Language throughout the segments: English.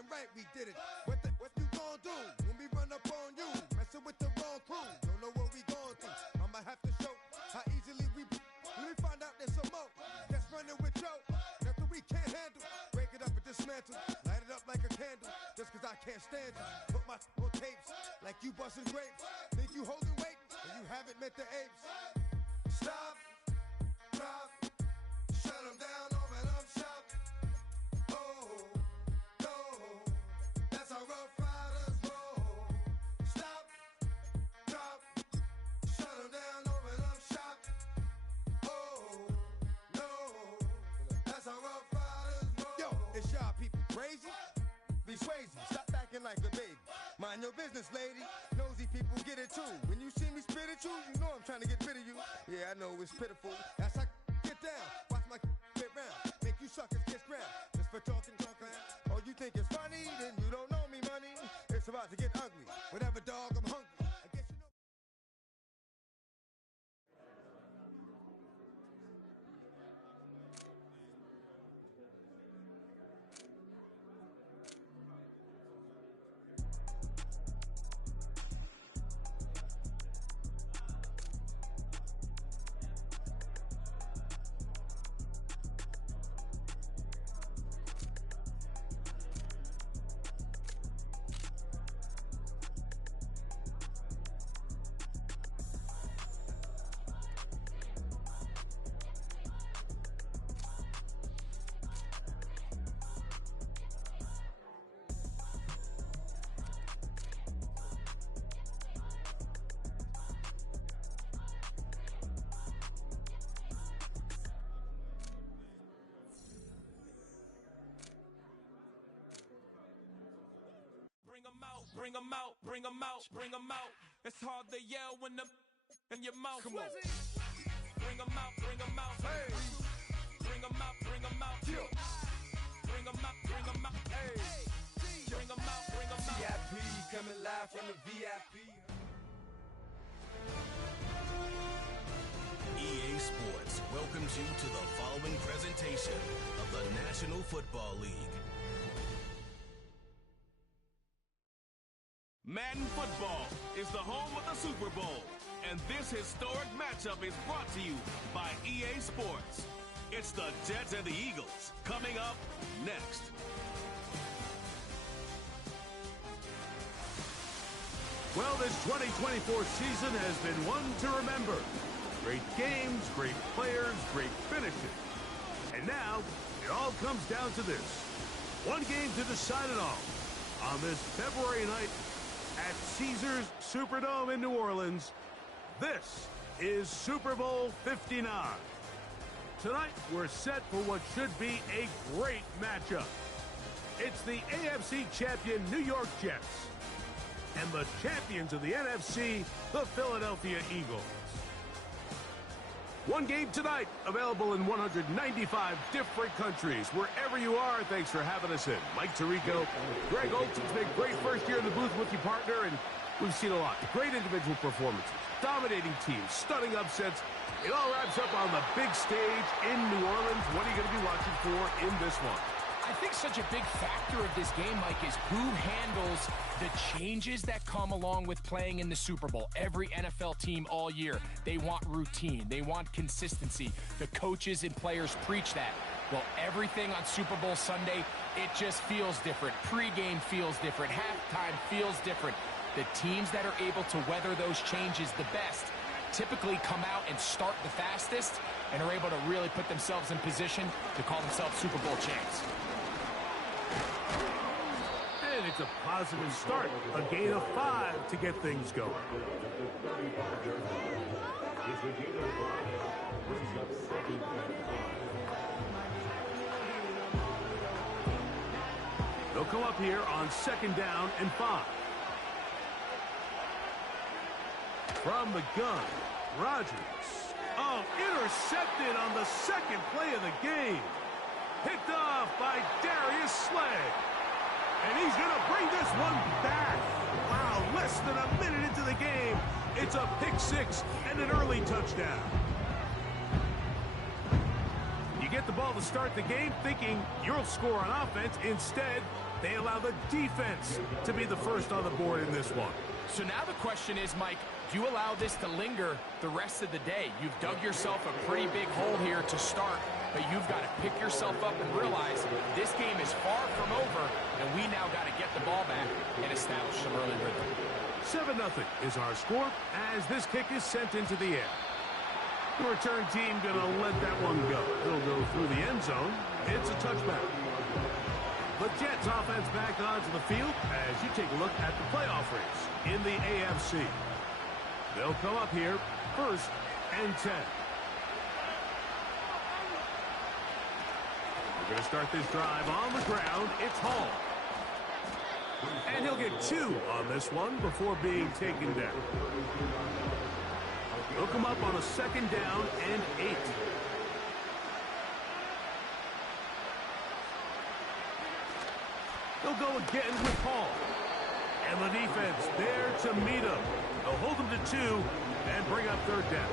damn right we did it. What you gonna do when we run up on you? Messing with the wrong crew, don't know what we going through. I'ma have to show how easily we. Let me find out there's some more that's running with Joe. Nothing we can't handle. Break it up and dismantle. Light it up like a candle. Just cause I can't stand it. Put my on tapes like you busting grapes. Think you holding weight and you haven't met the apes. Stop, drop, shut them down, open up shop. Oh, no, that's how Rough Riders roll. Stop, drop, shut them down, open up shop. Oh, no, that's how Rough Riders roll. Yo, is y'all people crazy? Be crazy, stop acting like a baby. Mind your business, lady. Nosy people get it too. When you see me spit at you, you know I'm trying to get rid of you. Yeah, I know it's pitiful. That's how get down. Watch my get round. Make you suckers kiss ground. Just for talking junk around. Oh, you think it's funny? Then you don't know me, money. It's about to get ugly. Whatever, dog, I'm hungry. I guess you know. Bring 'em out, bring 'em out, bring 'em out. It's hard to yell when the in your mouth. Come on. Bring 'em out, bring 'em out. Hey. Bring 'em out, bring 'em out. Bring 'em out, bring 'em out. Hey. Bring 'em out, bring 'em out. VIP coming live from the VIP. EA Sports welcomes you to the following presentation of the National Football League. Madden Football is the home of the Super Bowl, and this historic matchup is brought to you by EA Sports. It's the Jets and the Eagles coming up next. Well, this 2024 season has been one to remember. Great games, great players, great finishes. And now, it all comes down to this. One game to decide it all. On this February night, at Caesars Superdome in New Orleans, this is Super Bowl 59. Tonight, we're set for what should be a great matchup. It's the AFC champion New York Jets and the champions of the NFC, the Philadelphia Eagles. One game tonight, available in 195 different countries. Wherever you are, thanks for having us in. Mike Tirico, Greg Olson's been great first year in the booth with you, partner, and we've seen a lot. Great individual performances, dominating teams, stunning upsets. It all wraps up on the big stage in New Orleans. What are you going to be watching for in this one? I think such a big factor of this game, Mike, is who handles the changes that come along with playing in the Super Bowl. Every NFL team all year, they want routine. They want consistency. The coaches and players preach that. Well, everything on Super Bowl Sunday, it just feels different. Pre-game feels different. Halftime feels different. The teams that are able to weather those changes the best typically come out and start the fastest and are able to really put themselves in position to call themselves Super Bowl champs. And it's a positive start. A gain of 5 to get things going. They'll come up here on 2nd down and 5. From the gun, Rodgers. Oh, intercepted on the 2nd play of the game. Picked off by Darius Slay. And he's going to bring this one back. Wow, less than a minute into the game. It's a pick 6 and an early touchdown. You get the ball to start the game thinking you'll score on offense. Instead, They allow the defense to be the first on the board in this one. So now the question is, Mike, do you allow this to linger the rest of the day? You've dug yourself a pretty big hole here to start, but you've got to pick yourself up and realize this game is far from over, and we now got to get the ball back and establish some early rhythm. 7-0 is our score as this kick is sent into the air. The return team going to let that one go. It'll go through the end zone. It's a touchback. The Jets offense back onto the field as you take a look at the playoff race in the AFC. They'll come up here 1st and 10. We're going to start this drive on the ground. It's Hall. And he'll get 2 on this one before being taken down. They'll come up on a 2nd down and 8. They'll go again with Hall. And the defense there to meet him. They'll hold him to 2 and bring up 3rd down.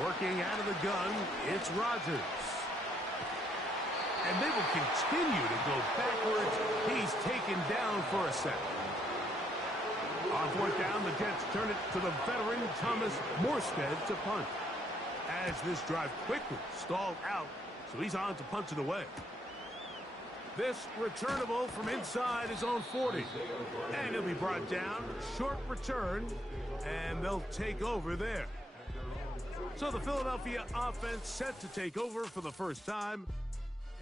Working out of the gun, it's Rodgers. And they will continue to go backwards. He's taken down for a second. On 4th down, the Jets turn it to the veteran Thomas Morstead to punt. As this drive quickly stalled out, so he's on to punt it away. This returnable from inside his own 40. And he'll be brought down. Short return, and they'll take over there. So the Philadelphia offense set to take over for the first time.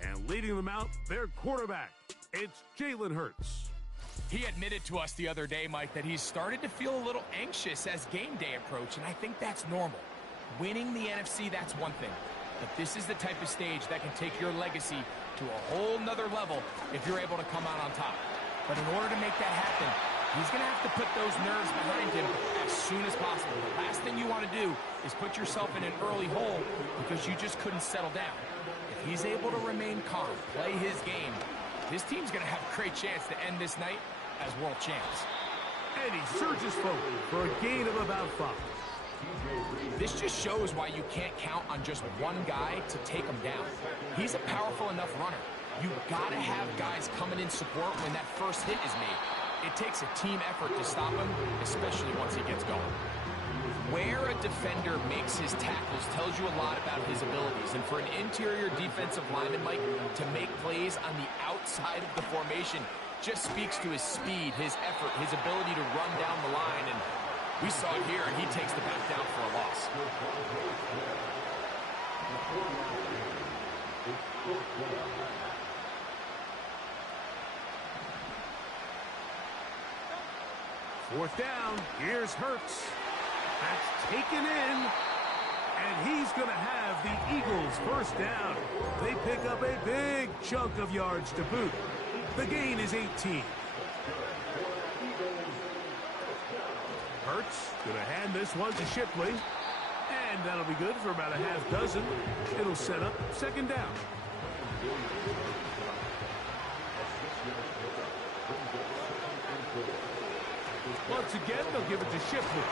And leading them out, their quarterback, it's Jalen Hurts. He admitted to us the other day, Mike, that he's started to feel a little anxious as game day approached, and I think that's normal. Winning the NFC, that's one thing. But this is the type of stage that can take your legacy to a whole nother level if you're able to come out on top. But in order to make that happen, he's going to have to put those nerves behind him as soon as possible. The last thing you want to do is put yourself in an early hole because you just couldn't settle down. If he's able to remain calm, play his game, this team's going to have a great chance to end this night as world champs. And he surges forward for a gain of about 5. This just shows why you can't count on just one guy to take him down. He's a powerful enough runner. You've got to have guys coming in support when that first hit is made. It takes a team effort to stop him, especially once he gets going. Where a defender makes his tackles tells you a lot about his abilities. And for an interior defensive lineman, Mike, to make plays on the outside of the formation just speaks to his speed, his effort, his ability to run down the line. And we saw it here, and he takes the back down for a loss. Fourth down, here's Hurts. That's taken in, and he's going to have the Eagles first down. They pick up a big chunk of yards to boot. The gain is 18. Hurts going to hand this one to Shipley, and that'll be good for about a half dozen. It'll set up second down. Once again, they'll give it to Shipley.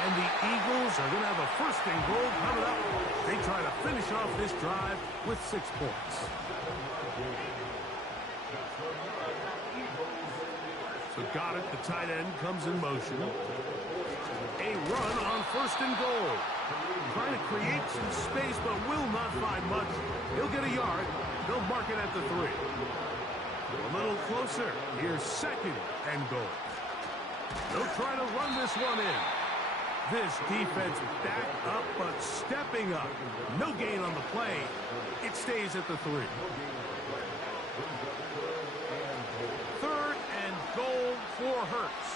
And the Eagles are going to have a first and goal coming up. They try to finish off this drive with 6 points. So Goddard, the tight end, comes in motion. A run on first and goal. Trying to create some space, but will not find much. He'll get a yard. They'll mark it at the 3. A little closer. Here's second and goal. They'll try to run this one in. This defense back up, but stepping up. No gain on the play. It stays at the 3. Third and goal for Hurts.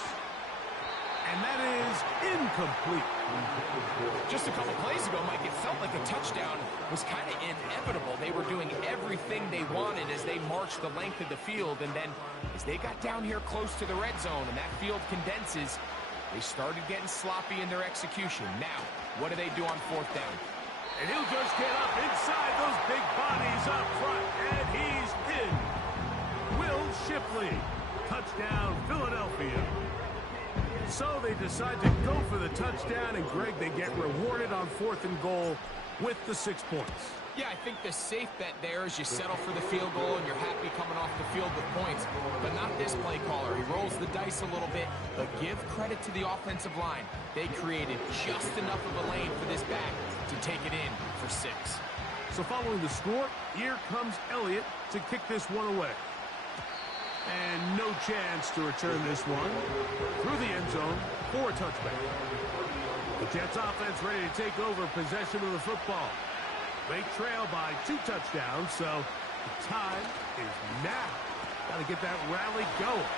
And that is incomplete. Just a couple plays ago, Mike, it felt like a touchdown was kind of inevitable. They were doing everything they wanted as they marched the length of the field. And then as they got down here close to the red zone and that field condenses, they started getting sloppy in their execution. Now, what do they do on fourth down? And he'll just get up inside those big bodies up front. And he's in. Will Shipley Shipley. Touchdown, Philadelphia. So they decide to go for the touchdown, and Greg, they get rewarded on 4th and goal with the 6 points. Yeah, I think the safe bet there is you settle for the field goal and you're happy coming off the field with points. But not this play caller. He rolls the dice a little bit, but give credit to the offensive line. They created just enough of a lane for this back to take it in for 6. So following the score, here comes Elliott to kick this one away. And no chance to return this one through the end zone for a touchback. The Jets offense ready to take over possession of the football. They trail by 2 touchdowns, so the time is now. Got to get that rally going.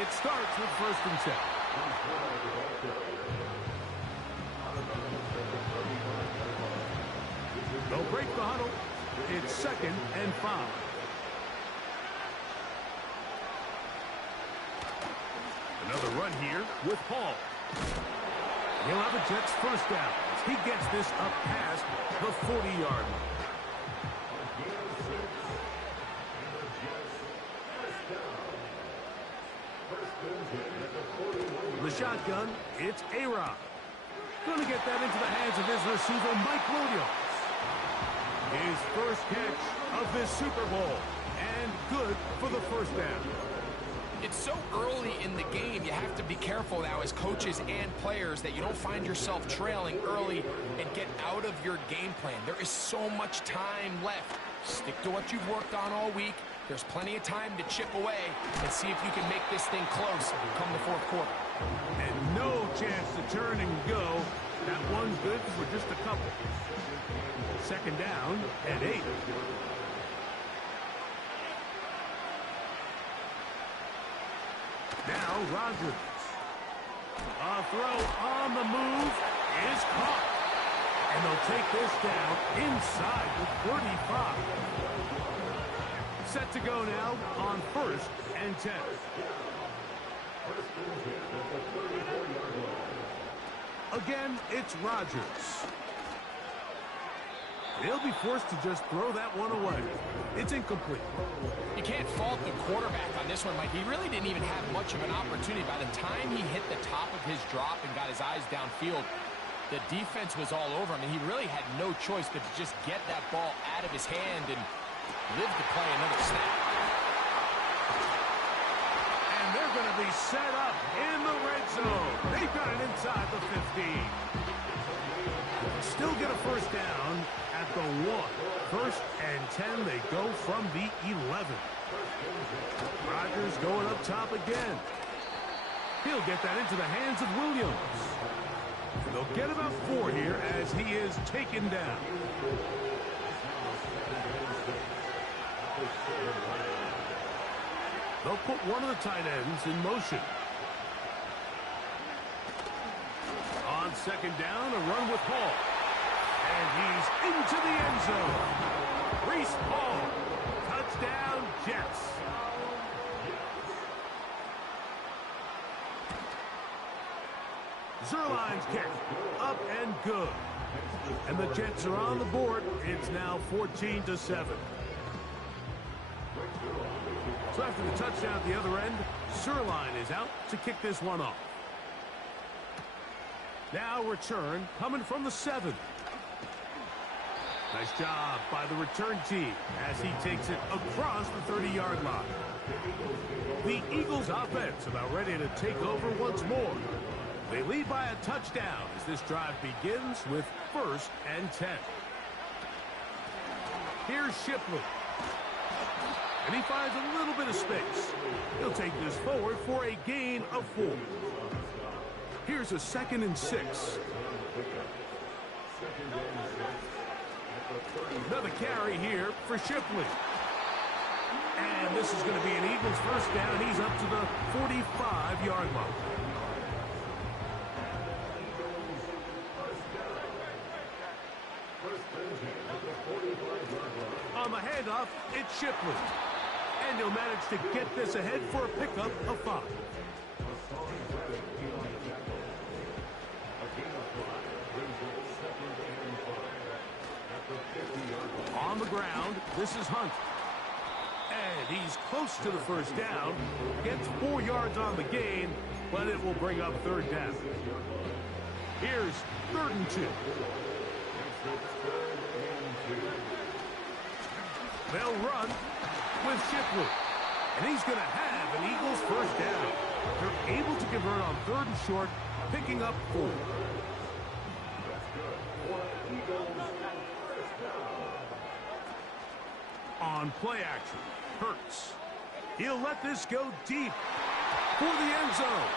It starts with 1st and 10. They'll break the huddle. It's 2nd and 5. Another run here with Hall. He'll have a Jets first down as he gets this up past the 40-yard line. The shotgun, it's A-Rod. Going to get that into the hands of his receiver, Mike Williams. His first catch of this Super Bowl, and good for the first down. It's so early in the game, you have to be careful now as coaches and players that you don't find yourself trailing early and get out of your game plan. There is so much time left. Stick to what you've worked on all week. There's plenty of time to chip away and see if you can make this thing close come the 4th quarter. And no chance to turn and go. That one's good for just a couple. 2nd down and 8. Now Rodgers. A throw on the move is caught. And they'll take this down inside the 35. Set to go now on 1st and 10. Again, it's Rodgers. They'll be forced to just throw that one away. It's incomplete. You can't fault the quarterback on this one, Mike. He really didn't even have much of an opportunity. By the time he hit the top of his drop and got his eyes downfield, the defense was all over him, and he really had no choice but to just get that ball out of his hand and live to play another snap. And they're going to be set up in the red zone. They've got it inside the 15. Still get a first down at the 1. 1st and 10, they go from the 11. Rodgers going up top again. He'll get that into the hands of Williams. They'll get about 4 here as he is taken down. They'll put one of the tight ends in motion. On 2nd down, a run with Hall. And he's into the end zone. Breece Hall. Touchdown, Jets. Zerline's kick. Up and good. And the Jets are on the board. It's now 14-7. So after the touchdown at the other end, Zerline is out to kick this one off. Now return coming from the 7. Nice job by the return team as he takes it across the 30-yard line. The Eagles offense about ready to take over once more. They lead by a touchdown as this drive begins with 1st and 10. Here's Shipley. And he finds a little bit of space. He'll take this forward for a gain of 4. Here's a 2nd and 6. Another carry here for Shipley. And this is going to be an Eagles first down. He's up to the 45-yard line. On the handoff, it's Shipley. And he'll manage to get this ahead for a pickup of 5. On the ground, this is Hunt. And he's close to the first down. Gets 4 yards on the gain, but it will bring up third down. Here's 3rd and 2. They'll run with Shipley. And he's going to have an Eagles first down. They're able to convert on 3rd and short, picking up 4. On play action, Hurts. He'll let this go deep for the end zone.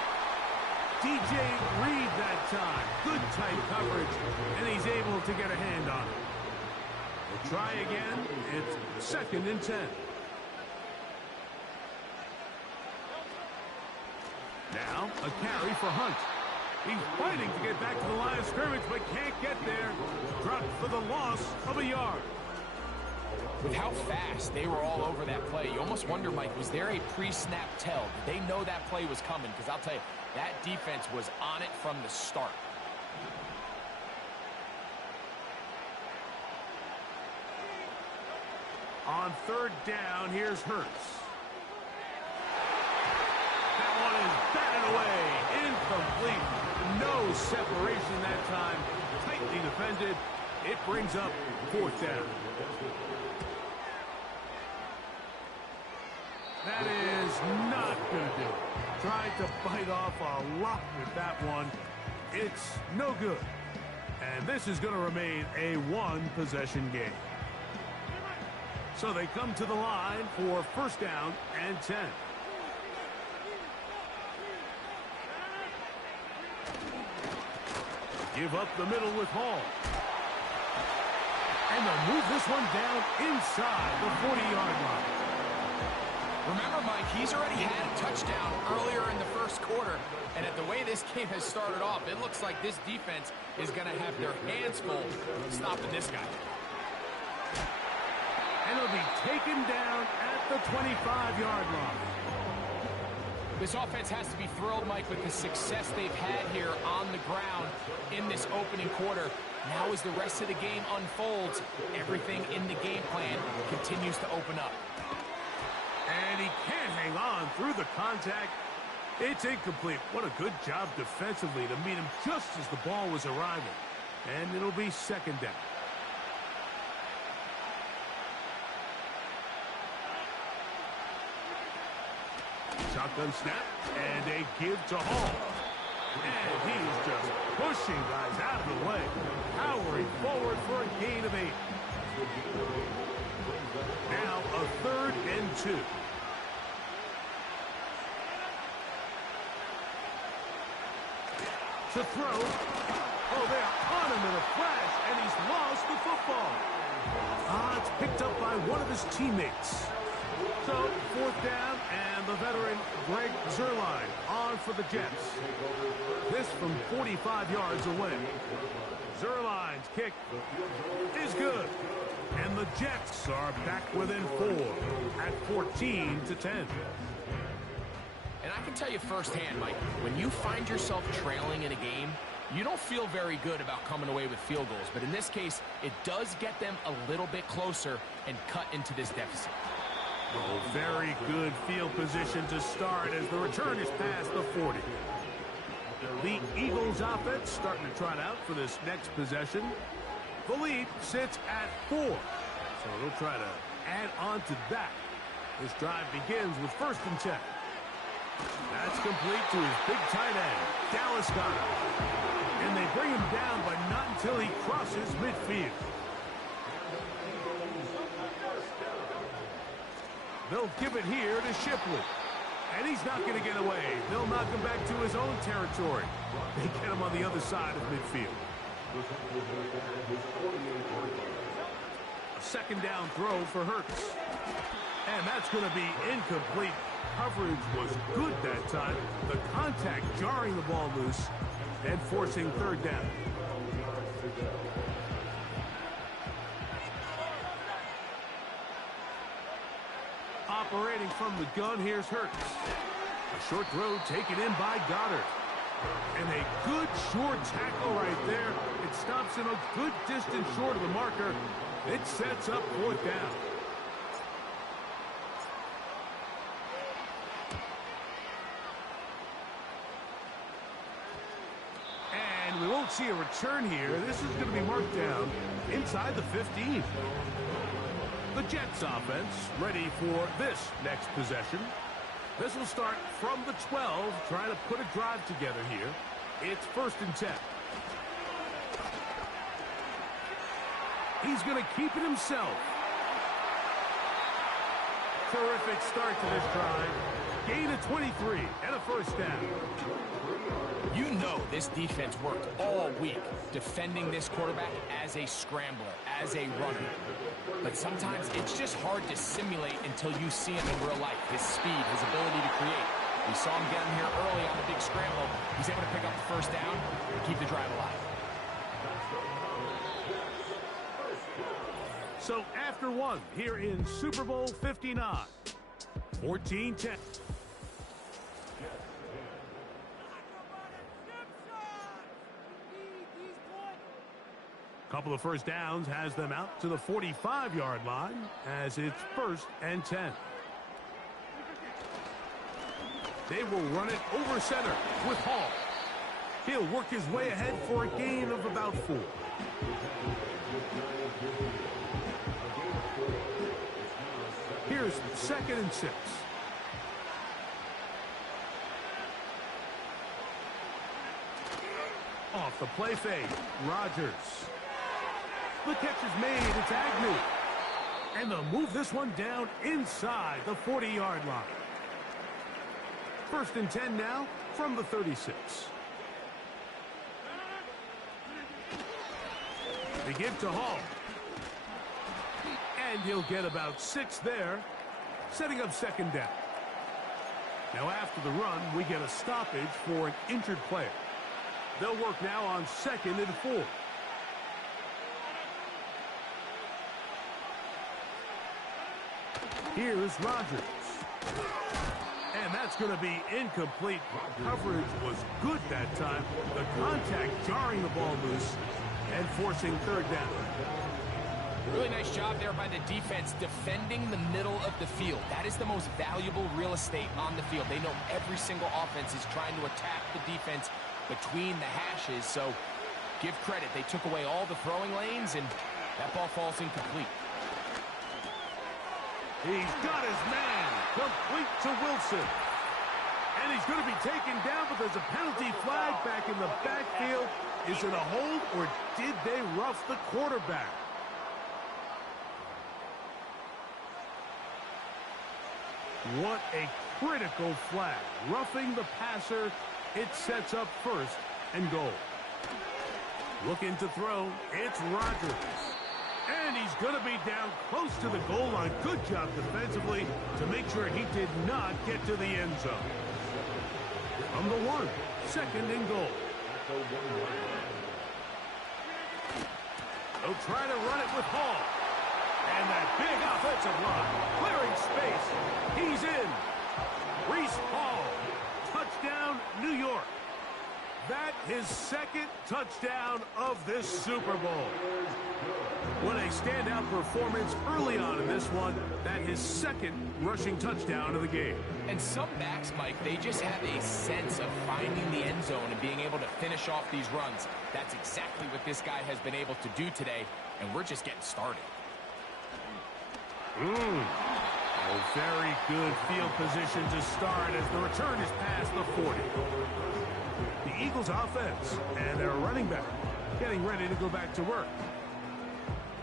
DJ Reed that time. Good tight coverage, and he's able to get a hand on it. We'll try again. It's 2nd and 10. Now, a carry for Hunt. He's fighting to get back to the line of scrimmage, but can't get there. Dropped for the loss of a yard. With how fast they were all over that play, you almost wonder, Mike, was there a pre-snap tell? Did they know that play was coming? Because I'll tell you, that defense was on it from the start. On 3rd down, here's Hurts. That one is batted away. Incomplete. No separation that time. Tightly defended. It brings up 4th down. That is not going to do it. Tried to bite off a lot with that one. It's no good. And this is going to remain a 1-possession game. So they come to the line for 1st down and 10. Give up the middle with Hall. And they'll move this one down inside the 40-yard line. Remember, Mike, he's already had a touchdown earlier in the 1st quarter, and at the way this game has started off, it looks like this defense is going to have their hands full stopping this guy. And he'll be taken down at the 25-yard line. This offense has to be thrilled, Mike, with the success they've had here on the ground in this opening quarter. Now as the rest of the game unfolds, everything in the game plan continues to open up. And he can't hang on through the contact. It's incomplete. What a good job defensively to meet him just as the ball was arriving. And it'll be 2nd down. Shotgun snap, and a give to Hall. And he's just pushing guys out of the way. Powering forward for a gain of 8. Now a 3rd and 2. To throw. Oh, they are on him in a flash, and he's lost the football. It's picked up by one of his teammates. So, 4th down, and the veteran Greg Zuerlein on for the Jets. This from 45 yards away. Zuerlein's kick is good. And the Jets are back within 4 at 14-10. And I can tell you firsthand, Mike, when you find yourself trailing in a game, you don't feel very good about coming away with field goals. But in this case, it does get them a little bit closer and cut into this deficit. Oh, very good field position to start as the return is past the 40. The Eagles offense starting to trot out for this next possession. The lead sits at 4. So they'll try to add on to that. This drive begins with 1st and 10. That's complete to his big tight end, Dallas Goedert. And they bring him down, but not until he crosses midfield. They'll give it here to Shipley. And he's not going to get away. They'll knock him back to his own territory. They get him on the other side of midfield. A 2nd down throw for Hurts. And that's going to be incomplete. Coverage was good that time. The contact jarring the ball loose and forcing 3rd down. Operating from the gun, here's Hurts. A short throw taken in by Goddard. And a good short tackle right there. It stops him a good distance short of the marker. It sets up 4th down. don't see a return here. This is going to be marked down inside the 15. The Jets offense ready for this next possession. This will start from the 12, trying to put a drive together here. It's 1st and 10. He's going to keep it himself. Terrific start to this drive. Gain of 23 and a 1st down. You know this defense worked all week defending this quarterback as a scrambler, as a runner. But sometimes it's just hard to simulate until you see him in real life. His speed, his ability to create. We saw him get him here early on the big scramble. He's able to pick up the 1st down and keep the drive alive. So after one here in Super Bowl 59, 14-10. Couple of 1st downs has them out to the 45-yard line as it's 1st and 10. They will run it over center with Hall. He'll work his way ahead for a gain of about 4. Here's 2nd and 6. Off the play fake, Rodgers. The catch is made. It's Agnew. And they'll move this one down inside the 40-yard line. 1st and 10 now from the 36. They give to Hall. And he'll get about 6 there, setting up 2nd down. Now after the run, we get a stoppage for an injured player. They'll work now on 2nd and 4. Here's Rodgers. And that's going to be incomplete. Coverage was good that time. The contact jarring the ball loose and forcing 3rd down. Really nice job there by the defense defending the middle of the field. That is the most valuable real estate on the field. They know every single offense is trying to attack the defense between the hashes. So give credit. They took away all the throwing lanes and that ball falls incomplete. He's got his man, complete to Wilson. And he's going to be taken down, but there's a penalty flag back in the backfield. Is it a hold, or did they rough the quarterback? What a critical flag. Roughing the passer, it sets up 1st and goal. Looking to throw, it's Rodgers. And he's going to be down close to the goal line. Good job defensively to make sure he did not get to the end zone. From the 1, 2nd and goal. They'll try to run it with Hall. And that big offensive line, clearing space. He's in. Reese Hall, touchdown, New York. That his 2nd touchdown of this Super Bowl. What a standout performance early on in this one. That his 2nd rushing touchdown of the game. And some backs, Mike, they just have a sense of finding the end zone and being able to finish off these runs. That's exactly what this guy has been able to do today, and we're just getting started. A very good field position to start as the return is past the 40. The Eagles offense and their running back getting ready to go back to work.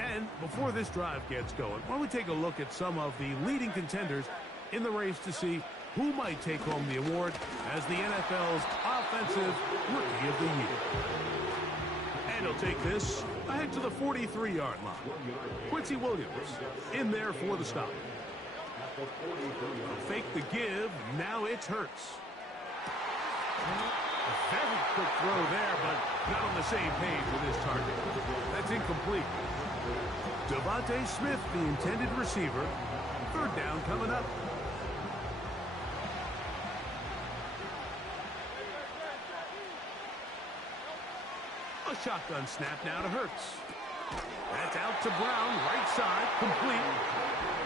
And before this drive gets going, why don't we take a look at some of the leading contenders in the race to see who might take home the award as the NFL's Offensive Rookie of the Year. And he'll take this ahead to the 43-yard line. Quincy Williams in there for the stop. Fake the give. Now it's Hurts. A very quick throw there, but not on the same page with his target. That's incomplete. Devontae Smith, the intended receiver. 3rd down coming up. A shotgun snap now to Hurts. That's out to Brown, right side, complete.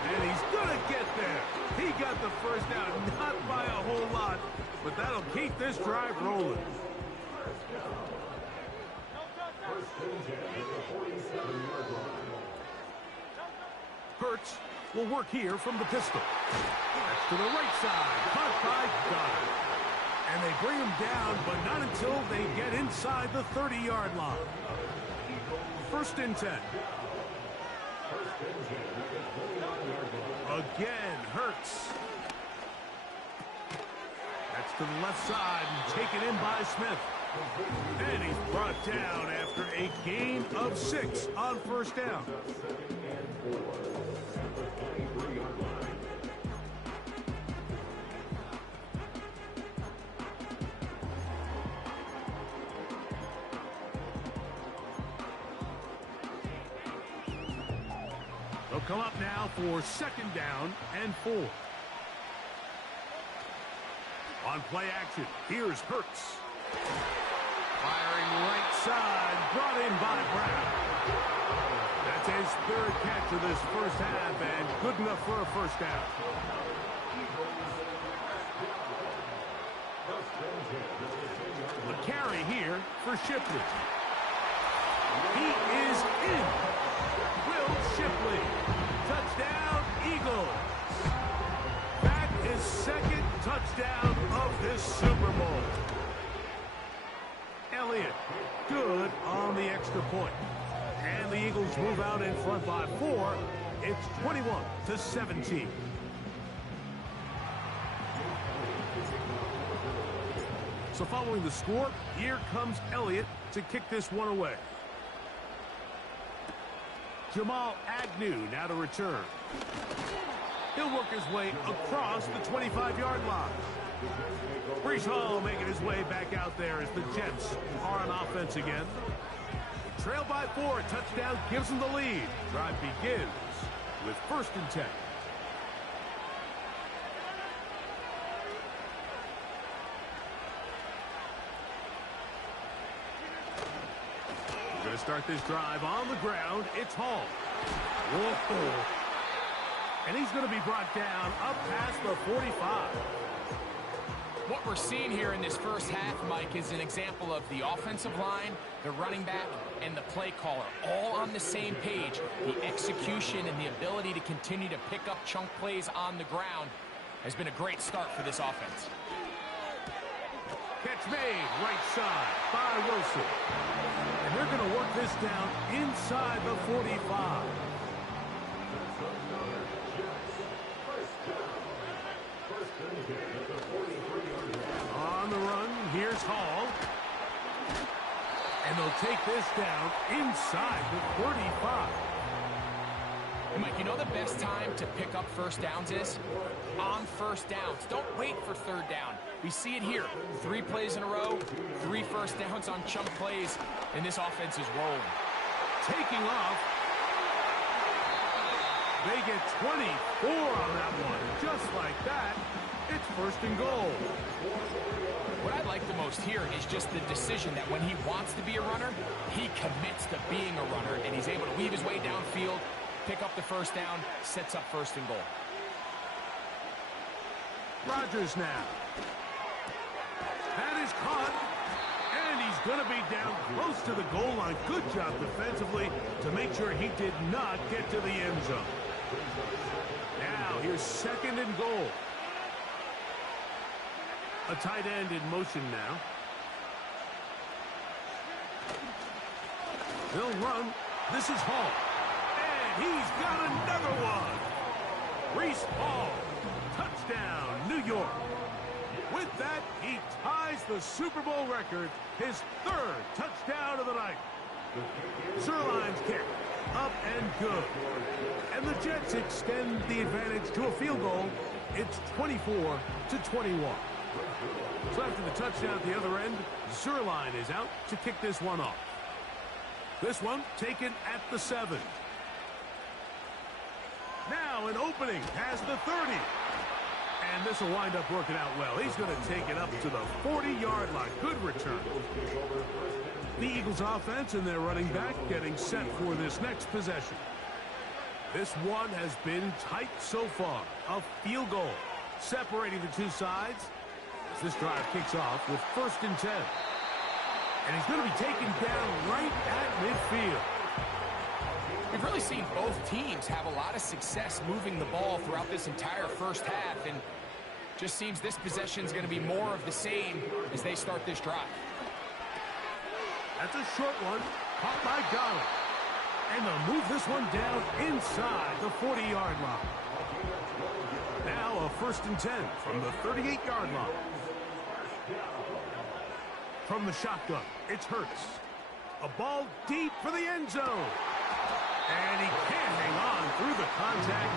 And he's going to get there. He got the 1st down, not by a whole lot, but that'll keep this drive rolling. Hurts will work here from the pistol. That's to the right side. Caught by Goddard. And they bring him down, but not until they get inside the 30-yard line. 1st and 10. Again, Hurts. That's to the left side and taken in by Smith. And he's brought down after a gain of 6 on 1st down. They'll come up now for 2nd down and 4. On play action, here's Hurts. Firing right side, brought in by Brown. That's his 3rd catch of this 1st half, and good enough for a 1st down. A carry here for Shipley. He is in. Will Shipley. Touchdown, Eagles. That is 2nd touchdown of this Super Bowl. Elliott, good on the extra point. And the Eagles move out in front by 4. It's 21-17. So following the score, here comes Elliott to kick this one away. Jamal Agnew now to return. He'll work his way across the 25-yard line. Breece Hall making his way back out there as the Jets are on offense again. Trail by 4, touchdown gives them the lead. Drive begins with 1st and 10. We're going to start this drive on the ground. It's Hall. Whoa. And he's going to be brought down up past the 45. What we're seeing here in this 1st half, Mike, is an example of the offensive line, the running back, and the play caller all on the same page. The execution and the ability to continue to pick up chunk plays on the ground has been a great start for this offense. Catch made, right side by Wilson. And they're going to work this down inside the 45. On the run, here's Hall. And they'll take this down inside the 35. Mike, you know the best time to pick up 1st downs is? On 1st downs. Don't wait for 3rd down. We see it here. 3 plays in a row, 3 1st downs on chunk plays, and this offense is rolling. Taking off. They get 24 on that one. Just like that, it's 1st and goal. What I like the most here is just the decision that when he wants to be a runner, he commits to being a runner, and he's able to weave his way downfield, pick up the 1st down, sets up 1st and goal. Rodgers now. That is caught, and he's going to be down close to the goal line. Good job defensively to make sure he did not get to the end zone. Now, here's 2nd and goal. A tight end in motion now. They'll run. This is Hall. And he's got another one. Breece Hall. Touchdown, New York. With that, he ties the Super Bowl record, his 3rd touchdown of the night. Zuerlein's kick, up and good. And the Jets extend the advantage to a field goal. It's 24-21. So after the touchdown at the other end, Zuerlein is out to kick this one off. This one taken at the 7. Now an opening past the 30. And this will wind up working out well. He's going to take it up to the 40-yard line. Good return. The Eagles offense and their running back getting set for this next possession. This one has been tight so far. A field goal separating the two sides as this drive kicks off with 1st and 10. And he's going to be taken down right at midfield. We've really seen both teams have a lot of success moving the ball throughout this entire first half, and just seems this possession is going to be more of the same as they start this drive. That's a short one, caught by Golly. And they'll move this one down inside the 40-yard line. Now a 1st and 10 from the 38-yard line. From the shotgun, it's Hurts. A ball deep for the end zone. And he can't hang on through the contact.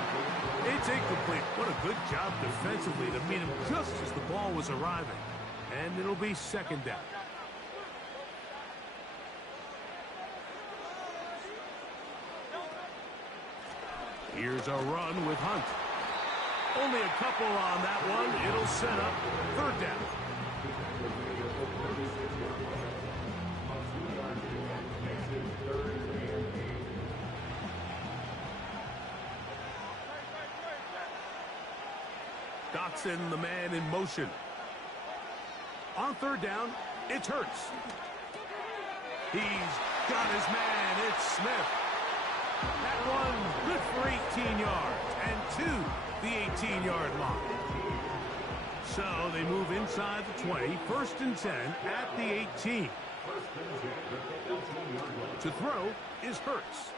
It's incomplete. What a good job defensively to meet him just as the ball was arriving. And it'll be 2nd down. Here's a run with Hunt. Only a couple on that one. It'll set up 3rd down. Dotson, the man in motion. On 3rd down, it's Hurts. He's got his man. It's Smith. That one good for 18 yards and to the 18-yard line. So they move inside the 20, 1st and 10 at the 18. To throw is Hurts.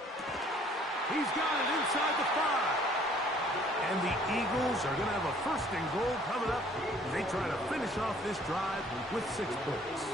He's got it inside the 5. And the Eagles are going to have a 1st and goal coming up as they try to finish off this drive with 6 points.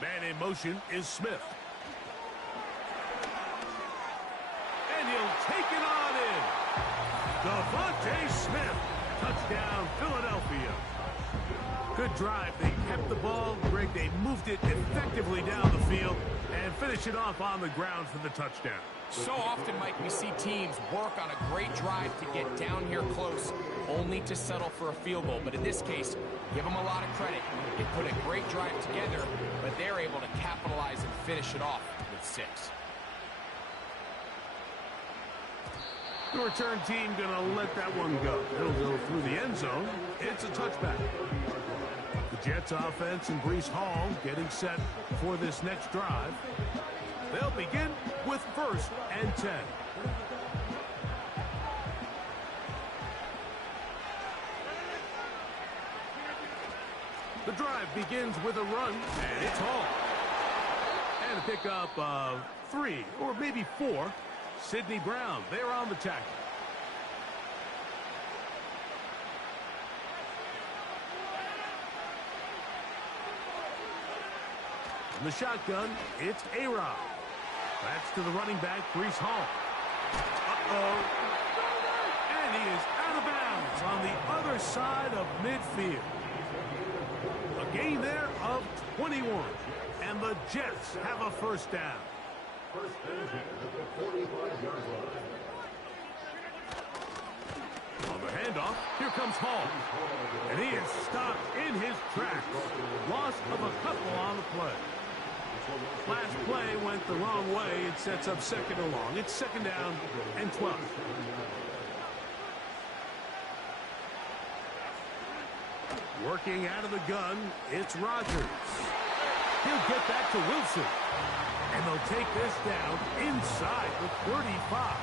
Man in motion is Smith. And he'll take it on in. Devontae Smith. Touchdown, Philadelphia. Good drive. They kept the ball. Greg, they moved it effectively down the field and finish it off on the ground for the touchdown. So often, Mike, we see teams work on a great drive to get down here close, only to settle for a field goal. But in this case, give them a lot of credit. They put a great drive together, but they're able to capitalize and finish it off with 6. The return team going to let that one go. It'll go through the end zone. It's a touchback. The Jets offense and Breece Hall getting set for this next drive. They'll begin with 1st and 10. The drive begins with a run, and it's Hall. And a pickup of 3 or maybe 4. Sidney Brown, they're on the tackle. In the shotgun, it's A-Rod. That's to the running back, Breece Hall. Uh-oh. And he is out of bounds on the other side of midfield. A gain there of 21. And the Jets have a 1st down. On the handoff, here comes Hall. And he is stopped in his tracks. Loss of a couple on the play. Last play went the wrong way. It sets up 2nd and long. It's 2nd down and 12. Working out of the gun, it's Rodgers. He'll get that to Wilson. And they'll take this down inside the 35.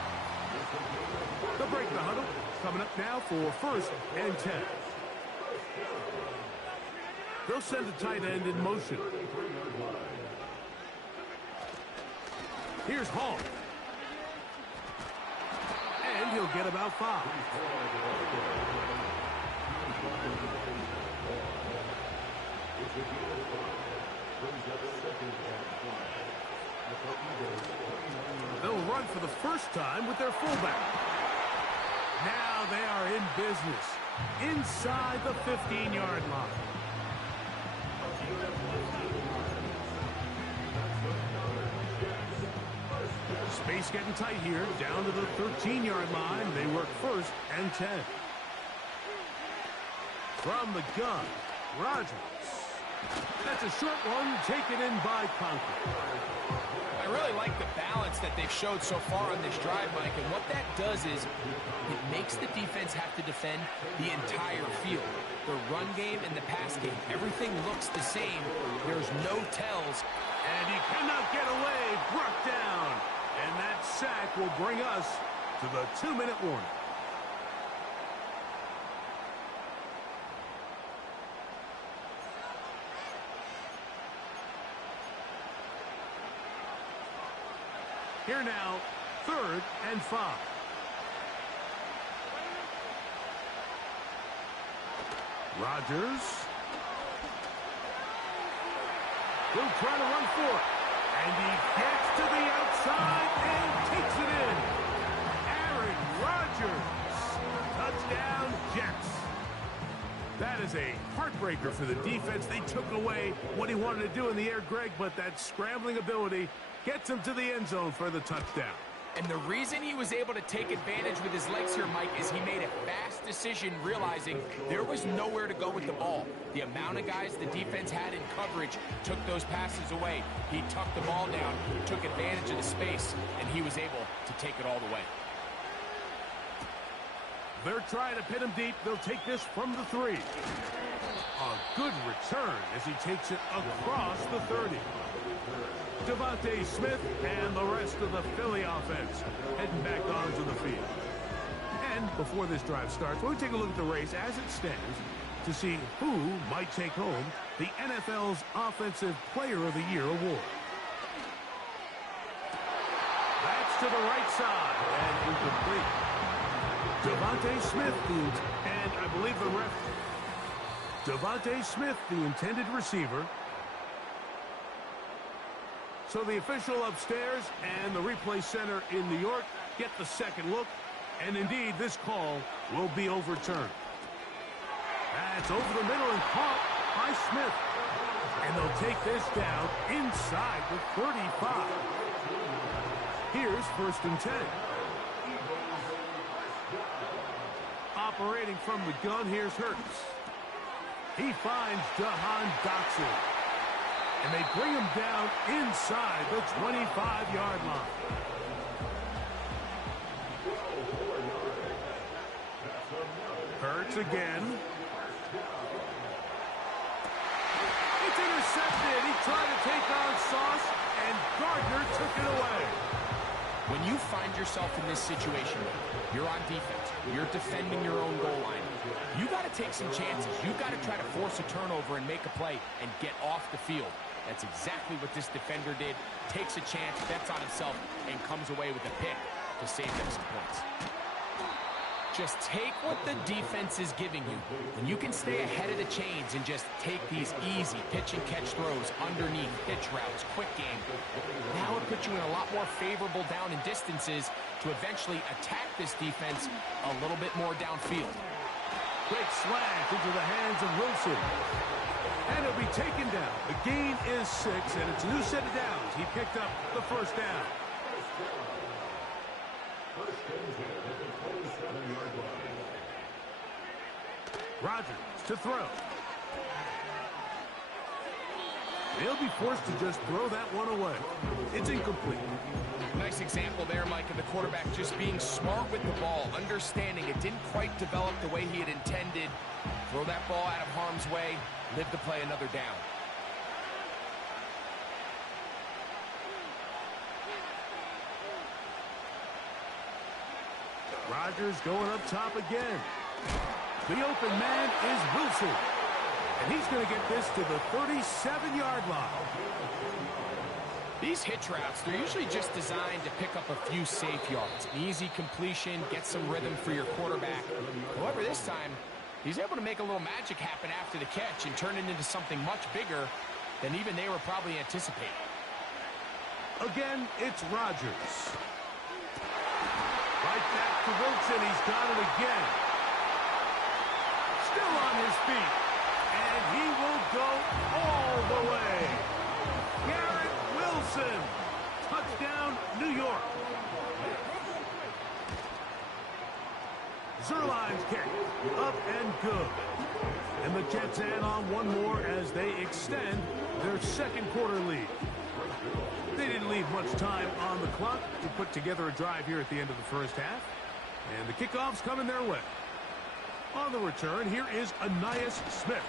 They'll break the huddle. Coming up now for 1st and 10. They'll send the tight end in motion. Here's Hall. And he'll get about 5. They'll run for the 1st time with their fullback. Now they are in business inside the 15-yard line. Space getting tight here, down to the 13-yard line. They work 1st and 10. From the gun, Rodgers. That's a short one taken in by Conklin. I really like the balance that they've showed so far on this drive, Mike, and what that does is it makes the defense have to defend the entire field. The run game and the pass game, everything looks the same. There's no tells. And he cannot get away, brought down. And that sack will bring us to the 2-minute warning. Here now, 3rd and 5. Rodgers. He'll try to run for it. And he gets to the outside and takes it in. Aaron Rodgers. Touchdown, Jets. That is a heartbreaker for the defense. They took away what he wanted to do in the air, Greg, but that scrambling ability gets him to the end zone for the touchdown. And the reason he was able to take advantage with his legs here, Mike, is he made a fast decision realizing there was nowhere to go with the ball. The amount of guys the defense had in coverage took those passes away. He tucked the ball down, took advantage of the space, and he was able to take it all the way. They're trying to pin him deep. They'll take this from the 3. A good return as he takes it across the 30. Devontae Smith and the rest of the Philly offense heading back onto the field. And before this drive starts, we'll take a look at the race as it stands to see who might take home the NFL's Offensive Player of the Year award. That's to the right side and incomplete. Devontae Smith, and I believe the ref. Devontae Smith, the intended receiver. So the official upstairs and the replay center in New York get the second look, and indeed this call will be overturned. That's over the middle and caught by Smith. And they'll take this down inside the 35. Here's 1st and 10. Operating from the gun, here's Hurts. He finds Jahan Dotson. And they bring him down inside the 25-yard line. Hurts again. It's intercepted. He tried to take on Sauce, and Gardner took it away. When you find yourself in this situation, you're on defense, you're defending your own goal line, you got to take some chances. You've got to try to force a turnover and make a play and get off the field. That's exactly what this defender did. Takes a chance, bets on himself, and comes away with a pick to save them some points. Just take what the defense is giving you. When you can stay ahead of the chains and just take these easy pitch-and-catch throws underneath, pitch routes, quick game, now it puts you in a lot more favorable down and distances to eventually attack this defense a little bit more downfield. Great slant into the hands of Wilson. And it'll be taken down. The gain is 6, and it's a new set of downs. He picked up the 1st down. Rodgers to throw. They'll be forced to just throw that one away. It's incomplete. Nice example there, Mike, of the quarterback just being smart with the ball, understanding it didn't quite develop the way he had intended. Throw that ball out of harm's way, live to play another down. Rodgers going up top again. The open man is Wilson. And he's going to get this to the 37-yard line. These hitch routes, they're usually just designed to pick up a few safe yards. An easy completion, get some rhythm for your quarterback. However, this time, he's able to make a little magic happen after the catch and turn it into something much bigger than even they were probably anticipating. Again, it's Rodgers. Right back to Wilson. He's got it again. Still on his feet. And he will go all the way. Garrett Wilson. Touchdown, New York. Zerline's kick, up and good. And the Jets add on one more as they extend their second quarter lead. They didn't leave much time on the clock to put together a drive here at the end of the first half. And the kickoff's coming their way. On the return, here is Anais Smith.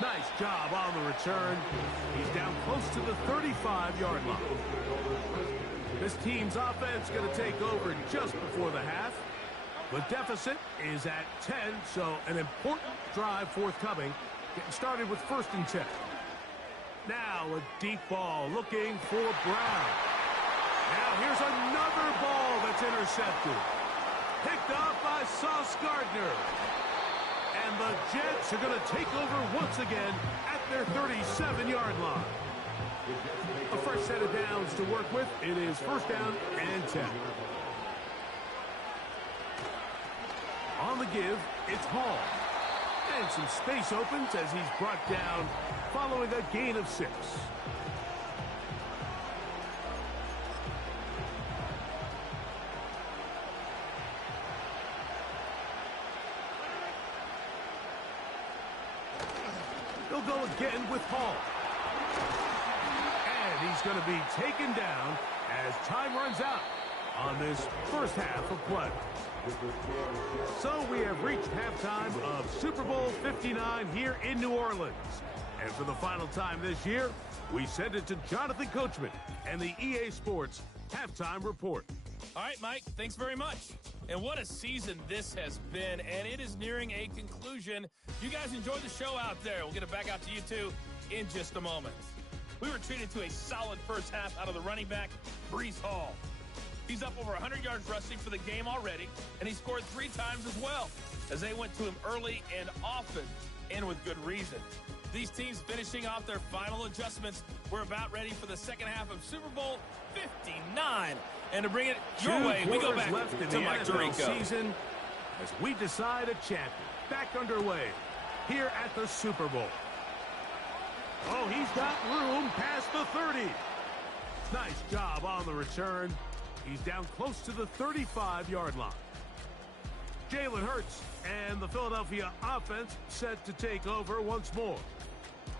Nice job on the return. He's down close to the 35-yard line. This team's offense going to take over just before the half. The deficit is at 10, so an important drive forthcoming. Getting started with 1st and 10. Now a deep ball looking for Brown. Now here's another ball that's intercepted. Picked off by Sauce Gardner. And the Jets are going to take over once again at their 37-yard line. A fresh set of downs to work with. It is 1st down and 10. On the give, it's Hall. And some space opens as he's brought down following a gain of 6. They'll go again with Hall. And he's going to be taken down as time runs out on this first half of play. So we have reached halftime of Super Bowl 59 here in New Orleans. And for the final time this year, we send it to Jonathan Coachman and the EA Sports Halftime Report. All right, Mike, thanks very much. And what a season this has been, and it is nearing a conclusion. You guys enjoy the show out there. We'll get it back out to you two in just a moment. We were treated to a solid first half out of the running back, Breece Hall. He's up over 100 yards rushing for the game already, and he scored 3 times as well, as they went to him early and often, and with good reason. These teams finishing off their final adjustments. We're about ready for the second half of Super Bowl 59. And to bring it your way, we go back left in to the Mike NFL Tirico. season as we decide a champion. Back underway here at the Super Bowl. Oh, he's got room past the 30. Nice job on the return. He's down close to the 35-yard line. Jalen Hurts and the Philadelphia offense set to take over once more.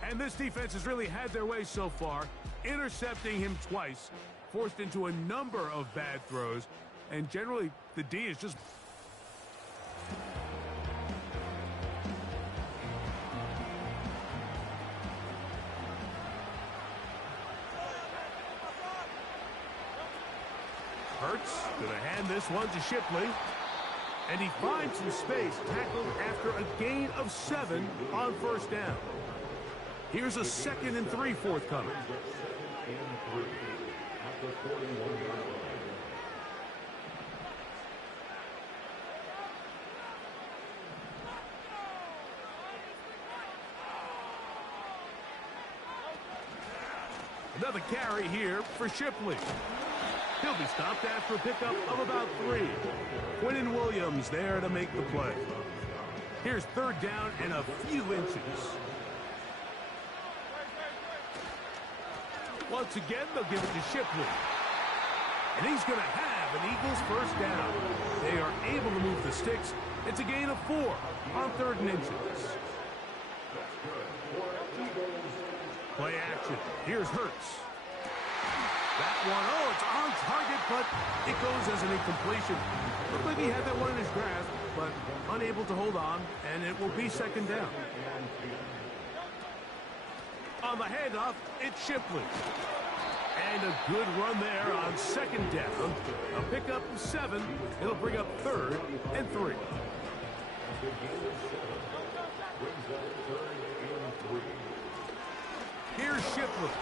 And this defense has really had their way so far, intercepting him twice, forced into a number of bad throws, and generally the D is just... Hurts going to hand this one to Shipley. And he finds some space, tackled after a gain of 7 on 1st down. Here's a 2nd and 3 forthcoming. Another carry here for Shipley. He'll be stopped after a pickup of about 3. Quinnen Williams there to make the play. Here's 3rd down and a few inches. Once again, they'll give it to Shipley. And he's going to have an Eagles 1st down. They are able to move the sticks. It's a gain of 4 on 3rd and inches. Play action. Here's Hurts. That one, oh, it's on target, but it goes as an incompletion. Looked like he had that one in his grasp, but unable to hold on, and it will be 2nd down. On the handoff, it's Shipley. And a good run there on 2nd down. A pickup of 7. It'll bring up 3rd and 3. Here's Shipley.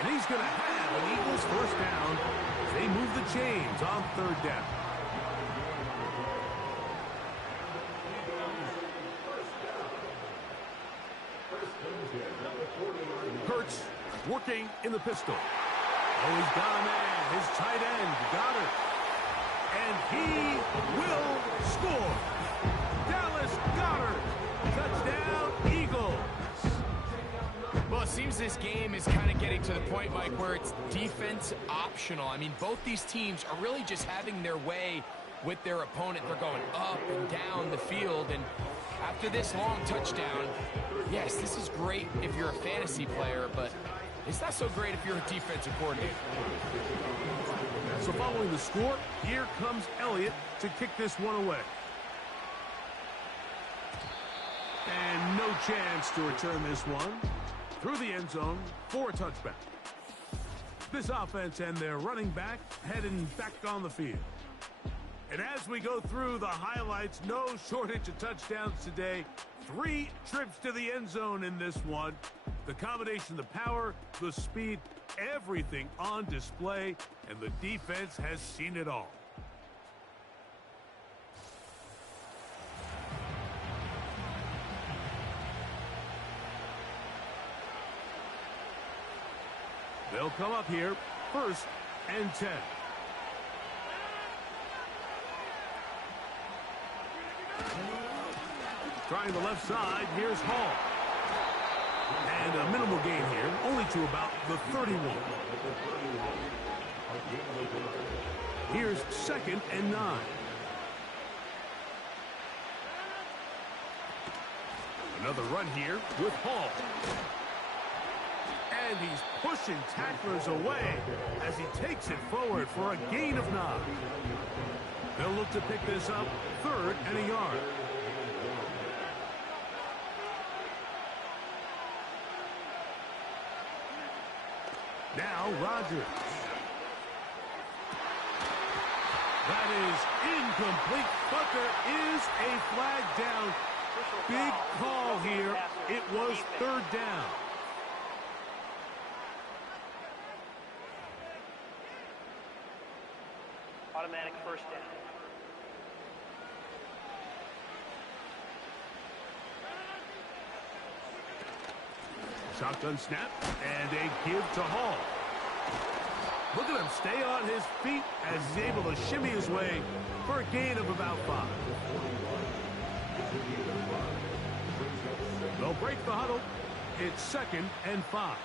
And he's going to have an Eagles 1st down as they move the chains on 3rd down. Hurts working in the pistol. Oh, he's got a man. His tight end got it. And he will score. Dallas Goedert. Touchdown, Eagles. Well, it seems this game is kind of getting to the point, Mike, where it's defense optional. I mean, both these teams are really just having their way with their opponent. They're going up and down the field, and after this long touchdown, yes, this is great if you're a fantasy player, but it's not so great if you're a defensive coordinator. So following the score, here comes Elliott to kick this one away. And no chance to return this one through the end zone for a touchback. This offense and their running back heading back on the field. And as we go through the highlights, no shortage of touchdowns today. 3 trips to the end zone in this one. The combination, the power, the speed, everything on display, and the defense has seen it all. They'll come up here, 1st and 10. Trying the left side, here's Hall. And a minimal gain here, only to about the 31. Here's 2nd and 9. Another run here with Hall. And he's pushing tacklers away as he takes it forward for a gain of 9. They'll look to pick this up, 3rd and a yard. Now Rodgers. That is incomplete, but there is a flag down. Big call here. It was 3rd down. Automatic 1st down. Shotgun snap and a give to Hall. Look at him stay on his feet as he's able to shimmy his way for a gain of about 5. They'll break the huddle. It's 2nd and 5.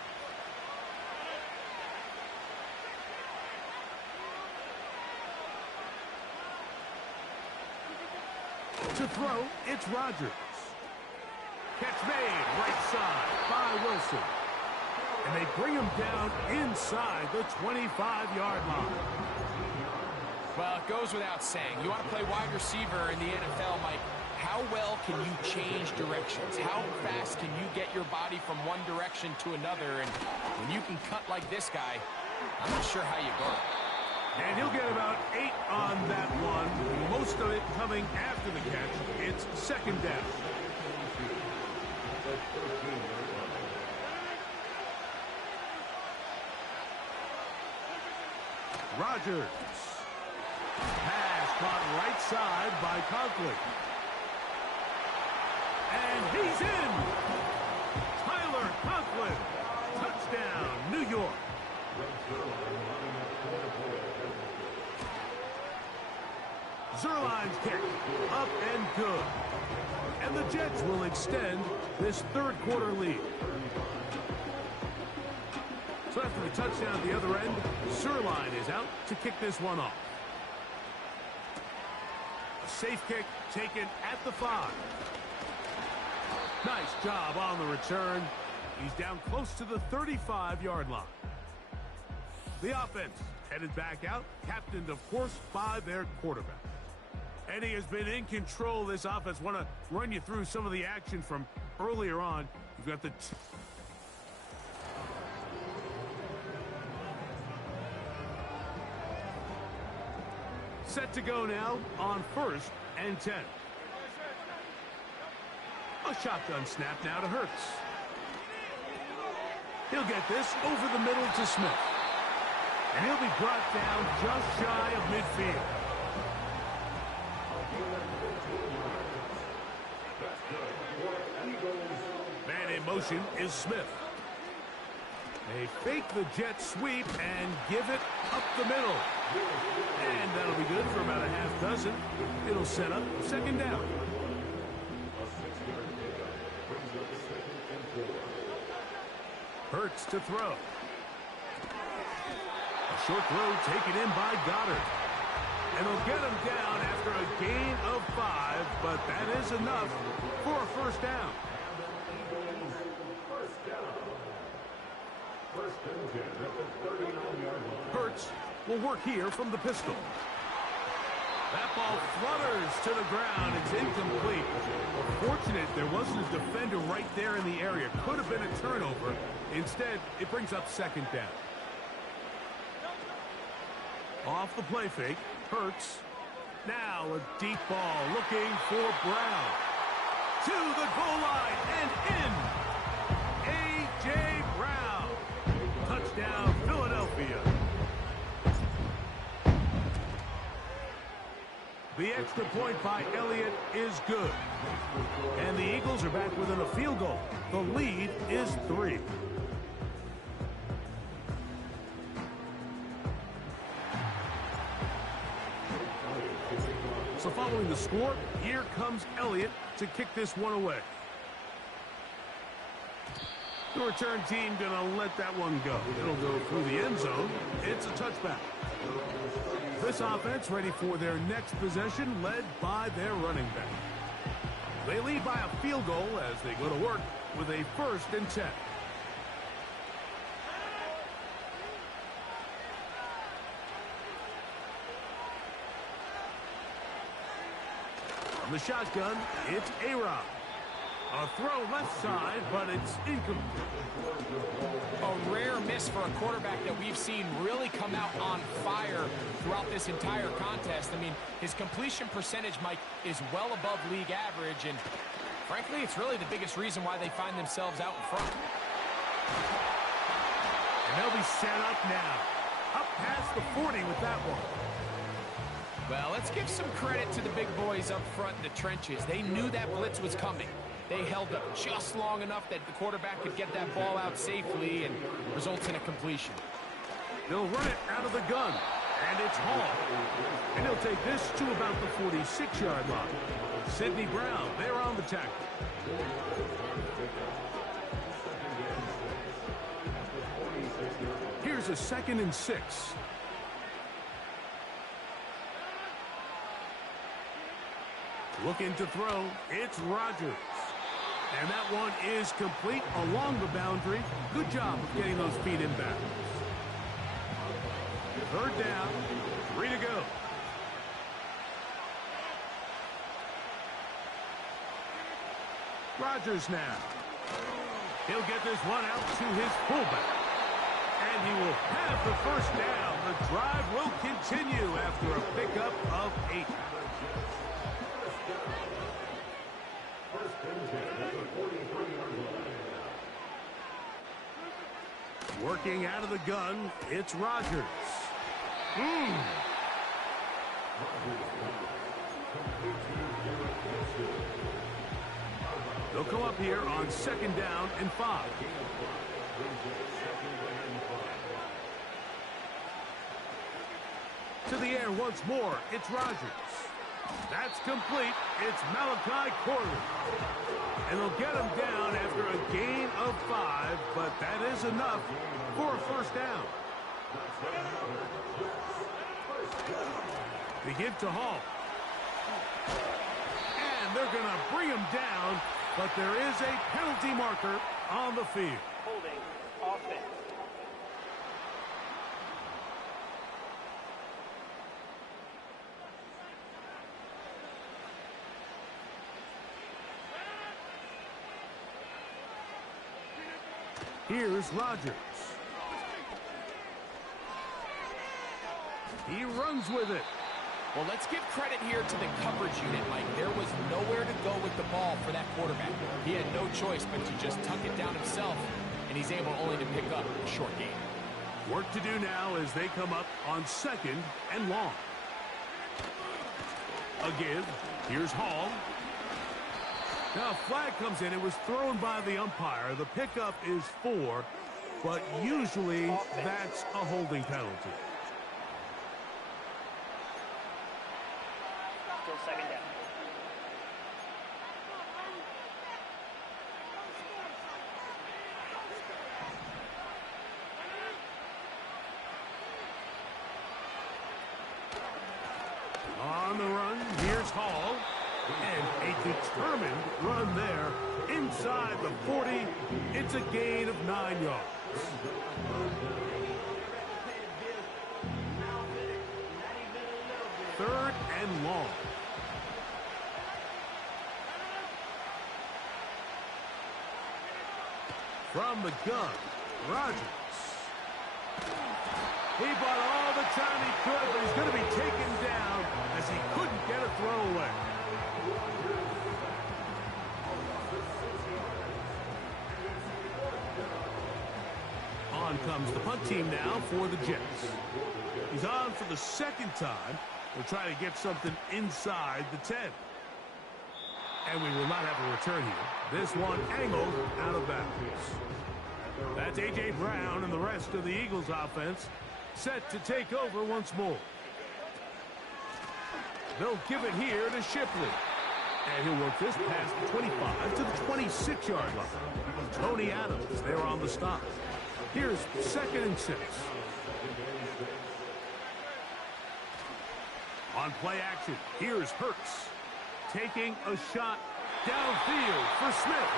To throw, it's Rodgers. Catch made, right side by Wilson. And they bring him down inside the 25-yard line. Well, it goes without saying. You want to play wide receiver in the NFL, Mike. How well can you change directions? How fast can you get your body from one direction to another? And when you can cut like this guy, I'm not sure how you guard. And he'll get about 8 on that one. Most of it coming after the catch. It's 2nd down. Rodgers. Pass caught right side by Conklin. And he's in. Tyler Conklin. Touchdown, New York. Zerline's kick, up and good. And the Jets will extend this 3rd quarter lead. So after the touchdown at the other end, Zerline is out to kick this one off. A safe kick taken at the 5. Nice job on the return. He's down close to the 35-yard line. The offense headed back out, captained, of course, by their quarterback. And he has been in control of this offense. Want to run you through some of the action from earlier on. You've got the... Set to go now on 1st and 10. A shotgun snap now to Hurts. He'll get this over the middle to Smith. And he'll be brought down just shy of midfield. Man in motion is Smith. They fake the jet sweep and give it up the middle. And that'll be good for about a half dozen. It'll set up 2nd down. Hurts to throw. A short throw taken in by Goddard. And they'll get him down after a gain of 5, but that is enough for a first down. Hurts will work here from the pistol. That ball flutters to the ground. It's incomplete. Fortunate there wasn't a defender right there in the area. Could have been a turnover. Instead, it brings up second down. Off the play fake, Hurts. Now a deep ball looking for Brown. To the goal line and in. A.J. Brown. Touchdown, Philadelphia. The extra point by Elliott is good. And the Eagles are back within a field goal. The lead is 3. So following the score, here comes Elliott to kick this one away. The return team going to let that one go. It'll go through the end zone. It's a touchback. This offense ready for their next possession, led by their running back. They lead by a field goal as they go to work with a 1st and 10. From the shotgun, it's A-Rod. A throw left side, but it's incomplete. A rare miss for a quarterback that we've seen really come out on fire throughout this entire contest. I mean, his completion percentage, Mike, is well above league average, and frankly, it's really the biggest reason why they find themselves out in front. And they'll be set up now. Up past the 40 with that one. Well, let's give some credit to the big boys up front in the trenches. They knew that blitz was coming. They held up just long enough that the quarterback could get that ball out safely and results in a completion. They'll run it out of the gun, and it's Hall. And he'll take this to about the 46-yard line. Sidney Brown, they're on the tackle. Here's a 2nd and 6. Looking to throw, it's Rodgers. And that one is complete along the boundary. Good job of getting those feet in bounds. 3rd down, 3 to go. Rodgers now. He'll get this one out to his fullback. And he will have the 1st down. The drive will continue after a pickup of 8. Working out of the gun, it's Rodgers. They'll come up here on 2nd down and 5. To the air once more, it's Rodgers. That's complete. It's Malachi Corley. And they'll get him down after a gain of 5, but that is enough for a 1st down. They give to Hall. And they're going to bring him down, but there is a penalty marker on the field. Holding offense. Here's Rodgers. He runs with it. Well, let's give credit here to the coverage unit, Mike. There was nowhere to go with the ball for that quarterback. He had no choice but to just tuck it down himself, and he's able only to pick up a short gain. Work to do now as they come up on 2nd and long. A give. Here's Hall. Now a flag comes in. It was thrown by the umpire. The pickup is 4, but usually that's a holding penalty. Still 2nd down. determined run there inside the 40. It's a gain of 9 yards. Third and long. From the gun, Rodgers. He bought all the time he could, but he's going to be taken down as he couldn't get a throwaway. On comes the punt team now for the Jets. He's on for the second time. We'll try to get something inside the 10. And we will not have a return here. This one angled out of bounds. That's A.J. Brown and the rest of the Eagles offense set to take over once more. They'll give it here to Shipley. And he'll work this past the 25 to the 26-yard line. Tony Adams there on the stop. Here's 2nd and 6. On play action, here's Hurts. Taking a shot downfield for Smith.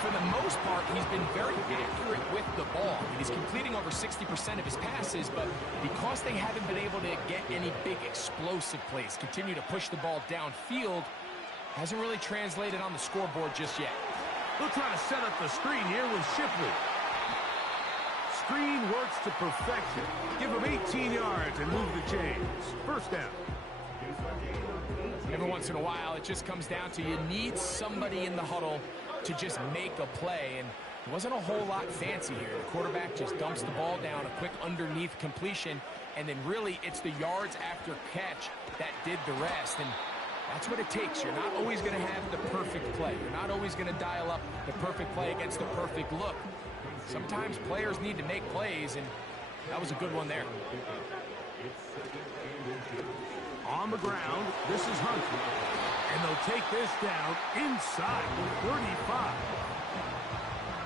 For the most part, he's been very accurate with the ball. I mean, he's completing over 60% of his passes, but because they haven't been able to get any big explosive plays, continue to push the ball downfield, hasn't really translated on the scoreboard just yet. They'll try to set up the screen here with Shipley. Screen works to perfection. Give him 18 yards and move the chains. First down. Every once in a while, it just comes down to you need somebody in the huddle to just make a play, and it wasn't a whole lot fancy here. The quarterback just dumps the ball down, a quick underneath completion, and then really it's the yards after catch that did the rest, and that's what it takes. You're not always going to have the perfect play. You're not always going to dial up the perfect play against the perfect look. Sometimes players need to make plays, and that was a good one there. On the ground, this is Hunt. And they'll take this down inside the 35.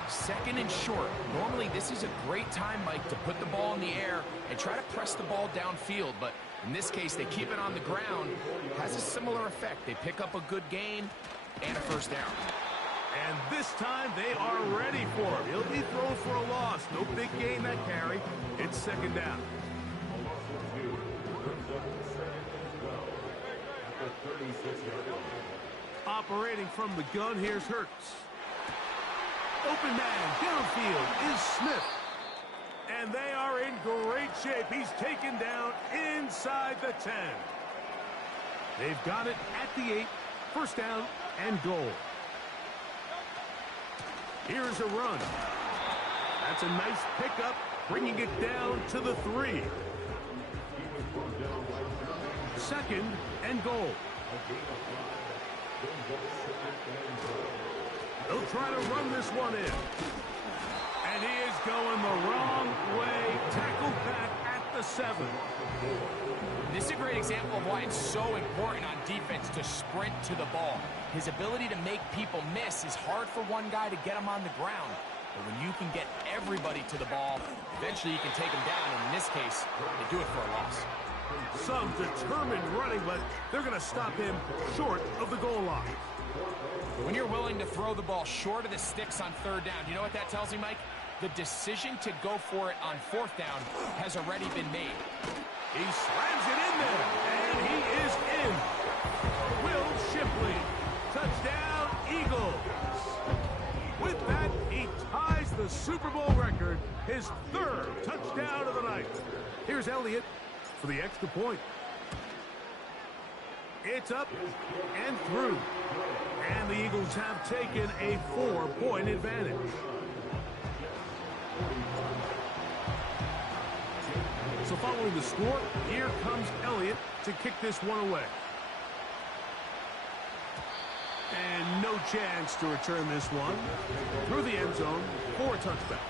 2nd and short. Normally, this is a great time, Mike, to put the ball in the air and try to press the ball downfield. But in this case, they keep it on the ground. Has a similar effect. They pick up a good gain and a first down. And this time, they are ready for him. He'll be thrown for a loss. No big gain that carry. It's 2nd down. Operating from the gun, here's Hurts. Open man, downfield is Smith. And they are in great shape. He's taken down inside the 10. They've got it at the 8. First down and goal. Here's a run. That's a nice pickup, bringing it down to the 3. 2nd and goal. They'll try to run this one in. And he is going the wrong way. Tackled back at the 7. This is a great example of why it's so important on defense to sprint to the ball. His ability to make people miss is hard for one guy to get him on the ground. But when you can get everybody to the ball, eventually you can take him down. And in this case, they do it for a loss. Some determined running, but they're going to stop him short of the goal line. When you're willing to throw the ball short of the sticks on 3rd down, you know what that tells me, Mike? The decision to go for it on 4th down has already been made. He slams it in there, and he is in. Will Shipley, touchdown Eagles. With that, he ties the Super Bowl record, his 3rd touchdown of the night. Here's Elliott for the extra point. It's up and through. And the Eagles have taken a 4-point advantage. So following the score, here comes Elliott to kick this one away. And no chance to return this one. Through the end zone for a touchback.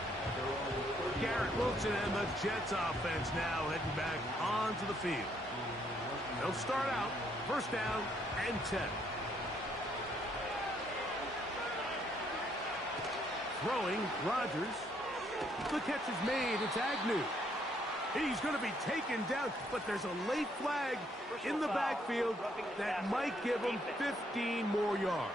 Garrett Wilson and the Jets offense now heading back onto the field. They'll start out first down and 10. Throwing, Rodgers. The catch is made. It's Agnew. He's going to be taken down, but there's a late flag in the backfield that might give him 15 more yards.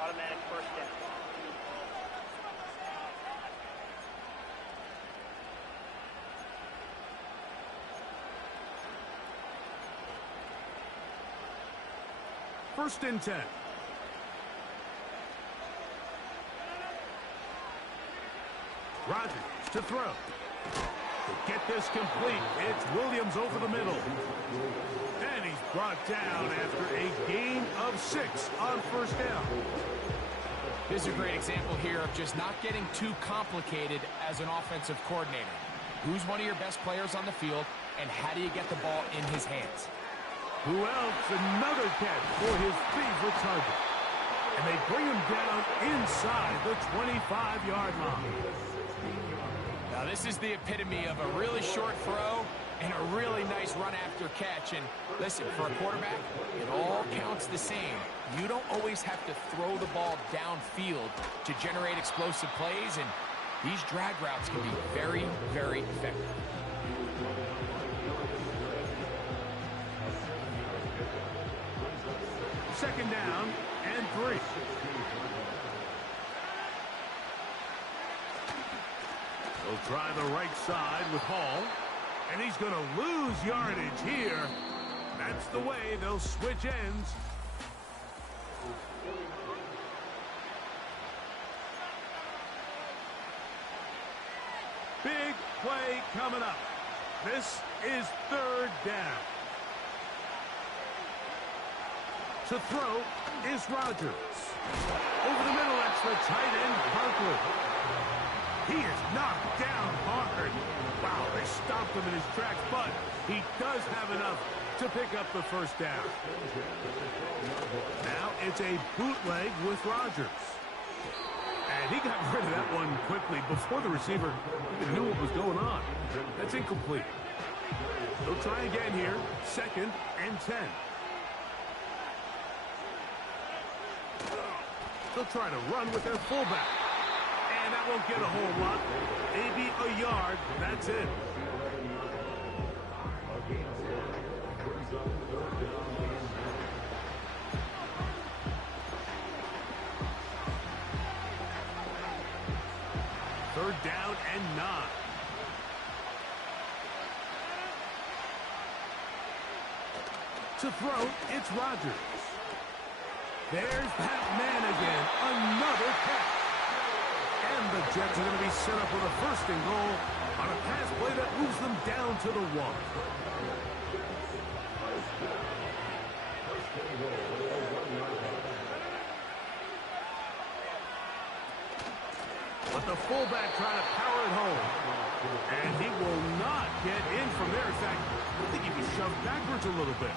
Automatic first down. First and 10. Rodgers to throw. To get this complete, it's Williams over the middle. And he's brought down after a gain of 6 on first down. This is a great example here of just not getting too complicated as an offensive coordinator. Who's one of your best players on the field, and how do you get the ball in his hands? Who else? Another catch for his favorite target. And they bring him down inside the 25-yard line. Now, this is the epitome of a really short throw and a really nice run after catch. And listen, for a quarterback, it all counts the same. You don't always have to throw the ball downfield to generate explosive plays, and these drag routes can be very, very effective. Second down and 3. They'll try the right side with Hall. And he's going to lose yardage here. That's the way they'll switch ends. Big play coming up. This is third down. To throw is Rodgers. Over the middle, that's the tight end, Barkley. He is knocked down hard. Wow, they stopped him in his tracks, but he does have enough to pick up the first down. Now it's a bootleg with Rodgers. And he got rid of that one quickly before the receiver even knew what was going on. That's incomplete. They'll try again here. Second and 10. They'll try to run with their fullback. And that won't get a whole lot. Maybe a yard. That's it. Third down and 9. To throw, it's Rodgers. There's that man again. Another catch. And the Jets are going to be set up with a first and goal on a pass play that moves them down to the 1. But the fullback trying to power it home. And he will not get in from there. In fact, I think he was shoved backwards a little bit.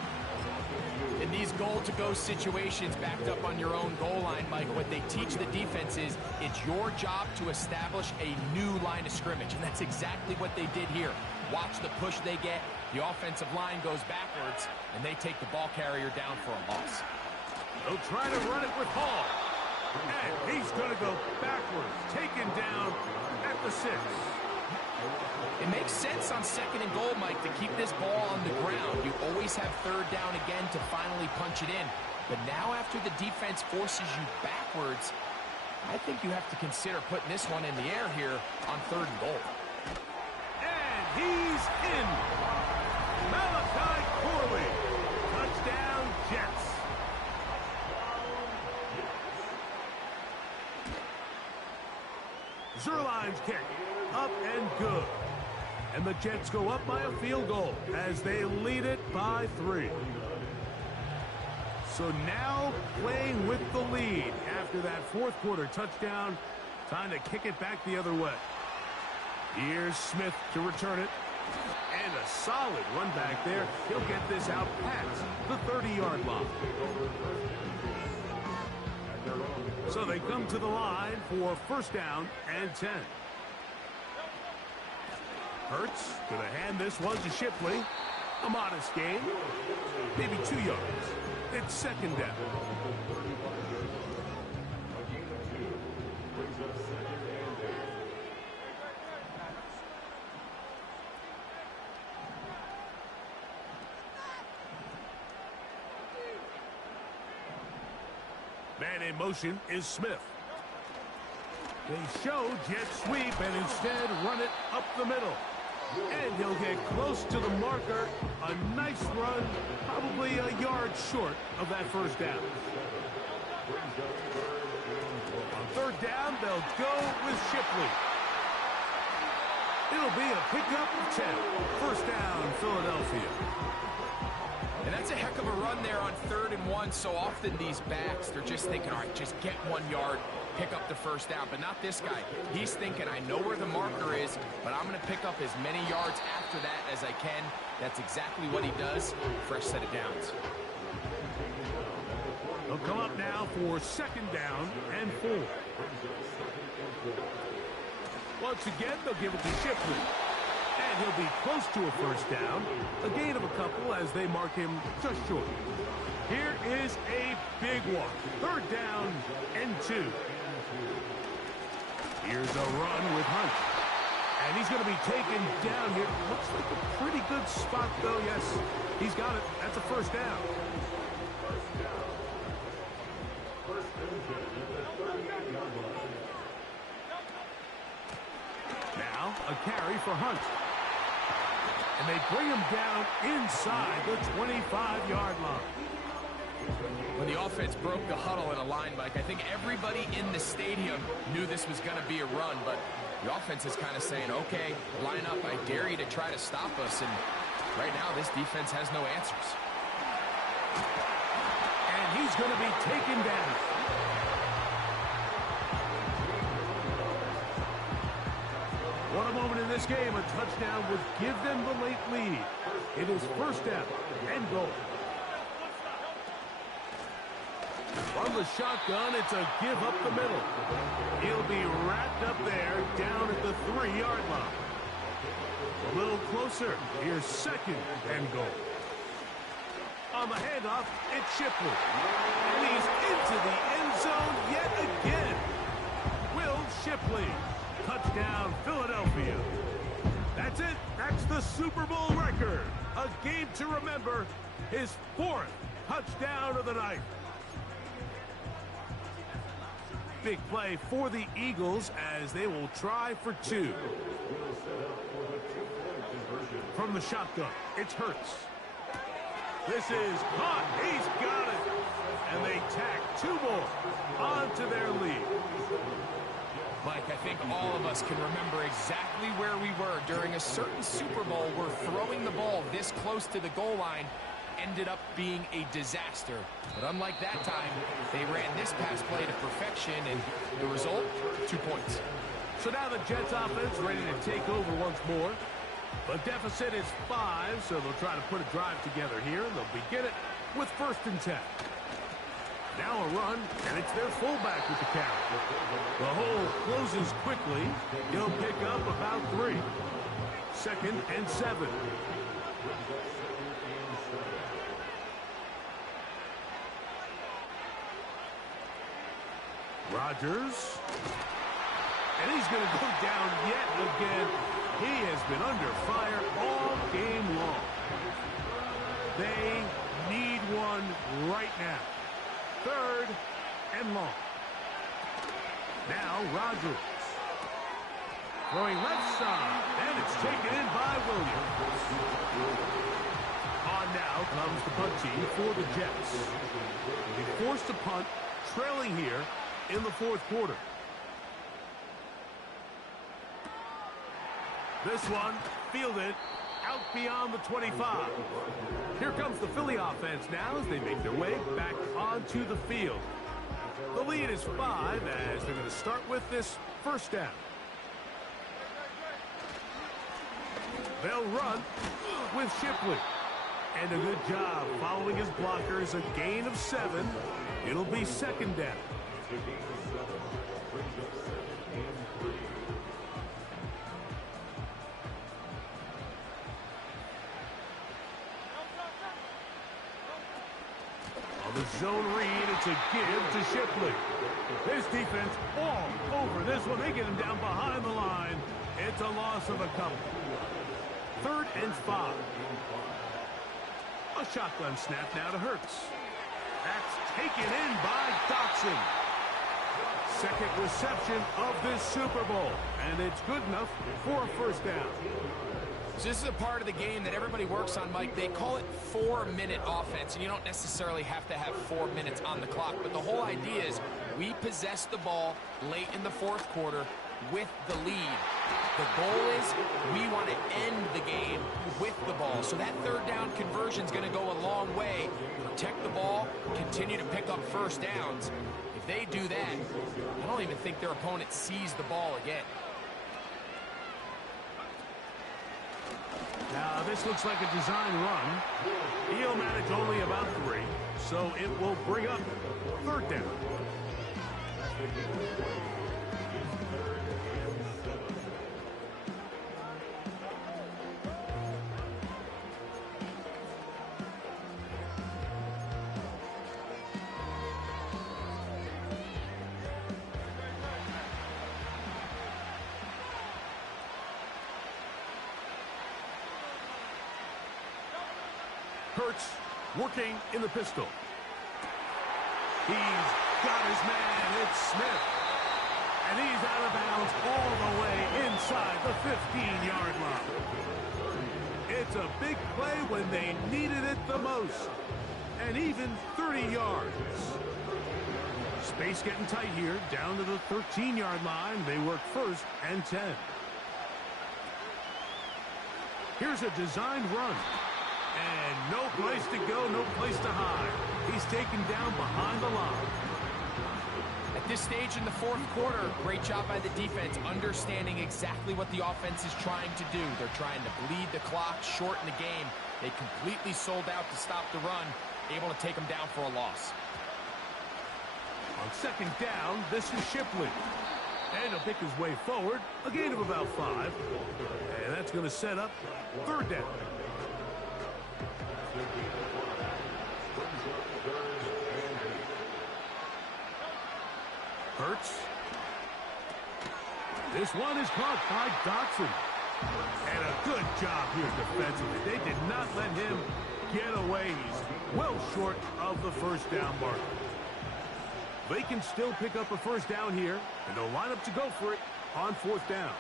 In these goal-to-go situations backed up on your own goal line, Mike, what they teach the defense is it's your job to establish a new line of scrimmage, and that's exactly what they did here. Watch the push they get. The offensive line goes backwards, and they take the ball carrier down for a loss. They'll try to run it with Hall. And he's going to go backwards, taken down at the 6. It makes sense on second and goal, Mike, to keep this ball on the ground. You always have third down again to finally punch it in. But now after the defense forces you backwards, I think you have to consider putting this one in the air here on third and goal. And he's in. Malachi Corley. Touchdown, Jets. Zerline's kick. Up and good. And the Jets go up by a field goal as they lead it by 3. So now playing with the lead after that fourth quarter touchdown. Time to kick it back the other way. Here's Smith to return it. And a solid run back there. He'll get this out past the 30-yard line. So they come to the line for first down and 10. Hurts going to hand this one to Shipley. A modest gain. Maybe 2 yards. It's second down. Man in motion is Smith. They show jet sweep and instead run it up the middle. And he'll get close to the marker. A nice run, probably a yard short of that first down. On third down, they'll go with Shipley. It'll be a pickup of 10. First down, Philadelphia. And that's a heck of a run there on 3rd and 1. So often these backs, they're just thinking, all right, just get 1 yard, pick up the first down. But not this guy. He's thinking, I know where the marker is, but I'm going to pick up as many yards after that as I can. That's exactly what he does. Fresh set of downs. They'll come up now for 2nd down and 4. Once again, they'll give it to Shipley. And he'll be close to a first down. A gain of a couple as they mark him just short. Here is a big one. 3rd down and 2. Here's a run with Hunt. And he's going to be taken down here. Looks like a pretty good spot, though. Yes, he's got it. That's a first down. Now, a carry for Hunt. And they bring him down inside the 25-yard line. When the offense broke the huddle in a line, Mike, I think everybody in the stadium knew this was going to be a run, but the offense is kind of saying, okay, line up, I dare you to try to stop us, and right now this defense has no answers. And he's going to be taken down. What a moment in this game. A touchdown would give them the late lead. It is first down and goal. From the shotgun, it's a give up the middle. He'll be wrapped up there down at the 3-yard line. A little closer. Here's 2nd and goal. On the handoff, it's Shipley. And he's into the end zone yet again. Will Shipley. Touchdown, Philadelphia. That's it. That's the Super Bowl record. A game to remember. His 4th touchdown of the night. Big play for the Eagles as they will try for 2. From the shotgun, it's Hurts. This is caught. He's got it. And they tack 2 more onto their lead. Mike, I think all of us can remember exactly where we were during a certain Super Bowl where throwing the ball this close to the goal line ended up being a disaster. But unlike that time, they ran this pass play to perfection, and the result, 2 points. So now the Jets offense ready to take over once more. The deficit is 5, so they'll try to put a drive together here, and they'll begin it with 1st and 10. Now a run, and it's their fullback with the carry. The hole closes quickly. He'll pick up about 3. 2nd and 7. Rodgers. And he's going to go down yet again. He has been under fire all game long. They need one right now. 3rd and long. Now Rodgers. Throwing left side. And it's taken in by Williams. On now comes the punt team for the Jets. They forced to punt, trailing here in the 4th quarter. This one fielded out beyond the 25. Here comes the Philly offense now as they make their way back onto the field. The lead is 5 as they're going to start with this first down. They'll run with Shipley. And a good job following his blockers. A gain of 7. It'll be 2nd down. On the zone read, it's a give to Shipley. This defense all over this one. They get him down behind the line. It's a loss of a couple. 3rd and 5. A shotgun snap now to Hurts. That's taken in by Dotson. Second reception of this Super Bowl, and it's good enough for a first down. So this is a part of the game that everybody works on, Mike. They call it 4-minute offense, and you don't necessarily have to have 4 minutes on the clock, but the whole idea is we possess the ball late in the fourth quarter with the lead. The goal is we want to end the game with the ball. So that third down conversion is going to go a long way. Protect the ball, continue to pick up first downs. If they do that, I don't even think their opponent sees the ball again. Now, this looks like a design run. He'll manage only about 3, so it will bring up third down. Hurts working in the pistol. He's got his man. It's Smith. And he's out of bounds all the way inside the 15-yard line. It's a big play when they needed it the most. And even 30 yards. Space getting tight here. Down to the 13-yard line. They work first and 10. Here's a designed run. And no place to go, no place to hide. He's taken down behind the line. At this stage in the fourth quarter, great job by the defense, understanding exactly what the offense is trying to do. They're trying to bleed the clock, shorten the game. They completely sold out to stop the run, able to take them down for a loss. On second down, this is Shipley. And he'll pick his way forward, a gain of about 5. And that's going to set up third down. Hurts. This one is caught by Dotson. And a good job here defensively. They did not let him get away. He's well short of the first down mark. They can still pick up a first down here, and they'll line up to go for it on fourth down.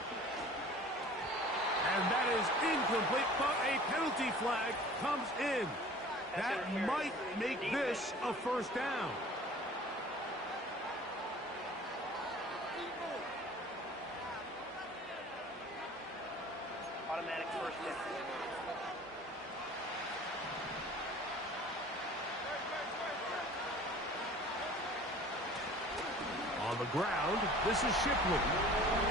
And that is incomplete, but a penalty flag comes in. That might make this a first down. Automatic first down. On the ground, this is Shipley.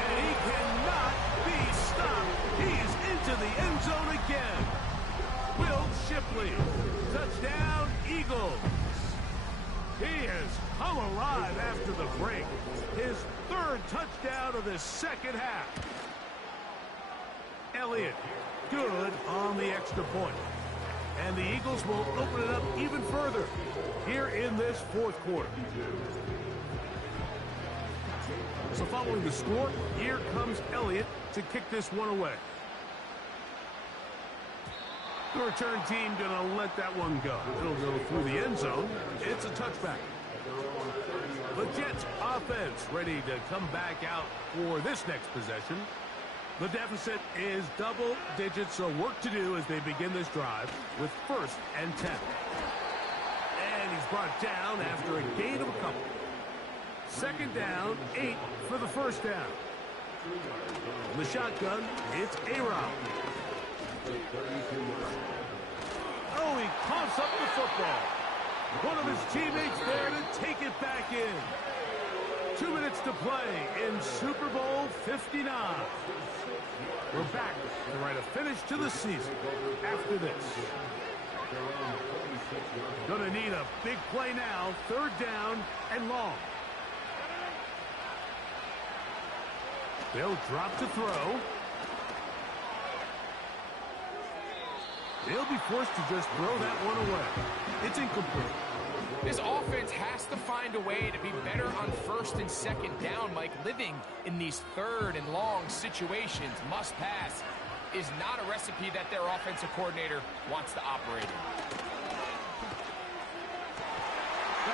And he cannot be stopped. He's into the end zone again. Will Shipley. Touchdown, Eagles. He has come alive after the break. His third touchdown of the second half. Elliott, good on the extra point. And the Eagles will open it up even further here in this fourth quarter. So following the score, here comes Elliott to kick this one away. The return team going to let that one go. It'll go through the end zone. It's a touchback. The Jets offense ready to come back out for this next possession. The deficit is double digits, so work to do as they begin this drive with first and 10. And he's brought down after a gain of a couple. Second down, 8 for the first down. In the shotgun, it's A-Rob. Oh, he coughs up the football. One of his teammates there to take it back in. 2 minutes to play in Super Bowl 59. We're back to write a finish to the season after this. Gonna need a big play now. Third down and long. They'll drop to throw. They'll be forced to just throw that one away. It's incomplete. This offense has to find a way to be better on first and second down, Mike. Living in these third and long situations, must pass, is not a recipe that their offensive coordinator wants to operate in.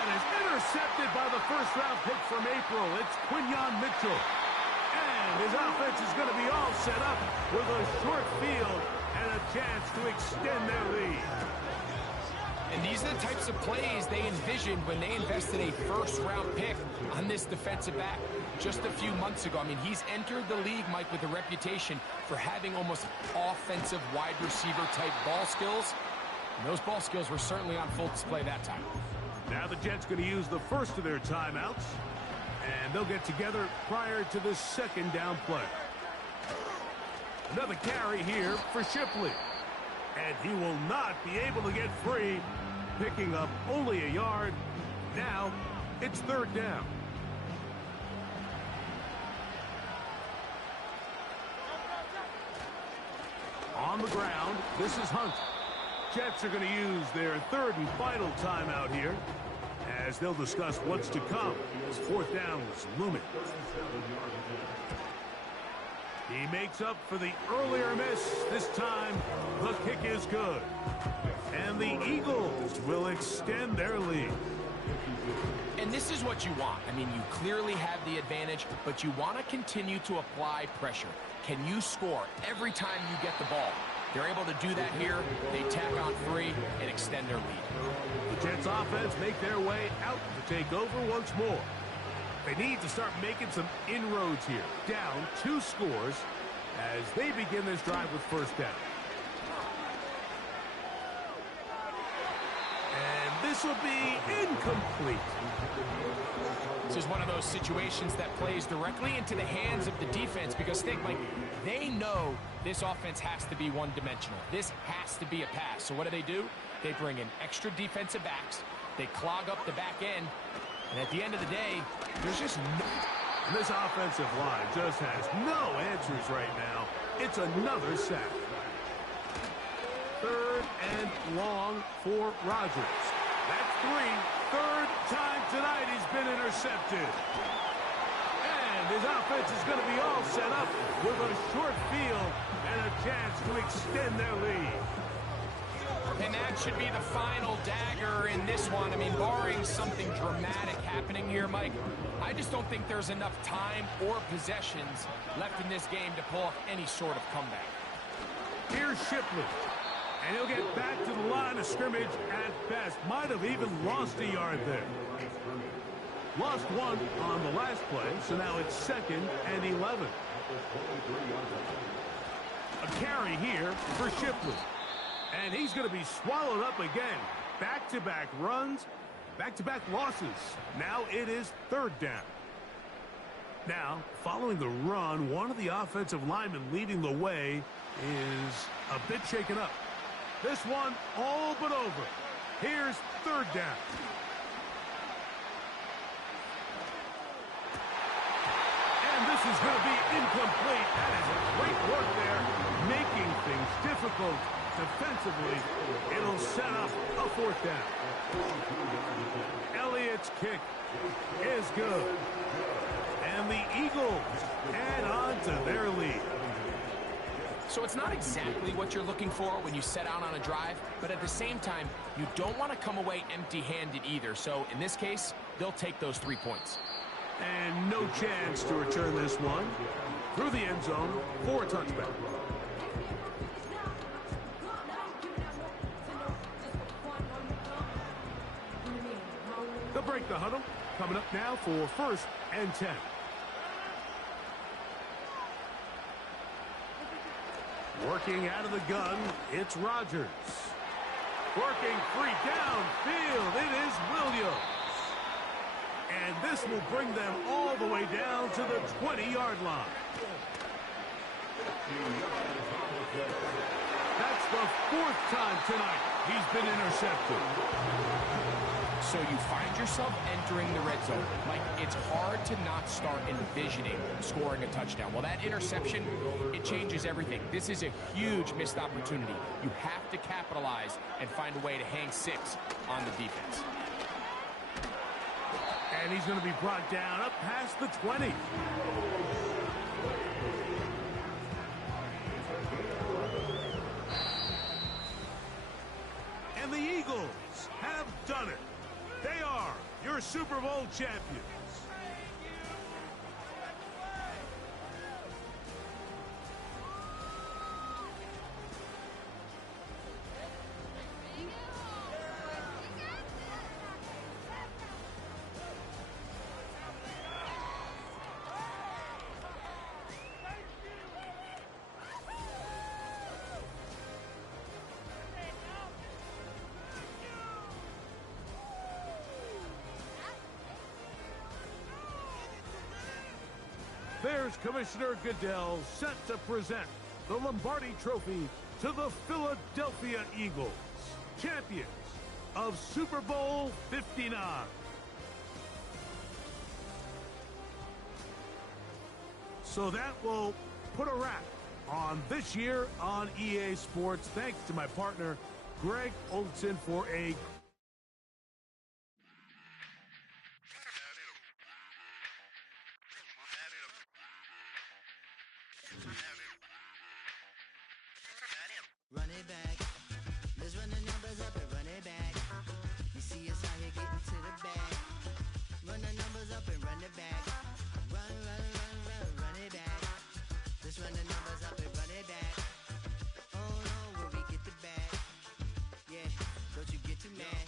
That is intercepted by the first-round pick from April. It's Quinyon Mitchell. And his offense is going to be all set up with a short field and a chance to extend their lead. And these are the types of plays they envisioned when they invested a first-round pick on this defensive back just a few months ago. I mean, he's entered the league, Mike, with a reputation for having almost offensive wide receiver-type ball skills. And those ball skills were certainly on full display that time. Now the Jets going to use the first of their timeouts, and they'll get together prior to the second down play. Another carry here for Shipley. And he will not be able to get free, picking up only a yard. Now it's third down. On the ground, this is Hunt. Jets are going to use their third and final timeout here as they'll discuss what's to come as fourth down was looming. He makes up for the earlier miss. This time, the kick is good. And the Eagles will extend their lead. And this is what you want. I mean, you clearly have the advantage, but you want to continue to apply pressure. Can you score every time you get the ball? They're able to do that here. They tack on 3 and extend their lead. The Jets offense make their way out to take over once more. They need to start making some inroads here. Down 2 scores as they begin this drive with first down. And this will be incomplete. This is one of those situations that plays directly into the hands of the defense because think, Mike, they know this offense has to be one-dimensional. This has to be a pass. So what do? They bring in extra defensive backs. They clog up the back end. And at the end of the day, there's just no... This offensive line just has no answers right now. It's another sack. Third and long for Rodgers. That's 3. Third time tonight he's been intercepted. And his offense is going to be all set up with a short field and a chance to extend their lead. And that should be the final dagger in this one. I mean, barring something dramatic happening here, Mike, I just don't think there's enough time or possessions left in this game to pull off any sort of comeback. Here's Shipley. And he'll get back to the line of scrimmage at best. Might have even lost a yard there. Lost 1 on the last play, so now it's 2nd and 11. A carry here for Shipley. And he's going to be swallowed up again. Back-to-back runs, back-to-back losses. Now it is third down. Now, following the run, one of the offensive linemen leading the way is a bit shaken up. This one all but over. Here's third down. And this is going to be incomplete. That is great work there, making things difficult defensively. It'll set up a fourth down. Elliott's kick is good. And the Eagles add on to their lead. So it's not exactly what you're looking for when you set out on a drive, but at the same time, you don't want to come away empty-handed either. So in this case, they'll take those 3 points. And no chance to return this one through the end zone for a touchback. They'll break the huddle. Coming up now for 1st and 10. Working out of the gun, it's Rodgers. Working free downfield, it is Williams. And this will bring them all the way down to the 20-yard line. That's the 4th time tonight he's been intercepted. So you find yourself entering the red zone. Mike, it's hard to not start envisioning scoring a touchdown. Well, that interception, it changes everything. This is a huge missed opportunity. You have to capitalize and find a way to hang 6 on the defense. And he's going to be brought down up past the 20. And the Eagles have done it. They are your Super Bowl champions. Bears Commissioner Goodell set to present the Lombardi Trophy to the Philadelphia Eagles, champions of Super Bowl 59. So that will put a wrap on this year on EA Sports. Thanks to my partner, Greg Olson, for a run it back. Let's run the numbers up and run it back. You see us out here getting to the bag. Run the numbers up and run it back. Run, run, run, run, run it back. Let's run the numbers up and run it back. Oh no, where we get the bag. Yeah, don't you get too mad.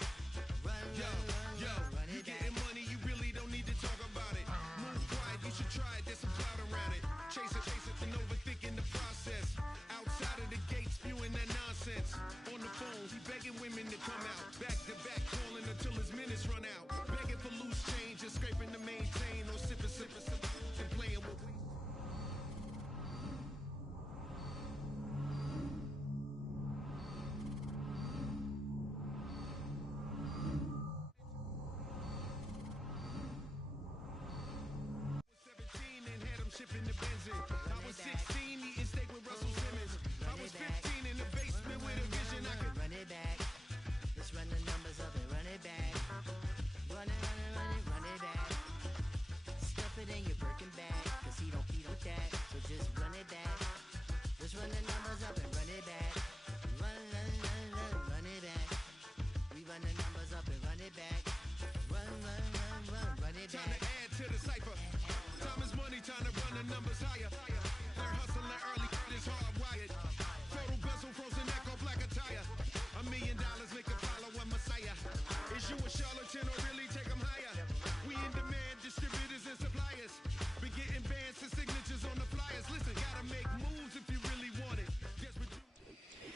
Run, run, run, run it back. Getting money, you really don't need to talk about it. Move quiet, you should try it, there's some cloud around it. Chase it, and overthinking the process. Outside of the gate, spewing that nonsense. On the phone, he begging women to come out. Back to back, calling until his minutes run out. Begging for loose change, just scraping to maintain. Or sipping, and playing with we. Shipping the Benzin. I was 16, eating steak with Russell Simmons. I was 15 in the basement with a vision. I could run it back. Let's run the numbers up and run it back. Run it, run it, run it, run it back. Stuff it in your Birkin bag, cause he don't eat with that. So just run it back. Let's run the numbers up and run it back. Run, run, run, run, run it back. We run the numbers up and run it back. Run, run, run, run, run it back. time to add to the cipher. Time is money, time to run the numbers higher. They're hustling early, it's hardwired. Total bezel, frozen neck off like a tire. $1 million make a follow a messiah. Is you a charlatan or really take them higher? We in demand, distributors and suppliers. Be getting bands and signatures on the flyers. Listen, gotta make moves if you really want it.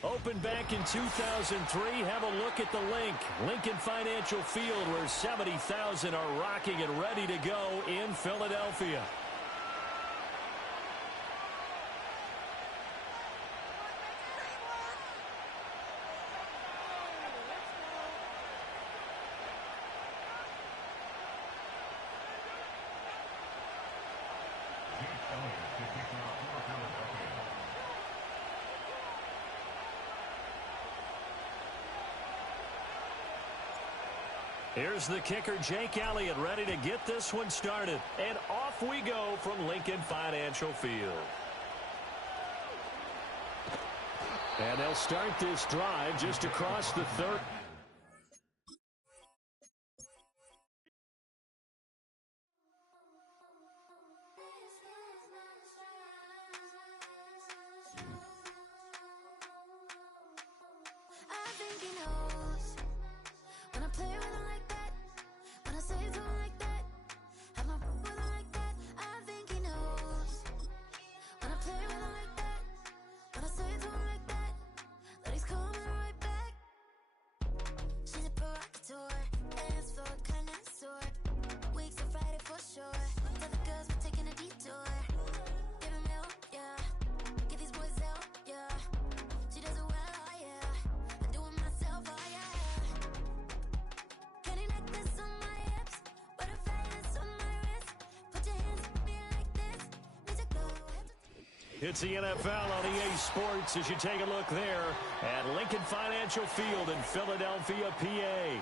Opened back in 2003, have a look at the link. Lincoln Financial Field, where 70,000 are rocking and ready to go in Philadelphia. Here's the kicker, Jake Elliott, ready to get this one started. And off we go from Lincoln Financial Field. And they'll start this drive just across the 30. I think he knows when I play with him like that, when I say it to him like that, have my with him like that. I think he knows when I play with him like that, when I say it to him like that, that he's coming right back. She's a provocateur, dance floor connoisseur, weeks of Friday for sure. Tell the girls we're taking a detour. Give him help, yeah. Give these boys help, yeah. She does it well, oh yeah. I do it myself, oh yeah. Candy necklace on my hips, butterflies on my wrist. Put your hands on me like this. Need to go. It's the NFL on EA Sports as you take a look there at Lincoln Financial Field in Philadelphia, PA.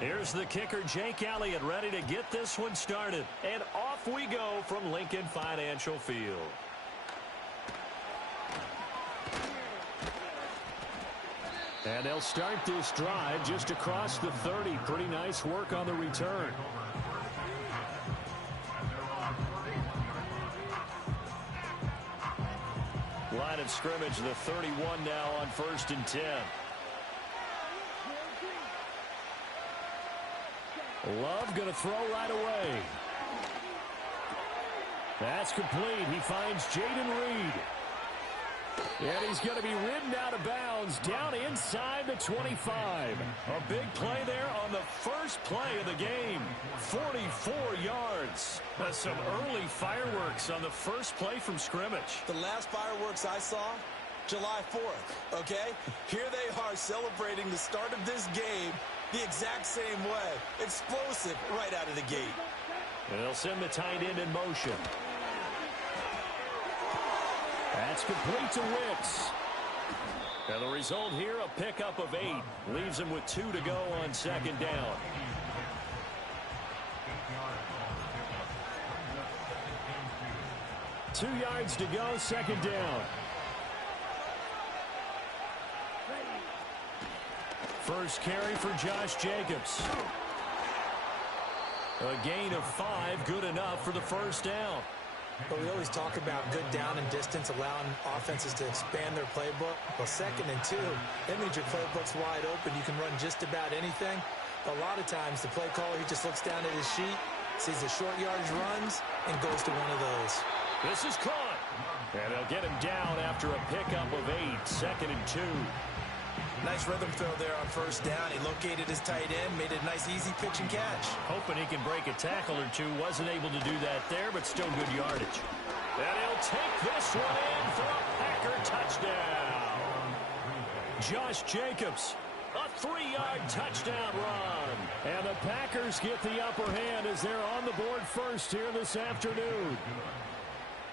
Here's the kicker, Jake Elliott, ready to get this one started. And off we go from Lincoln Financial Field. And they'll start this drive just across the 30. Pretty nice work on the return. Line of scrimmage, the 31 now on 1st and 10. Love going to throw right away. That's complete. He finds Jaden Reed. And he's going to be ridden out of bounds down inside the 25. A big play there on the first play of the game. 44 yards. Some early fireworks on the first play from scrimmage. The last fireworks I saw, July 4th, okay? Here they are celebrating the start of this game the exact same way. Explosive right out of the gate. And they'll send the tight end in motion. That's complete to Wicks. And the result here, a pickup of 8. Leaves him with 2 to go on 2nd down. Two yards to go, 2nd down. First carry for Josh Jacobs. A gain of 5, good enough for the first down. But we always talk about good down and distance, allowing offenses to expand their playbook. Well, 2nd and 2, that means your playbook's wide open. You can run just about anything. A lot of times, the play caller, he just looks down at his sheet, sees the short yardage runs, and goes to one of those. This is caught. And they'll get him down after a pickup of 8, 2nd and 2. Nice rhythm throw there on 1st down. He located his tight end, made a nice easy pitch and catch. Hoping he can break a tackle or two. Wasn't able to do that there, but still good yardage. And he'll take this one in for a Packer touchdown. Josh Jacobs, a 3-yard touchdown run. And the Packers get the upper hand as they're on the board first here this afternoon.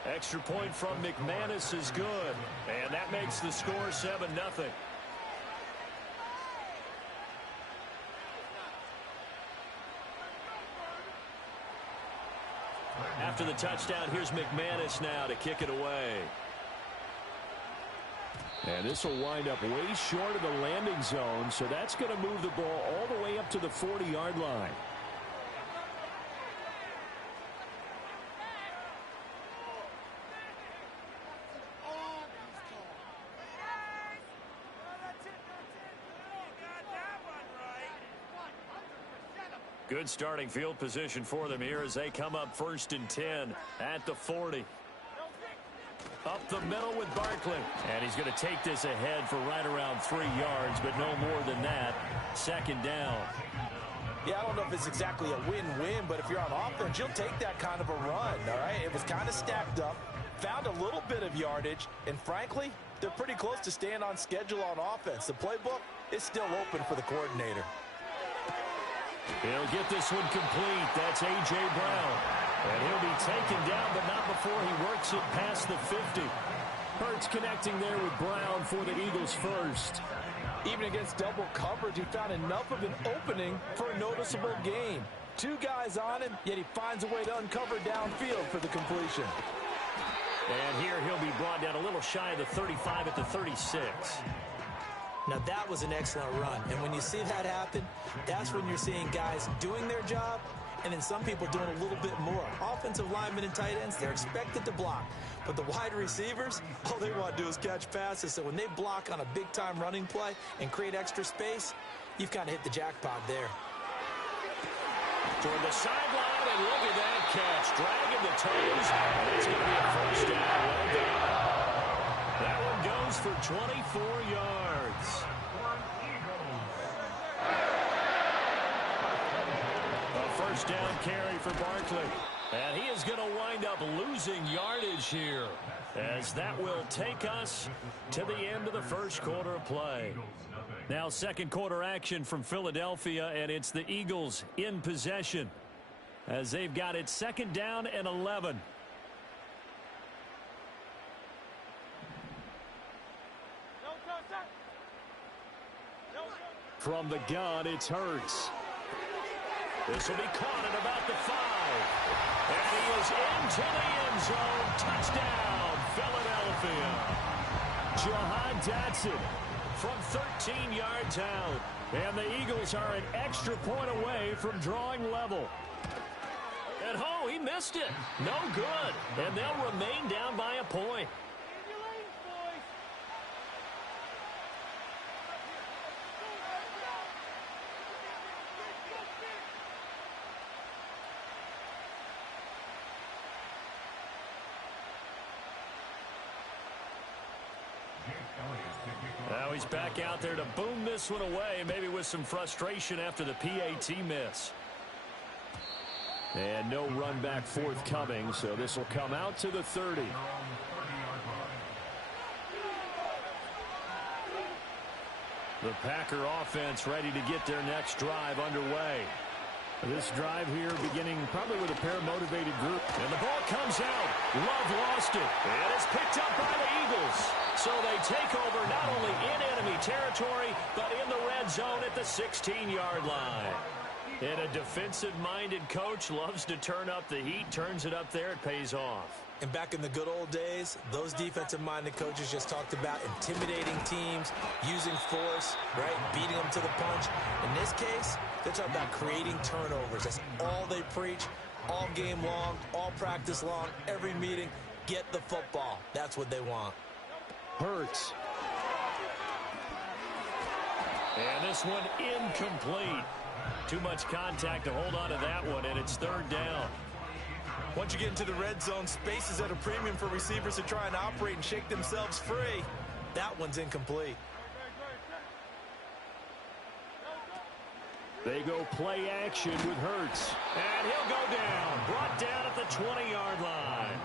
Extra point from McManus is good. And that makes the score 7-0. After the touchdown, here's McManus now to kick it away. And this will wind up way short of the landing zone, so that's going to move the ball all the way up to the 40-yard line. Good starting field position for them here as they come up 1st and 10 at the 40. Up the middle with Barkley. And he's going to take this ahead for right around 3 yards, but no more than that. 2nd down. Yeah, I don't know if it's exactly a win-win, but if you're on offense, you'll take that kind of a run, all right? It was kind of stacked up, found a little bit of yardage, and frankly, they're pretty close to staying on schedule on offense. The playbook is still open for the coordinator. He'll get this one complete. That's A.J. Brown. And he'll be taken down, but not before he works it past the 50. Hurts connecting there with Brown for the Eagles first. Even against double coverage, he found enough of an opening for a noticeable gain. 2 guys on him, yet he finds a way to uncover downfield for the completion. And here he'll be brought down a little shy of the 35 at the 36. Now that was an excellent run, and when you see that happen, that's when you're seeing guys doing their job, and then some people doing a little bit more. Offensive linemen and tight ends, they're expected to block, but the wide receivers, all they want to do is catch passes, so when they block on a big-time running play and create extra space, you've kind of hit the jackpot there. Toward the sideline, and look at that catch, dragging the toes, and it's going to be a first down. Well done. That one goes for 24 yards. A first down carry for Barkley. And he is going to wind up losing yardage here, as that will take us to the end of the first quarter of play. Now 2nd quarter action from Philadelphia, and it's the Eagles in possession as they've got it 2nd down and 11. From the gun, it's Hurts. This will be caught at about the 5. And he is into the end zone. Touchdown, Philadelphia. Jahan Dotson from 13 yards out. And the Eagles are an extra point away from drawing level. And oh, he missed it. No good. And they'll remain down by a point. Now he's back out there to boom this one away, maybe with some frustration after the PAT miss. And no run back forthcoming, so this will come out to the 30. The Packer offense ready to get their next drive underway. This drive here beginning probably with a pair-motivated group. And the ball comes out. Love lost it. And it's picked up by the Eagles. So they take over not only in enemy territory, but in the red zone at the 16-yard line. And a defensive-minded coach loves to turn up the heat, turns it up there, it pays off. And back in the good old days, those defensive-minded coaches just talked about intimidating teams, using force, right, beating them to the punch. In this case, they're talking about creating turnovers. That's all they preach, all game long, all practice long, every meeting. Get the football. That's what they want. Hurts. And this one incomplete. Too much contact to hold on to that one, and it's third down. Once you get into the red zone, space is at a premium for receivers to try and operate and shake themselves free. That one's incomplete. They go play action with Hurts. And he'll go down. Brought down at the 20-yard line.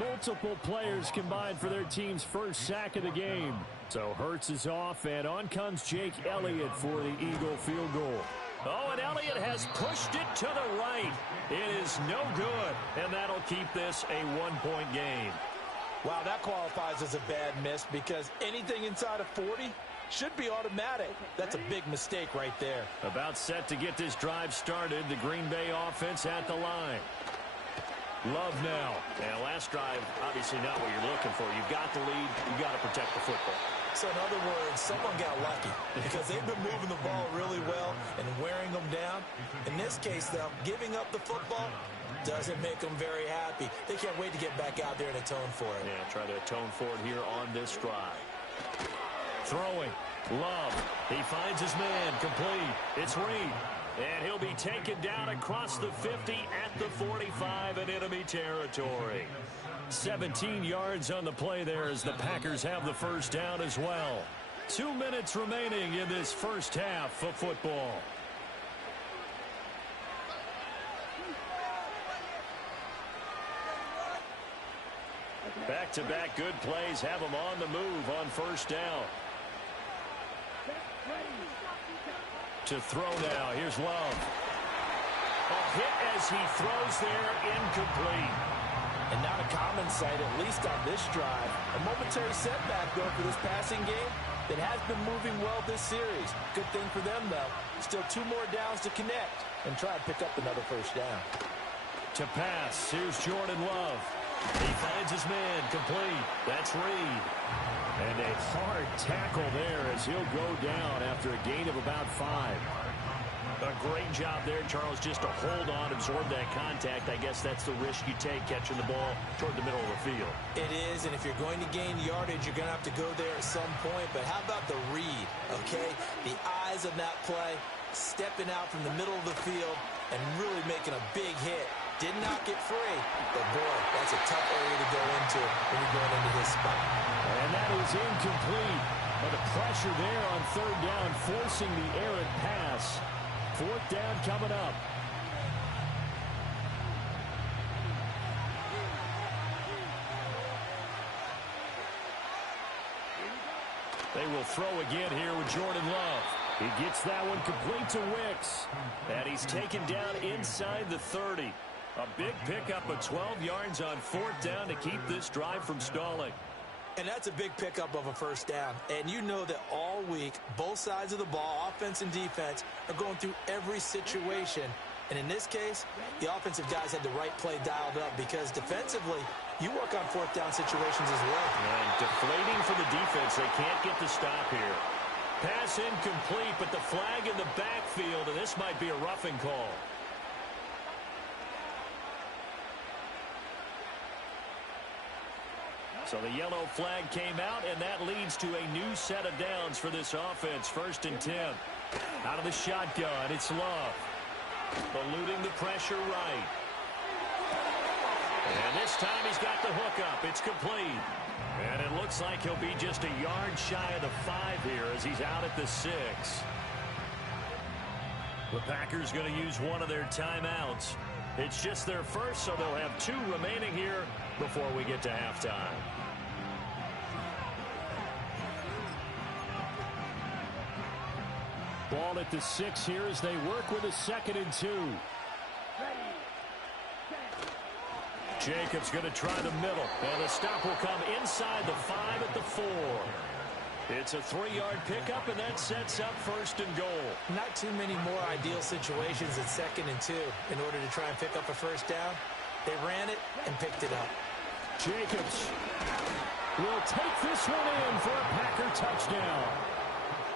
Multiple players combined for their team's first sack of the game. So Hurts is off, and on comes Jake Elliott for the Eagle field goal. Oh, and Elliott has pushed it to the right. It is no good, and that'll keep this a one-point game. Wow, that qualifies as a bad miss because anything inside of 40 should be automatic. That's a big mistake right there. About set to get this drive started, the Green Bay offense at the line. Love now. And last drive, obviously not what you're looking for. You've got the lead. You've got to protect the football. So in other words, someone got lucky because they've been moving the ball really well and wearing them down. In this case, though, giving up the football doesn't make them very happy. They can't wait to get back out there and atone for it. Yeah, try to atone for it here on this drive. Throwing. Love. He finds his man. Complete. It's Reed. And he'll be taken down across the 50 at the 45 in enemy territory. 17 yards on the play there as the Packers have the first down as well. 2 minutes remaining in this first half of football. Back-to-back good plays have them on the move on first down. To throw now. Here's Love. A hit as he throws there, incomplete. And not a common sight, at least on this drive. A momentary setback, though, for this passing game that has been moving well this series. Good thing for them, though. Still 2 more downs to connect and try to pick up another first down. To pass, here's Jordan Love. He finds his man, complete. That's Reed. And a hard tackle there as he'll go down after a gain of about 5. A great job there, Charles, just to hold on, absorb that contact. I guess that's the risk you take catching the ball toward the middle of the field. It is, and if you're going to gain yardage, you're going to have to go there at some point. But how about the read, okay? The eyes of that play, stepping out from the middle of the field and really making a big hit. Did not get free, but boy, that's a tough area to go into when you're going into his spot. And that is incomplete. But the pressure there on third down, forcing the errant pass. Fourth down coming up. They will throw again here with Jordan Love. He gets that one complete to Wicks. And he's taken down inside the 30. A big pickup of 12 yards on fourth down to keep this drive from stalling. And that's a big pickup of a first down. And you know that all week, both sides of the ball, offense and defense, are going through every situation. And in this case, the offensive guys had the right play dialed up because defensively, you work on fourth down situations as well. And deflating for the defense. They can't get the stop here. Pass incomplete, but the flag in the backfield, and this might be a roughing call. So the yellow flag came out, and that leads to a new set of downs for this offense. 1st and 10. Out of the shotgun, it's Love. Eluding the pressure right. And this time he's got the hook up. It's complete. And it looks like he'll be just a yard shy of the 5 here as he's out at the 6. The Packers going to use one of their timeouts. It's just their first, so they'll have 2 remaining here before we get to halftime. Ball at the 6 here as they work with a 2nd and 2. Jacobs going to try the middle, and the stop will come inside the 5 at the 4. It's a 3-yard pickup, and that sets up 1st and goal. Not too many more ideal situations at 2nd and 2 in order to try and pick up a first down. They ran it and picked it up. Jacobs will take this one in for a Packer touchdown.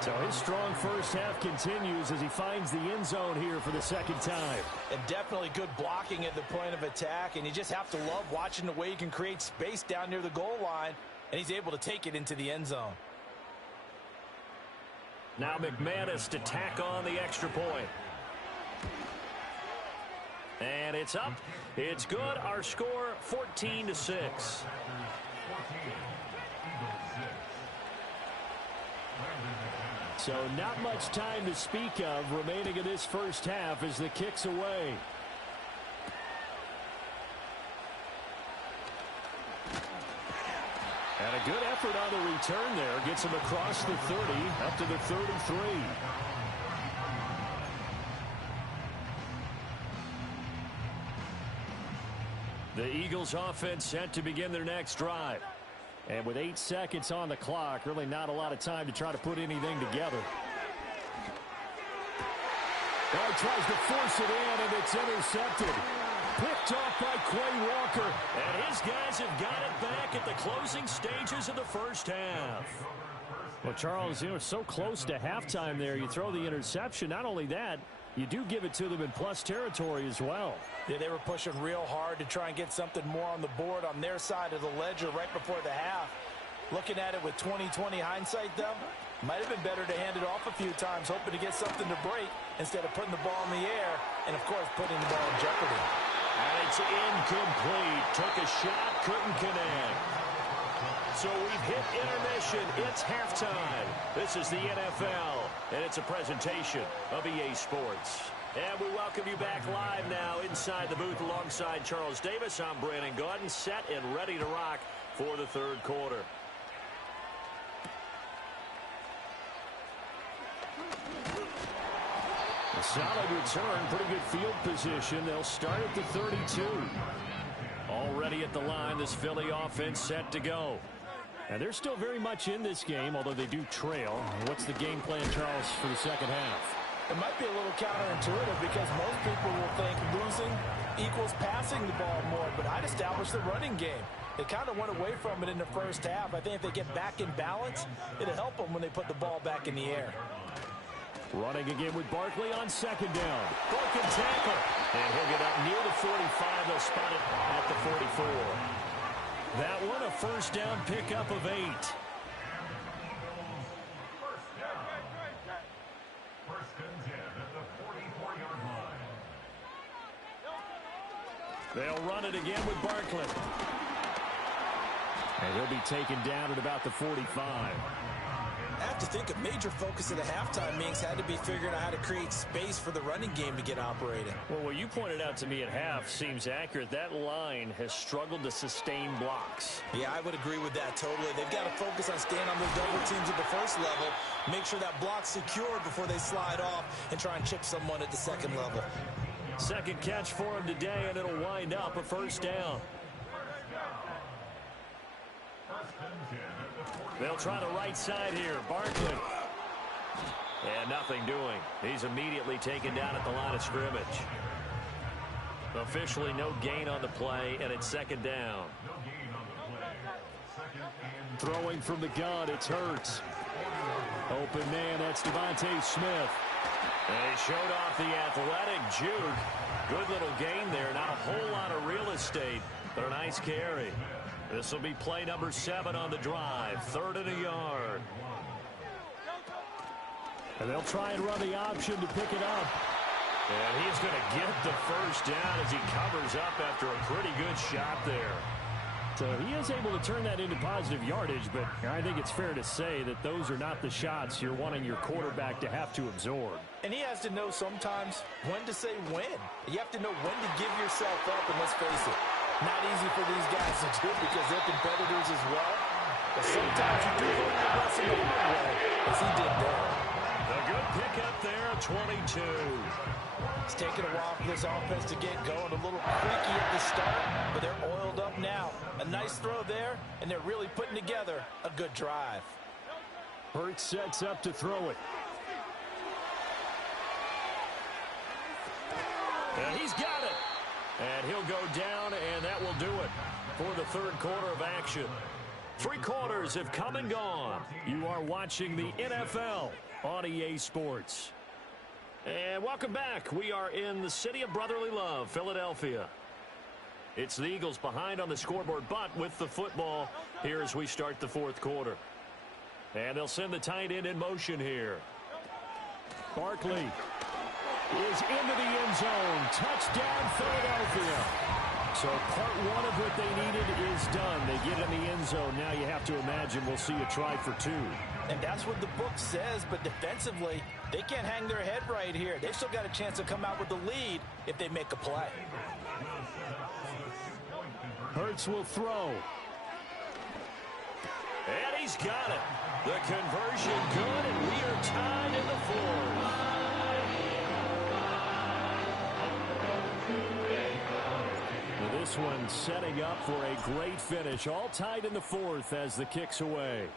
So his strong first half continues as he finds the end zone here for the 2nd time. And definitely good blocking at the point of attack, and you just have to love watching the way he can create space down near the goal line, and he's able to take it into the end zone. Now McManus to tack on the extra point. And it's up. It's good. Our score, 14-6. So not much time to speak of remaining in this first half as the kick's away. And a good effort on the return there. Gets him across the 30, up to the 33. The Eagles offense set to begin their next drive. And with 8 seconds on the clock, really not a lot of time to try to put anything together. Now he tries to force it in, and it's intercepted. Picked off by Quay Walker. And his guys have got it back at the closing stages of the first half. Well, Charles, so close to halftime there. You throw the interception. Not only that, you do give it to them in plus territory as well. Yeah, they were pushing real hard to try and get something more on the board on their side of the ledger right before the half. Looking at it with 20/20 hindsight, though, might have been better to hand it off a few times, hoping to get something to break instead of putting the ball in the air and, of course, putting the ball in jeopardy. And it's incomplete. Took a shot, couldn't connect. So we've hit intermission. It's halftime. This is the NFL, and it's a presentation of EA Sports. And we welcome you back live now inside the booth alongside Charles Davis. I'm Brandon Gaudin, set and ready to rock for the 3rd quarter. A solid return, pretty good field position. They'll start at the 32. Already at the line, this Philly offense set to go. And they're still very much in this game, although they do trail. What's the game plan, Charles, for the 2nd half? It might be a little counterintuitive because most people will think losing equals passing the ball more, but I'd establish the running game. They kind of went away from it in the first half. I think if they get back in balance, it'll help them when they put the ball back in the air. Running again with Barkley on 2nd down. Broken tackle. And he'll get up near the 45. They'll spot it at the 44. That one, a first down pickup of 8. They'll run it again with Barkley. And he'll be taken down at about the 45. I have to think a major focus of the halftime meetings had to be figuring out how to create space for the running game to get operating. Well, what you pointed out to me at half seems accurate. That line has struggled to sustain blocks. Yeah, I would agree with that totally. They've got to focus on staying on those double teams at the first level, make sure that block's secured before they slide off and try and chip someone at the 2nd level. Second catch for him today, and it'll wind up a first down. They'll try the right side here. Barkley. And nothing doing. He's immediately taken down at the line of scrimmage. Officially no gain on the play, and it's second down. Throwing from the gun, it's Hurts. Open man, that's Devontae Smith. And he showed off the athletic juke. Good little gain there. Not a whole lot of real estate, but a nice carry. This will be play number 7 on the drive. 3rd and a yard. And they'll try and run the option to pick it up. And he's going to get the first down as he covers up after a pretty good shot there. So he is able to turn that into positive yardage, but I think it's fair to say that those are not the shots you're wanting your quarterback to have to absorb. And he has to know sometimes when to say when. You have to know when to give yourself up, and let's face it, not easy for these guys to do because they're competitors as well. But sometimes you do learn your lesson the hard way, as he did there. A good pickup there at 22. It's taken a while for this offense to get going. A little creaky at the start, but they're oiled up now. A nice throw there, and they're really putting together a good drive. Hurts sets up to throw it. And he's got it. And he'll go down, and that will do it for the 3rd quarter of action. 3 quarters have come and gone. You are watching the NFL on EA Sports. And welcome back. We are in the city of brotherly love, Philadelphia. It's the Eagles behind on the scoreboard, but with the football here as we start the 4th quarter. And they'll send the tight end in motion here. Barkley is into the end zone. Touchdown, Philadelphia. So part 1 of what they needed is done. They get in the end zone. Now you have to imagine we'll see a try for 2. And that's what the book says, but defensively, they can't hang their head right here. They've still got a chance to come out with the lead if they make a play. Hurts will throw. And he's got it. The conversion good, and we are tied in the 4th. This one setting up for a great finish. All tied in the 4th as the kick's away.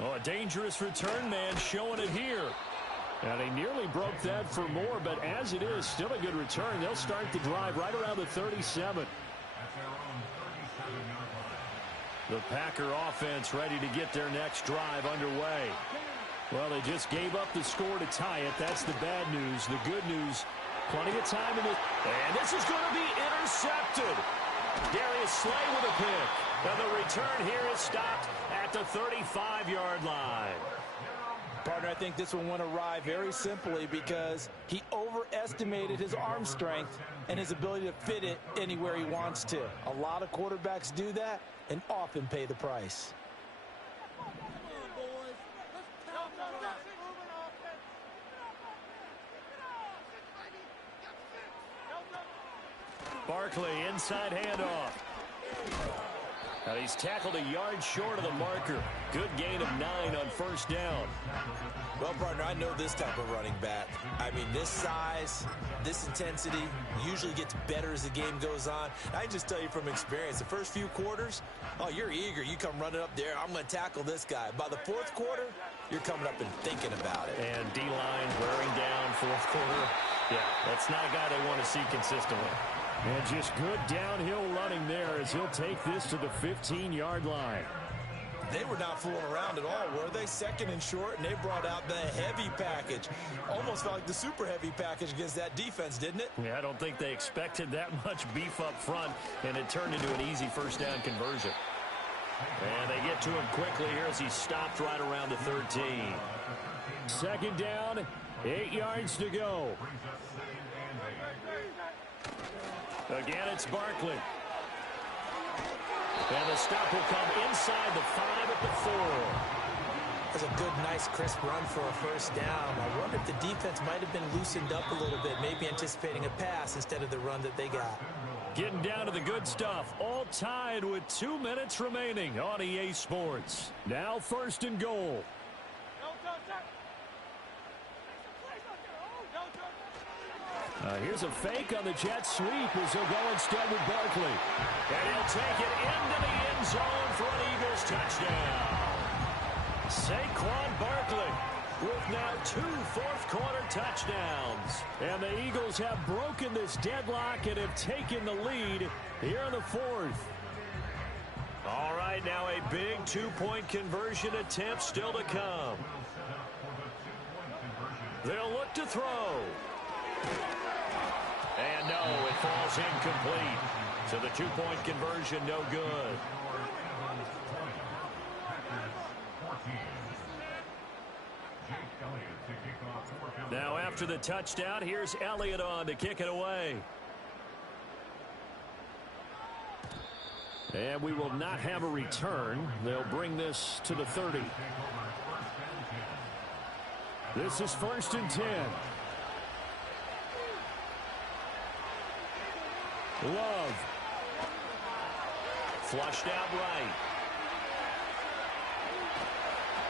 Oh, a dangerous return man showing it here. And he nearly broke that for more, but as it is, still a good return. They'll start the drive right around the 37. The Packer offense ready to get their next drive underway. Well, they just gave up the score to tie it. That's the bad news. The good news, plenty of time in it. And this is going to be intercepted. Darius Slay with a pick. And the return here is stopped at the 35-yard line. Partner, I think this one went awry very simply because he overestimated his arm strength and his ability to fit it anywhere he wants to. A lot of quarterbacks do that and often pay the price. Barkley, inside handoff. And he's tackled a yard short of the marker. Good gain of 9 on 1st down. Well, partner, I know this type of running back. I mean, this size, this intensity usually gets better as the game goes on. I can just tell you from experience, the first few quarters, oh, you're eager. You come running up there, I'm going to tackle this guy. By the 4th quarter, you're coming up and thinking about it. And D-line wearing down 4th quarter. Yeah, that's not a guy they want to see consistently. And just good downhill running there as he'll take this to the 15-yard line. They were not fooling around at all, were they? 2nd and short, and they brought out the heavy package. Almost felt like the super heavy package against that defense, didn't it? Yeah, I don't think they expected that much beef up front, and it turned into an easy 1st down conversion. And they get to him quickly here as he's stopped right around the 13. 2nd down, 8 yards to go. Again, it's Barkley. And the stop will come inside the 5 at the 4. That's a good, nice, crisp run for a 1st down. I wonder if the defense might have been loosened up a little bit, maybe anticipating a pass instead of the run that they got. Getting down to the good stuff. All tied with 2 minutes remaining on EA Sports. Now 1st and goal. Here's a fake on the jet sweep as he'll go instead with Barkley. And he'll take it into the end zone for an Eagles touchdown. Saquon Barkley with now 2 fourth-quarter touchdowns. And the Eagles have broken this deadlock and have taken the lead here in the fourth. All right, now a big 2-point conversion attempt still to come. They'll look to throw. And no, it falls incomplete. So the 2-point conversion no good. Now after the touchdown, here's Elliott on to kick it away. And we will not have a return. They'll bring this to the 30. This is 1st and 10. Love. Flushed out right.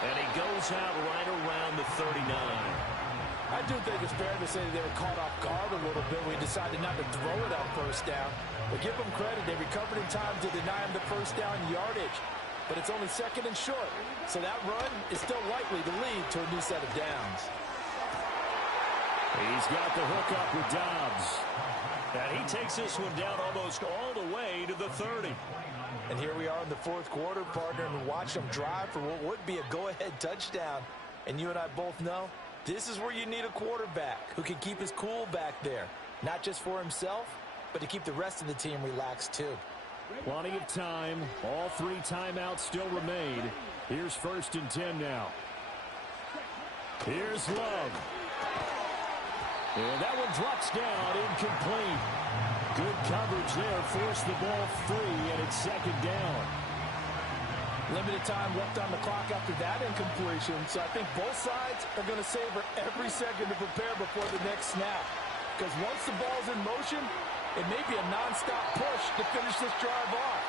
And he goes out right around the 39. I do think it's fair to say that they were caught off guard a little bit. We decided not to throw it on first down. But give them credit. They recovered in time to deny him the first down yardage. But it's only 2nd and short. So that run is still likely to lead to a new set of downs. He's got the hook up with Dobbs. And he takes this one down almost all the way to the 30. And here we are in the 4th quarter, partner, and watch them drive for what would be a go-ahead touchdown. And you and I both know this is where you need a quarterback who can keep his cool back there. Not just for himself, but to keep the rest of the team relaxed too. Plenty of time. All 3 timeouts still remain. Here's 1st and 10 now. Here's Love. And that one drops down, incomplete. Good coverage there, forced the ball free, and it's 2nd down. Limited time left on the clock after that incompletion, so I think both sides are going to savor every second to prepare before the next snap. Because once the ball's in motion, it may be a non-stop push to finish this drive off.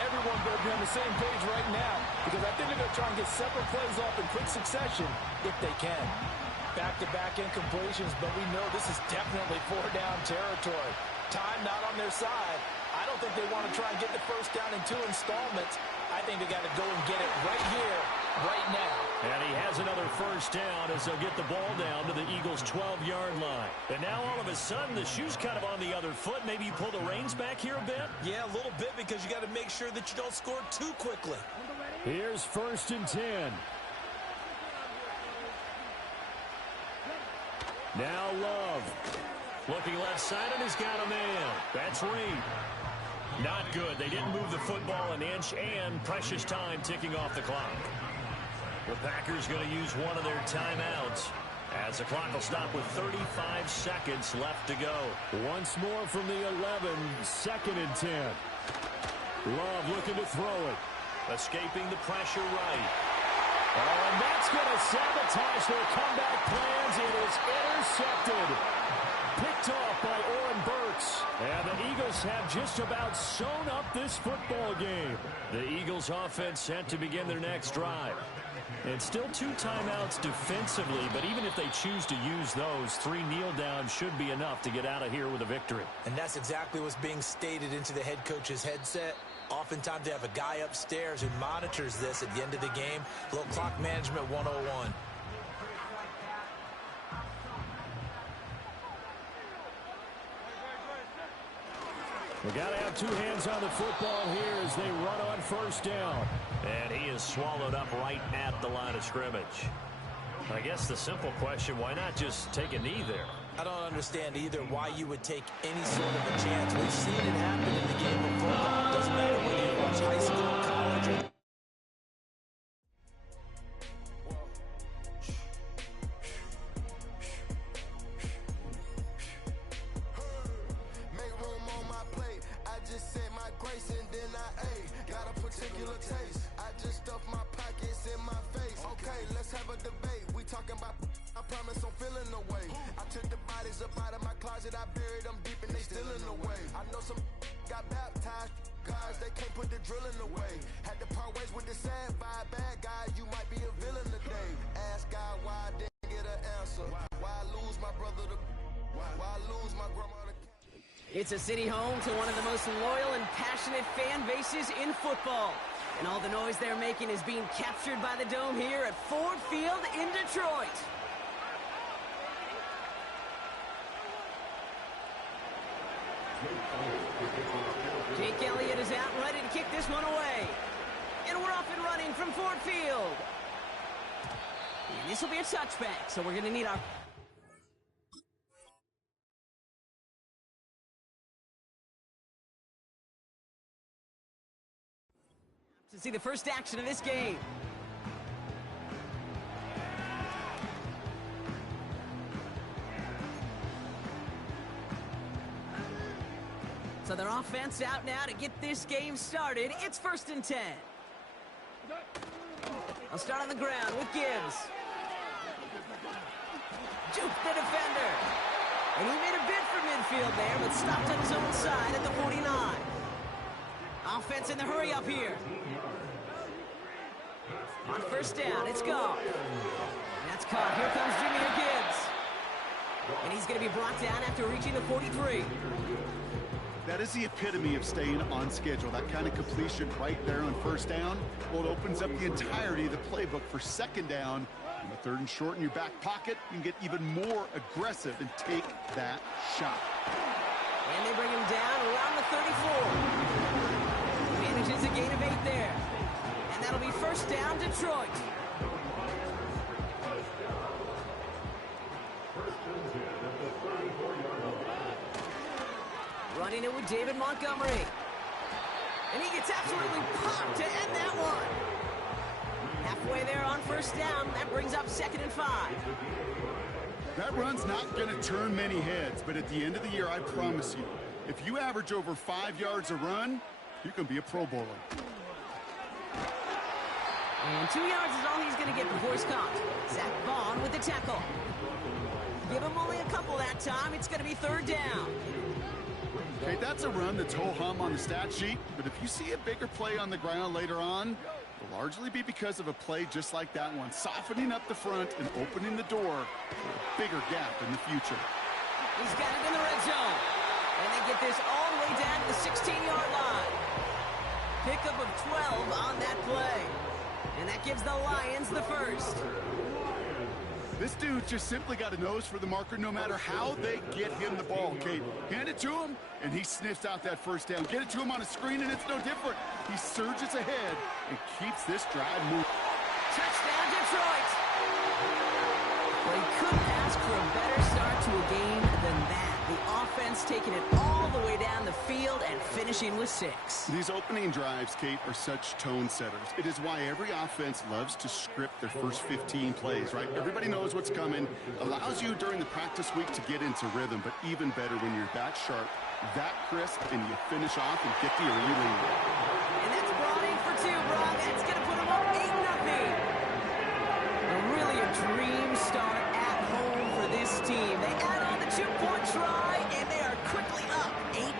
Everyone better be on the same page right now, because I think they're going to try and get several plays off in quick succession if they can. Back-to-back incompletions, but we know this is definitely 4-down territory. Time not on their side. I don't think they want to try and get the first down in 2 installments. I think they got to go and get it right here, right now. And he has another first down as they'll get the ball down to the Eagles' 12-yard line. And now all of a sudden the shoe's kind of on the other foot. Maybe you pull the reins back here a bit? Yeah, a little bit, because you got to make sure that you don't score too quickly. Here's 1st and 10. Now Love. Looking left side, and he's got a man. That's Reed. Not good. They didn't move the football an inch, and precious time ticking off the clock. The Packers going to use one of their timeouts as the clock will stop with 35 seconds left to go. Once more from the 11, 2nd and 10. Love looking to throw it. Escaping the pressure right. Oh, and that's going to sabotage their comeback plans. It is intercepted. Picked off by Oren Burks. And the Eagles have just about sewn up this football game. The Eagles offense set to begin their next drive. And still 2 timeouts defensively, but even if they choose to use those, 3 kneel downs should be enough to get out of here with a victory. And that's exactly what's being stated into the head coach's headset. Oftentimes they have a guy upstairs who monitors this at the end of the game. A little clock management 101. We got to have 2 hands on the football here as they run on first down. And he is swallowed up right at the line of scrimmage. I guess the simple question, why not just take a knee there? I don't understand either why you would take any sort of a chance. We've seen it happen in the game of football. It doesn't matter whether you watch high school, college, or... Make room on my plate. I just said my grace and then I ate. Got a particular taste. I just stuffed my pockets in my face. Okay, let's have a debate. We talking about... I promise I'm feeling the way. I took the bodies up out of my closet. I buried them deep and they still in the way. I know some got baptized. Guys, they can't put the drilling away. Had to part ways with the sad vibe. Bad guy, you might be a villain today. Ask God why I didn't get an answer. Why I lose my brother to... Why I lose my It's a city home to one of the most loyal and passionate fan bases in football. And all the noise they're making is being captured by the Dome here at Ford Field in Detroit. Jake Elliott is out and ready to kick this one away. And we're off and running from Ford Field. And this will be a touchback, so we're going to need our... to see the first action of this game. So their offense out now to get this game started. It's 1st and 10. I'll start on the ground with Gibbs. Juke the defender. And he made a bid for midfield there, but stopped on his own side at the 49. Offense in the hurry up here. On 1st down, it's gone. That's caught. Here comes Jahmyr Gibbs. And he's going to be brought down after reaching the 43. That is the epitome of staying on schedule. That kind of completion right there on 1st down. Well, it opens up the entirety of the playbook for 2nd down. On the 3rd and short in your back pocket, you can get even more aggressive and take that shot. And they bring him down around the 34. Manages a gain of 8 there. And that'll be 1st down, Detroit. Running it with David Montgomery. And he gets absolutely popped to end that one. Halfway there on 1st down. That brings up 2nd and 5. That run's not going to turn many heads, but at the end of the year, I promise you, if you average over 5 yards a run, you can be a Pro Bowler. And 2 yards is all he's going to get before he's caught. Zach Vaughn with the tackle. Give him only a couple that time. It's going to be 3rd down. Okay, that's a run that's ho-hum on the stat sheet, but if you see a bigger play on the ground later on, it'll largely be because of a play just like that one, softening up the front and opening the door for a bigger gap in the future. He's got it in the red zone. And they get this all the way down to the 16-yard line. Pickup of 12 on that play. And that gives the Lions the first. This dude just simply got a nose for the marker no matter how they get him the ball, Kate. Hand it to him, and he sniffs out that 1st down. Get it to him on a screen, and it's no different. He surges ahead and keeps this drive moving. Touchdown, Detroit! Well, you couldn't ask for a better start to a game than that. The offense taking it all the way down the field and finishing with 6. These opening drives, Kate, are such tone setters. It is why every offense loves to script their first 15 plays, right? Everybody knows what's coming. Allows you during the practice week to get into rhythm, but even better when you're that sharp, that crisp, and you finish off and get the early lead. And that's brought in for 2, Brock. That's going to put them up 8-0. Really a dream start at home for this team. They add on the 2-point try, and they are quickly up 8-0.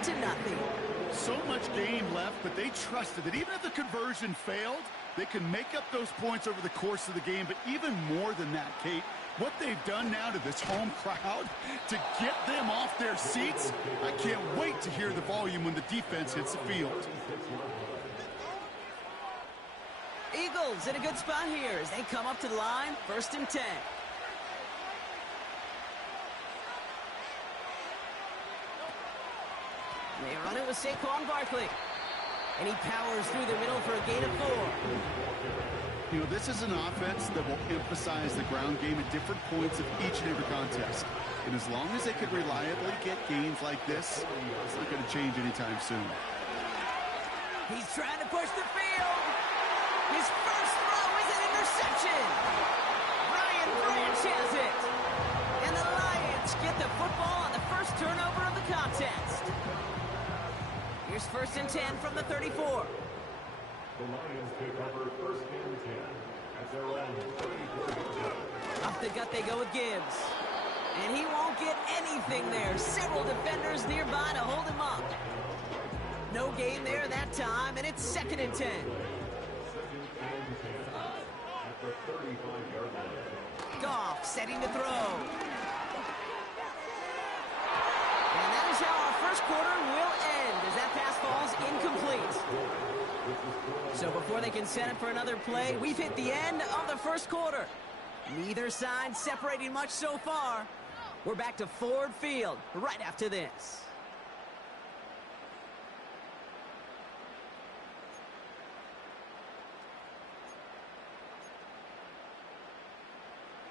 So much game left, but they trusted that even if the conversion failed, they can make up those points over the course of the game. But even more than that, Kate, what they've done now to this home crowd to get them off their seats, I can't wait to hear the volume when the defense hits the field. Eagles in a good spot here as they come up to the line, 1st and 10. They run it with Saquon Barkley. And he powers through the middle for a gain of 4. You know, this is an offense that will emphasize the ground game at different points of each and every contest. And as long as they can reliably get gains like this, it's not going to change anytime soon. He's trying to push the field. His first throw is an interception. Brian Branch has it. And the Lions get the football on the first turnover of the contest. Here's 1st and 10 from the 34. The Lions take over 1st and 10 at their own 34. Up the gut they go with Gibbs. And he won't get anything there. Several defenders nearby to hold him up. No gain there that time, and it's 2nd and 10. Goff setting to throw. And that is how our first quarter will end as that pass falls incomplete. So before they can set it for another play, we've hit the end of the first quarter. Neither side separating much so far. We're back to Ford Field right after this.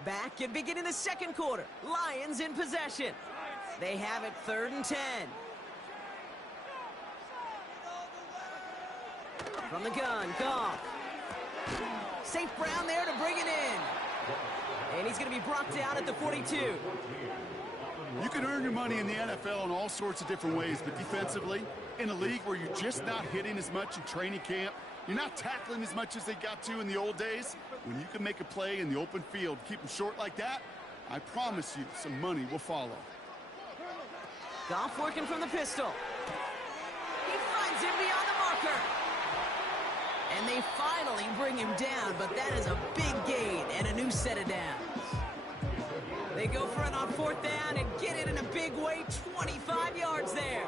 Back and beginning the second quarter. Lions in possession. They have it 3rd and 10. From the gun, Goff. St. Brown there to bring it in. And he's going to be brought down at the 42. You can earn your money in the NFL in all sorts of different ways, but defensively, in a league where you're just not hitting as much in training camp, you're not tackling as much as they got to in the old days, when you can make a play in the open field, keep them short like that, I promise you some money will follow. Goff working from the pistol. He finds him beyond the marker. And they finally bring him down, but that is a big gain and a new set of downs. They go for it on 4th down and get it in a big way, 25 yards there.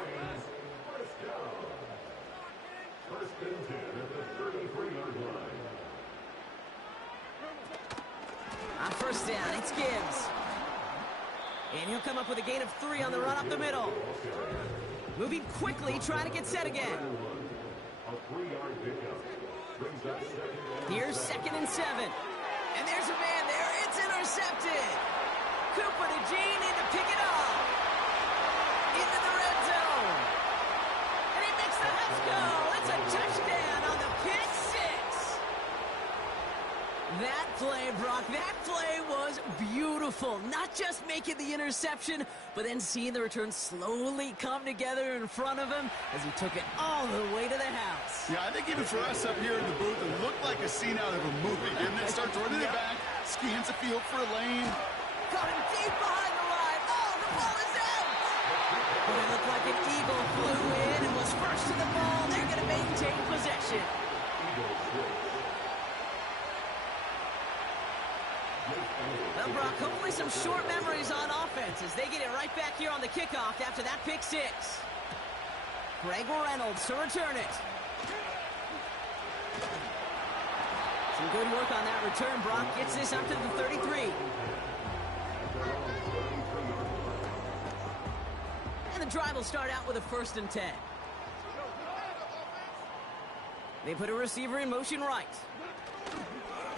First and 10 at the 33-yard line. On 1st down, it's Gibbs. And he'll come up with a gain of 3 on the run up the middle. Moving quickly, trying to get set again. A 3-yard pickup. Here's 2nd and 7. And there's a man there. It's intercepted. Cooper to Gene in to pick it up. Into the red zone. And he makes the Huffs go. It's a touchdown on the pick 6. That play, Brock, that play was beautiful. Not just making the interception, but then seeing the return slowly come together in front of him as he took it all the way to the house. Yeah, I think even for us up here in the booth, it looked like a scene out of a movie. Didn't it? Starts running it back, scans the field for a lane. Caught him deep behind the line. Oh, the ball is out! But it looked like an eagle flew in and was first to the ball. They're going to maintain possession. Well, Brock, hopefully some short memories on offense as they get it right back here on the kickoff after that pick 6. Greg Reynolds to return it. Some good work on that return. Brock gets this up to the 33. And the drive will start out with a 1st and 10. They put a receiver in motion right.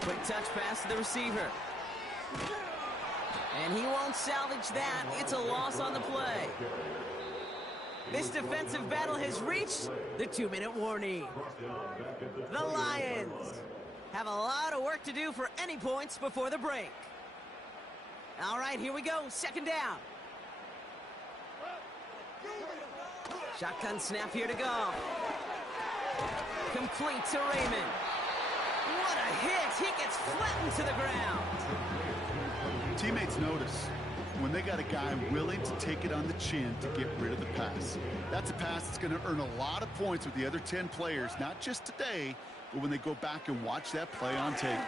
Quick touch pass to the receiver. And he won't salvage that. It's a loss on the play. This defensive battle has reached the 2-minute warning. The Lions have a lot of work to do for any points before the break. All right, here we go. 2nd down. Shotgun snap here to go. Complete to Raymond. What a hit. He gets flattened to the ground. Teammates notice when they got a guy willing to take it on the chin to get rid of the pass. That's a pass that's going to earn a lot of points with the other 10 players, not just today, but when they go back and watch that play on tape.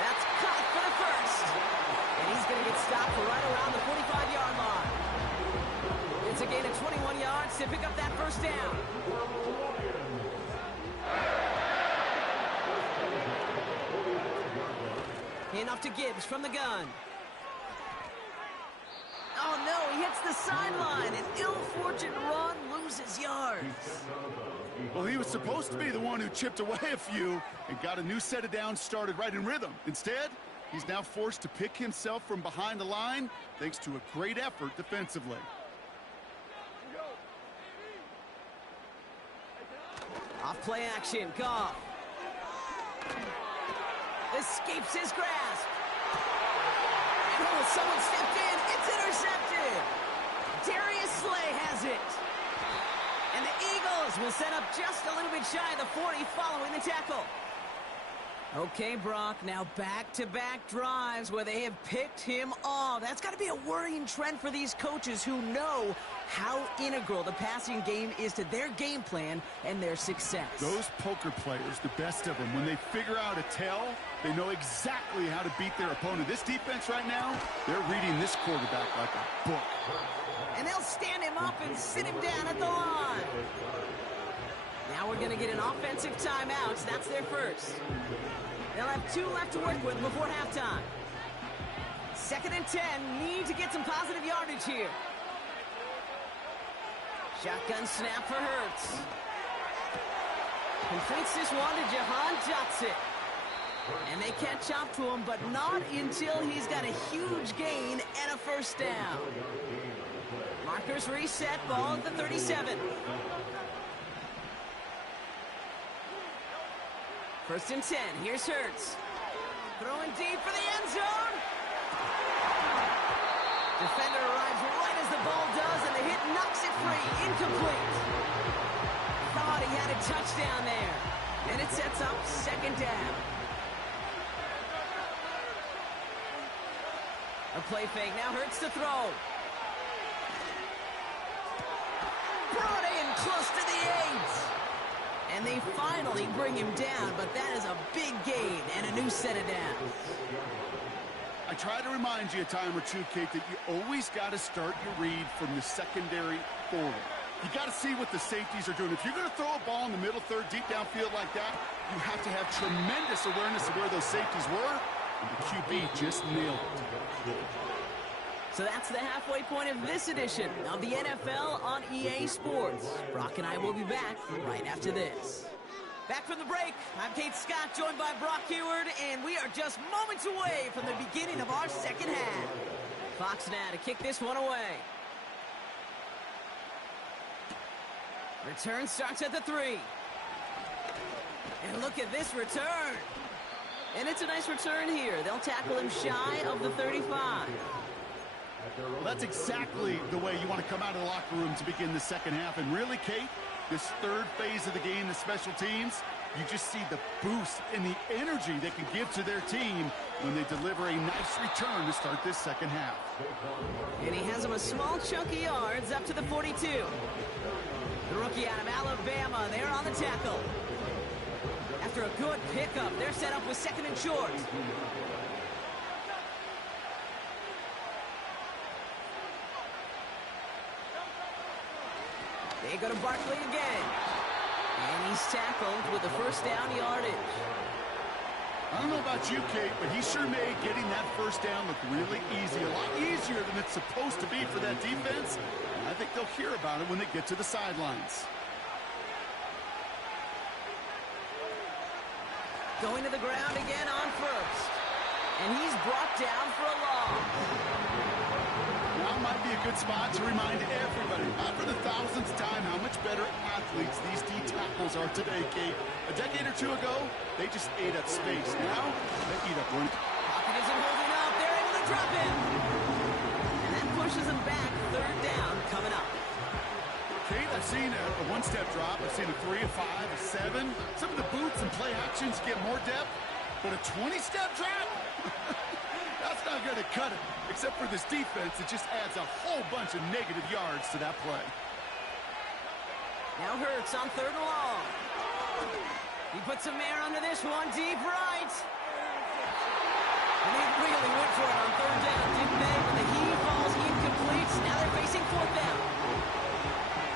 That's caught for the 1st. And he's going to get stopped right around the 45-yard line. It's a gain of 21 yards to pick up that 1st down. Hand off to Gibbs from the gun. Oh, no, he hits the sideline. An ill-fortunate run loses yards. Well, he was supposed to be the one who chipped away a few and got a new set of downs started right in rhythm. Instead, he's now forced to pick himself from behind the line thanks to a great effort defensively. Off play action, Goff. Escapes his grasp. And oh, someone stepped in. It's intercepted. Darius Slay has it. And the Eagles will set up just a little bit shy of the 40 following the tackle. Okay, Brock, now back-to-back drives where they have picked him off. That's got to be a worrying trend for these coaches who know how integral the passing game is to their game plan and their success. Those poker players, the best of them, when they figure out a tell, they know exactly how to beat their opponent. This defense right now, they're reading this quarterback like a book. And they'll stand him up and sit him down at the line. Now we're going to get an offensive timeout. That's their first. They'll have 2 left to work with before halftime. 2nd and 10. Need to get some positive yardage here. Shotgun snap for Hurts. Completes this one to Jahan Dotson. And they catch up to him, but not until he's got a huge gain and a first down. Markers reset, ball at the 37. 1st and 10. Here's Hurts. Throwing deep for the end zone. Defender arrives right as the ball does, and the hit knocks it free. Incomplete. Thought he had a touchdown there. And it sets up 2nd down. A play fake. Now Hurts to throw. Brought in close to the 8. And they finally bring him down, but that is a big gain and a new set of downs. I try to remind you a time or two, Kate, that you always got to start your read from the secondary forward. You got to see what the safeties are doing. If you're going to throw a ball in the middle third, deep downfield like that, you have to have tremendous awareness of where those safeties were, and the QB just nailed it. So that's the halfway point of this edition of the NFL on EA Sports. Brock and I will be back right after this. Back from the break, I'm Kate Scott, joined by Brock Heward, and we are just moments away from the beginning of our second half. Fox now to kick this one away. Return starts at the 3. And look at this return. And it's a nice return here. They'll tackle him shy of the 35. Well, that's exactly the way you want to come out of the locker room to begin the second half. And really, Kate, this third phase of the game, the special teams, you just see the boost and the energy they can give to their team when they deliver a nice return to start this second half. And he has him a small chunk of yards up to the 42. The rookie out of Alabama, they're on the tackle. After a good pickup, they're set up with 2nd and short. They go to Barkley again. And he's tackled with a first down yardage. I don't know about you, Kate, but he sure made getting that first down look really easy. A lot easier than it's supposed to be for that defense. And I think they'll hear about it when they get to the sidelines. Going to the ground again on first. And he's brought down for a loss. Now might be a good spot to remind everybody, not for the thousandth time, how much better athletes these D tackles are today, Kate. A decade or two ago, they just ate up space. Now, they eat up room. Pocket isn't holding up. They're able to drop him. And that pushes them back. 3rd down coming up. Kate, I've seen a one-step drop. I've seen a 3, a 5, a 7. Some of the boots and play actions get more depth. But a 20-step drop? That's not going to cut it. Except for this defense, it just adds a whole bunch of negative yards to that play. Now Hurts on 3rd and long. He puts some air under this one, deep right. And they really went for it on 3rd down, didn't they? But the heave falls incomplete. Now they're facing 4th down.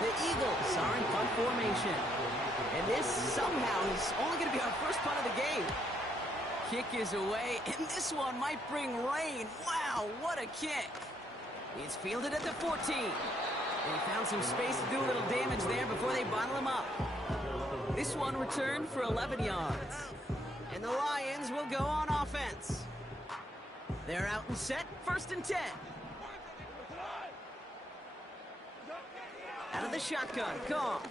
The Eagles are in punt formation. And this somehow is only going to be our first punt of the game. Kick is away, and this one might bring rain. Wow, what a kick. It's fielded at the 14. They found some space to do a little damage there before they bottle him up. This one returned for 11 yards. And the Lions will go on offense. They're out and set, 1st and 10. Out of the shotgun, gone.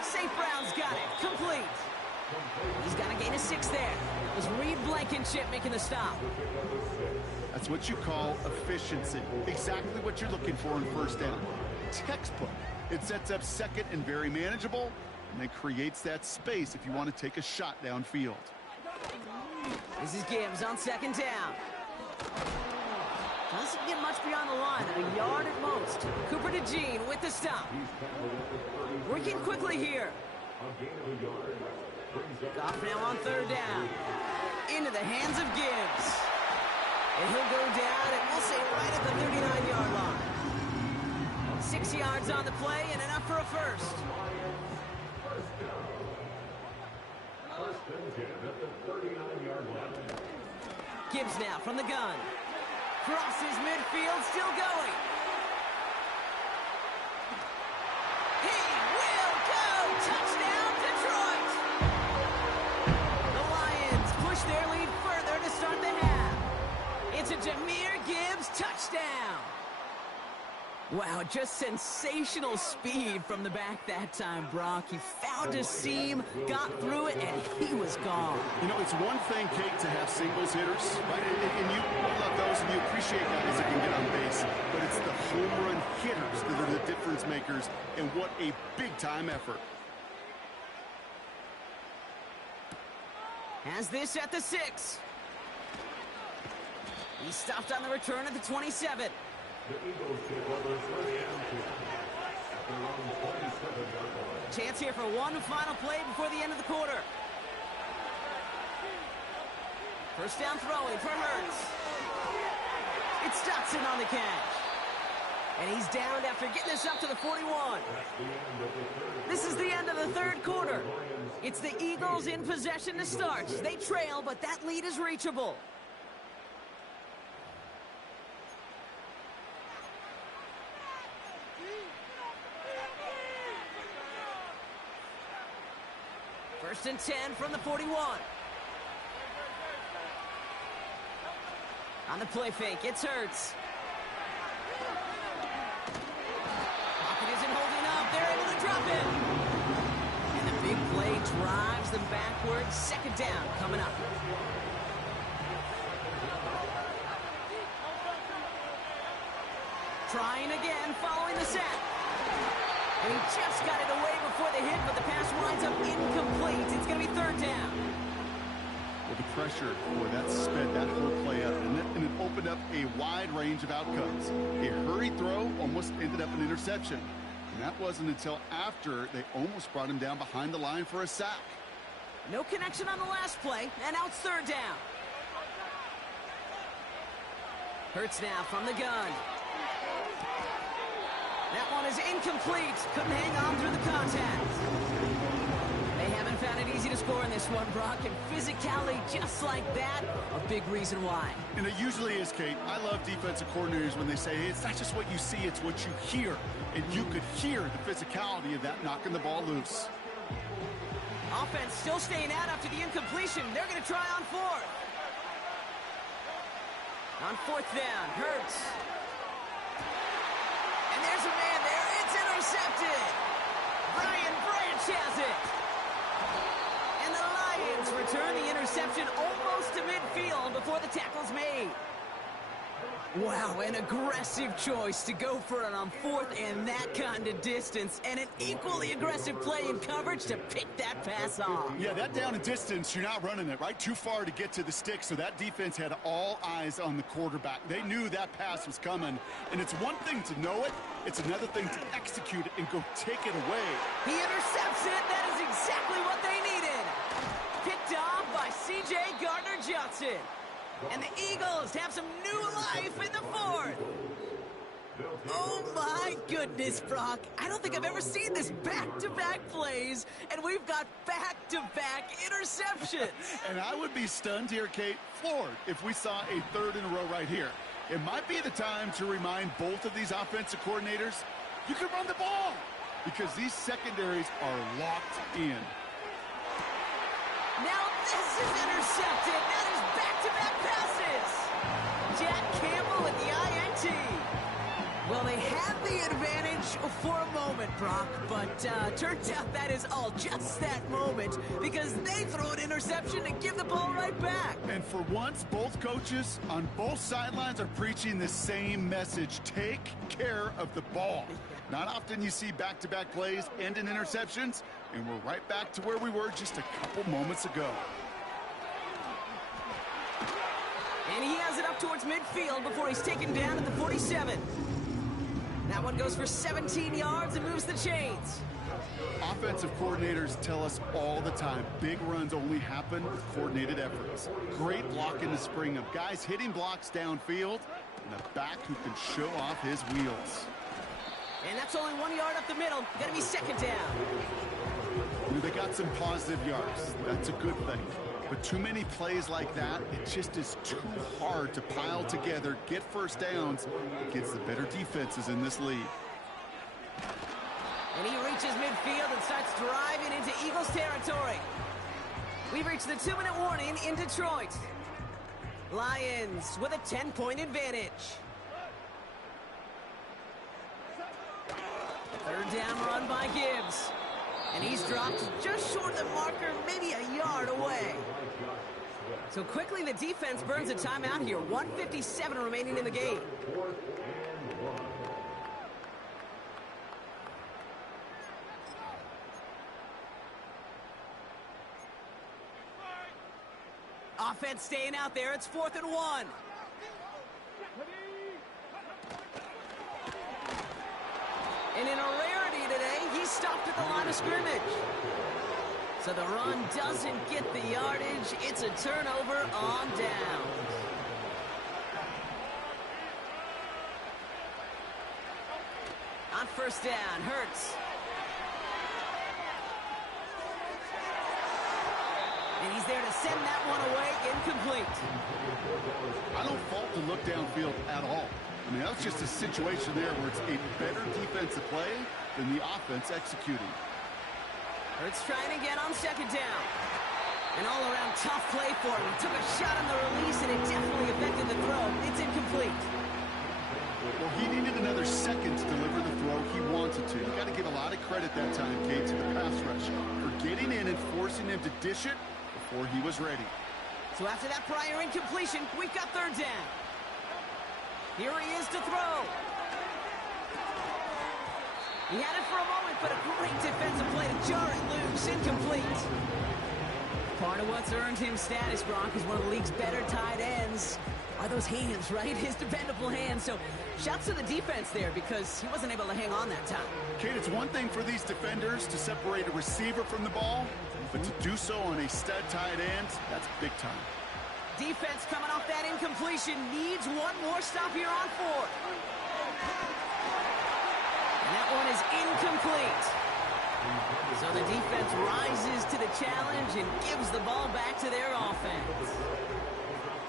St. Brown's got it, complete. He's got a gain of 6 there. It was Reed Blankenship making the stop. That's what you call efficiency. Exactly what you're looking for in 1st down. Textbook. It sets up 2nd and very manageable, and then creates that space if you want to take a shot downfield. This is Gibbs on second down. Doesn't get much beyond the line, a yard at most. Cooper to Jean with the stop. Working quickly here. Goff now on third down. Into the hands of Gibbs. And he'll go down, and we'll say right at the 39-yard line. 6 yards on the play and enough for a first. Gibbs now from the gun. Crosses midfield, still going. He will go! Touchdown, Detroit! The Lions push their lead further to start the half. It's a Jahmyr Gibbs touchdown. Wow, just sensational speed from the back that time, Brock. He found a seam, got through it, and he was gone. You know, it's one thing, Kate, to have singles hitters, right? And you love those, and you appreciate guys that can get on base. But it's the home run hitters that are the difference makers, and what a big-time effort. Has this at the 6. He stopped on the return at the 27. The Eagles take over 30 and 2 at their own 27-yard line. Chance here for one final play before the end of the quarter. First down throwing for Hurts. It's Dotson on the catch. And he's downed after getting this up to the 41. This is the end of the third quarter. It's the Eagles in possession to start. They trail, but that lead is reachable. First and 10 from the 41. On the play fake, it's Hurts. Pocket isn't holding up. They're able to drop him. And the big play drives them backwards. Second down coming up. Trying again, following the sack. And he just got it away before the hit, but the pass winds up incomplete. It's going to be third down. Well, the pressure, boy, that sped that whole play up, and it opened up a wide range of outcomes. A hurried throw almost ended up an interception. And that wasn't until after they almost brought him down behind the line for a sack. No connection on the last play, and now it's third down. Hurts now from the gun. That one is incomplete. Couldn't hang on through the contact. They haven't found it easy to score in this one, Brock, and physicality just like that, a big reason why. And it usually is, Kate. I love defensive coordinators when they say, hey, it's not just what you see, it's what you hear. And you could hear the physicality of that knocking the ball loose. Offense still staying out after the incompletion. They're going to try on fourth. On fourth down, Hurts. And there's a man there. It's intercepted. Brian Branch has it. And the Lions return the interception almost to midfield before the tackle's made. Wow, an aggressive choice to go for it on fourth and that kind of distance, and an equally aggressive play in coverage to pick that pass off. Yeah, that down and distance, you're not running it, right? Too far to get to the stick, so that defense had all eyes on the quarterback. They knew that pass was coming, and it's one thing to know it, it's another thing to execute it and go take it away. He intercepts it. That is exactly what they needed. Picked off by C.J. Gardner-Johnson. And the Eagles have some new life in the fourth. Oh, my goodness, Brock. I don't think I've ever seen this back-to-back plays, and we've got back-to-back interceptions. And I would be stunned here, Kate, floored, if we saw a third in a row right here. It might be the time to remind both of these offensive coordinators, you can run the ball, because these secondaries are locked in. Now this is intercepted. Now there's back-to-back passes. Jack Campbell with the INT. Well, they had the advantage for a moment, Brock, but turns out that is all just that moment because they throw an interception to give the ball right back. And for once, both coaches on both sidelines are preaching the same message. Take care of the ball. Not often you see back-to-back plays end in interceptions, and we're right back to where we were just a couple moments ago. And he has it up towards midfield before he's taken down at the 47. That one goes for 17 yards and moves the chains. Offensive coordinators tell us all the time, big runs only happen with coordinated efforts. Great block in the spring of guys hitting blocks downfield, and a back who can show off his wheels. And that's only 1 yard up the middle. Got to be second down. They got some positive yards. That's a good thing. But too many plays like that, it just is too hard to pile together, get first downs against the better defenses in this league. And he reaches midfield and starts driving into Eagles territory. We've reached the 2-minute warning in Detroit. Lions with a 10-point advantage. Third down run by Gibbs. And he's dropped just short of the marker, maybe a yard away. So quickly the defense burns a timeout here. 1:57 remaining in the game. Offense staying out there. It's 4th and 1. And in a rarity today, he's stopped at the line of scrimmage. So the run doesn't get the yardage. It's a turnover on down. On first down, Hurts. And he's there to send that one away, incomplete. I don't fault the look downfield at all. I mean, that's just a situation there where it's a better defensive play than the offense executing. Hurts trying again on second down. An all-around tough play for him. He took a shot on the release, and it definitely affected the throw. It's incomplete. Well, he needed another second to deliver the throw he wanted to. You got to give a lot of credit that time, Kate, to the pass rush for getting in and forcing him to dish it before he was ready. So after that prior incompletion, we've got third down. Here he is to throw. He had it for a moment, but a great defensive play to jar it loose. Incomplete. Part of what's earned him status, Gronk, is one of the league's better tight ends. Are those hands, right? His dependable hands. So shouts to the defense there because he wasn't able to hang on that time. Kate, it's one thing for these defenders to separate a receiver from the ball, but to do so on a stud tight end, that's big time. Defense coming off that incompletion needs one more stop here on 4th. And that one is incomplete. So the defense rises to the challenge and gives the ball back to their offense.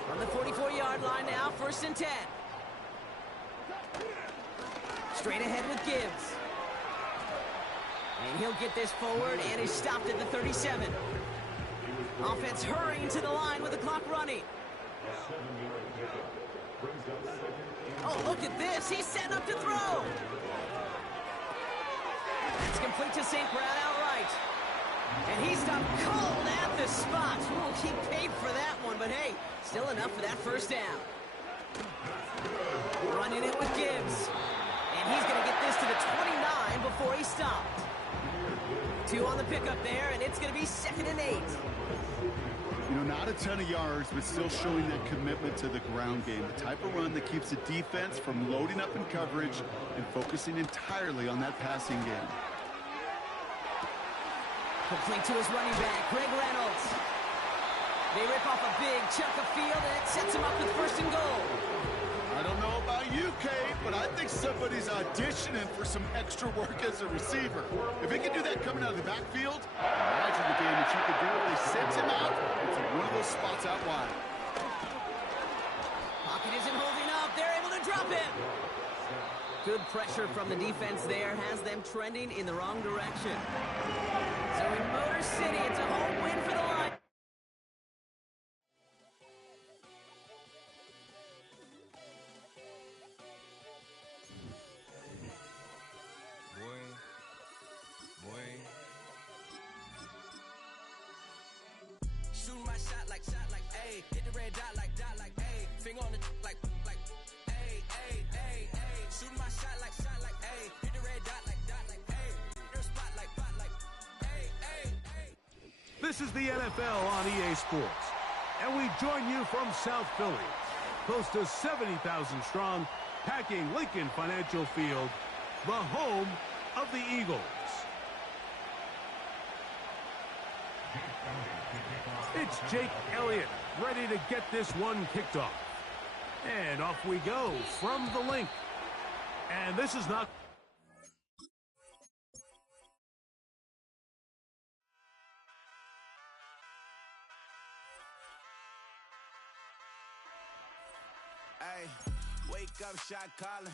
From the 44-yard line now, 1st and 10. Straight ahead with Gibbs. And he'll get this forward and is stopped at the 37. Offense hurrying to the line with the clock running. Oh, look at this. He's setting up to throw. It's complete to St. Brown outright. And he's done cold at the spot. Ooh, he paid for that one, but hey, still enough for that first down. Running it with Gibbs. And he's going to get this to the 29 before he stopped. 2 on the pickup there, and it's going to be 2nd and 8. You know, not a ton of yards, but still showing that commitment to the ground game. The type of run that keeps the defense from loading up in coverage and focusing entirely on that passing game. Complete to his running back, Greg Reynolds. They rip off a big chunk of field, and it sets him up with 1st and goal. I don't know about you, Kate, but I think somebody's auditioning for some extra work as a receiver. If he can do that coming out of the backfield, imagine the damage he could do if they sent him out into one of those spots out wide. Pocket isn't holding up. They're able to drop him. Good pressure from the defense there has them trending in the wrong direction. So in Motor City, it's a home win for the Lions. Shooting my shot like, ayy. Hit the red dot like, ayy. Finger on the like, ayy, ayy, ayy, ayy. Shooting my shot like, ayy. Hit the red dot like, ayy. Their spot like, ayy, ayy, ayy. This is the NFL on EA Sports, and we join you from South Philly. close to 70,000 strong, packing Lincoln Financial Field, the home of the Eagles. It's Jake Elliott ready to get this one kicked off. And off we go from the link. And this is not... Hey, wake up, shot calling.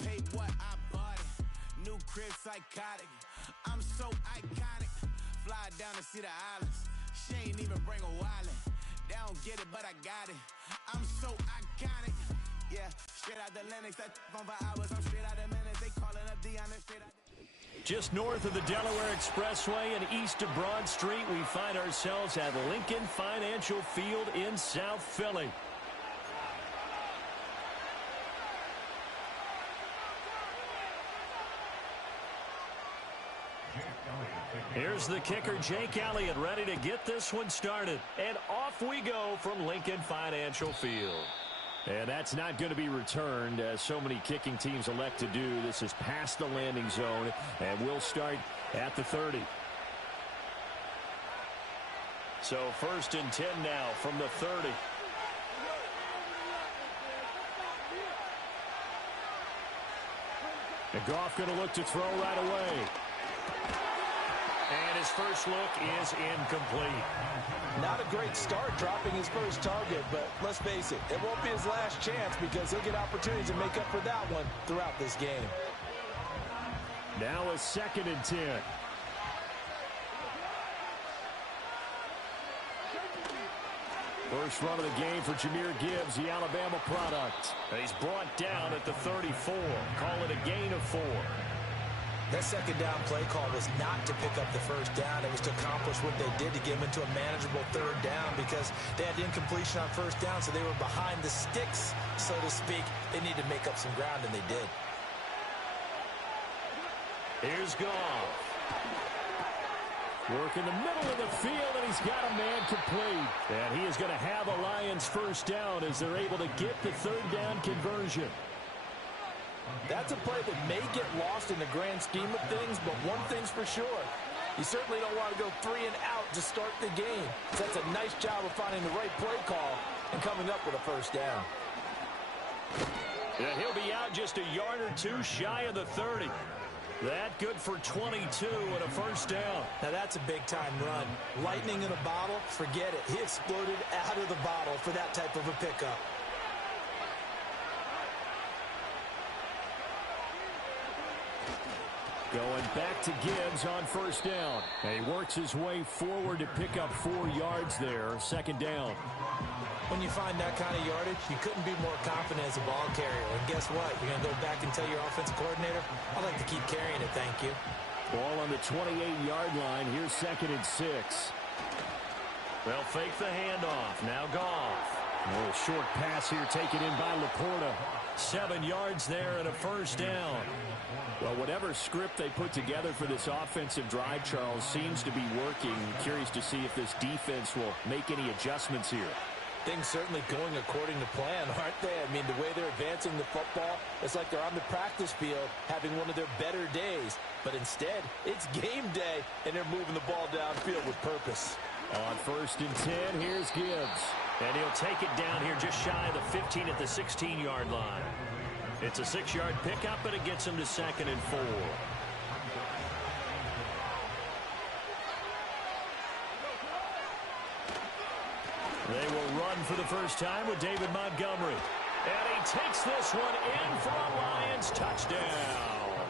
Paid what I bought it. New crib psychotic. I'm so iconic. Fly down to see the islands. She ain't even bring a wallet. They don't get it, but I got it. I'm so iconic. Yeah, straight out the Lennox. That on for hours. I'm straight out the minutes. They calling up Dion and straight out. Just north of the Delaware Expressway and east of Broad Street, we find ourselves at Lincoln Financial Field in South Philly. Here's the kicker, Jake Elliott, ready to get this one started. And off we go from Lincoln Financial Field. And that's not going to be returned, as so many kicking teams elect to do. This is past the landing zone, and we'll start at the 30. So 1st and 10 now from the 30. And Goff going to look to throw right away. And his first look is incomplete. Not a great start dropping his first target, but let's face it, it won't be his last chance because he'll get opportunities to make up for that one throughout this game. Now a 2nd and 10. First run of the game for Jahmyr Gibbs, the Alabama product. He's brought down at the 34. Call it a gain of 4. That 2nd down play call was not to pick up the first down. It was to accomplish what they did to get them into a manageable 3rd down because they had incompletion on 1st down, so they were behind the sticks, so to speak. They needed to make up some ground, and they did. Here's Goff. Work in the middle of the field, and he's got a man complete. And he is going to have a Lions first down as they're able to get the 3rd down conversion. That's a play that may get lost in the grand scheme of things, but one thing's for sure. You certainly don't want to go 3 and out to start the game. So that's a nice job of finding the right play call and coming up with a first down. Yeah, he'll be out just a yard or 2 shy of the 30. That good for 22 and a first down. Now that's a big-time run. Lightning in a bottle, forget it. He exploded out of the bottle for that type of a pickup. Going back to Gibbs on first down. And he works his way forward to pick up 4 yards there. 2nd down. When you find that kind of yardage, you couldn't be more confident as a ball carrier. And guess what? You're going to go back and tell your offensive coordinator, I'd like to keep carrying it, thank you. Ball on the 28-yard line. Here's 2nd and 6. They'll fake the handoff. Now Goff. A little short pass here taken in by Laporta. 7 yards there and a first down. Well, whatever script they put together for this offensive drive, Charles, seems to be working. Curious to see if this defense will make any adjustments here. Things certainly going according to plan, aren't they? I mean, the way they're advancing the football, it's like they're on the practice field having one of their better days. But instead, it's game day, and they're moving the ball downfield with purpose. On 1st and 10, here's Gibbs. And he'll take it down here just shy of the 15 at the 16-yard line. It's a 6-yard pickup, but it gets him to 2nd and 4. They will run for the first time with David Montgomery. And he takes this one in for a Lions touchdown.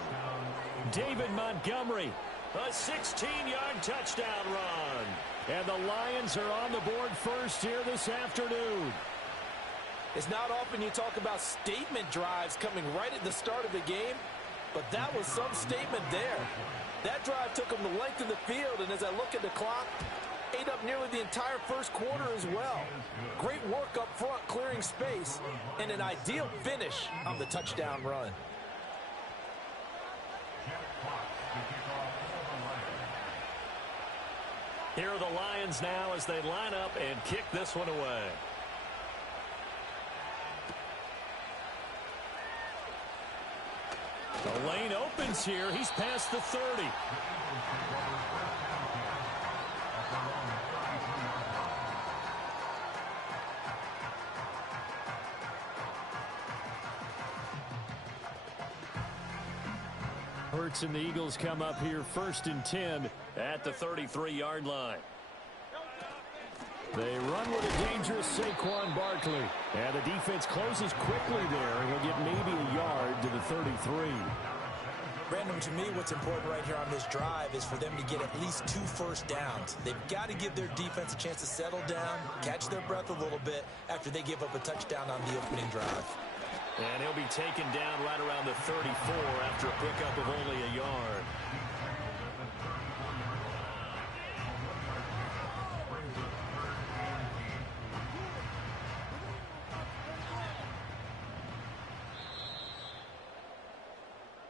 David Montgomery, a 16-yard touchdown run. And the Lions are on the board first here this afternoon. It's not often you talk about statement drives coming right at the start of the game, but that was some statement there. That drive took them the length of the field, and as I look at the clock, ate up nearly the entire first quarter as well. Great work up front, clearing space, and an ideal finish on the touchdown run. Here are the Lions now as they line up and kick this one away. The lane opens here. He's past the 30. Hurts and the Eagles come up here 1st and 10 at the 33-yard line. They run with a dangerous Saquon Barkley. And the defense closes quickly there. He'll get maybe a yard to the 33. Brandon, to me, what's important right here on this drive is for them to get at least 2 first downs. They've got to give their defense a chance to settle down, catch their breath a little bit after they give up a touchdown on the opening drive. And he'll be taken down right around the 34 after a pickup of only a yard.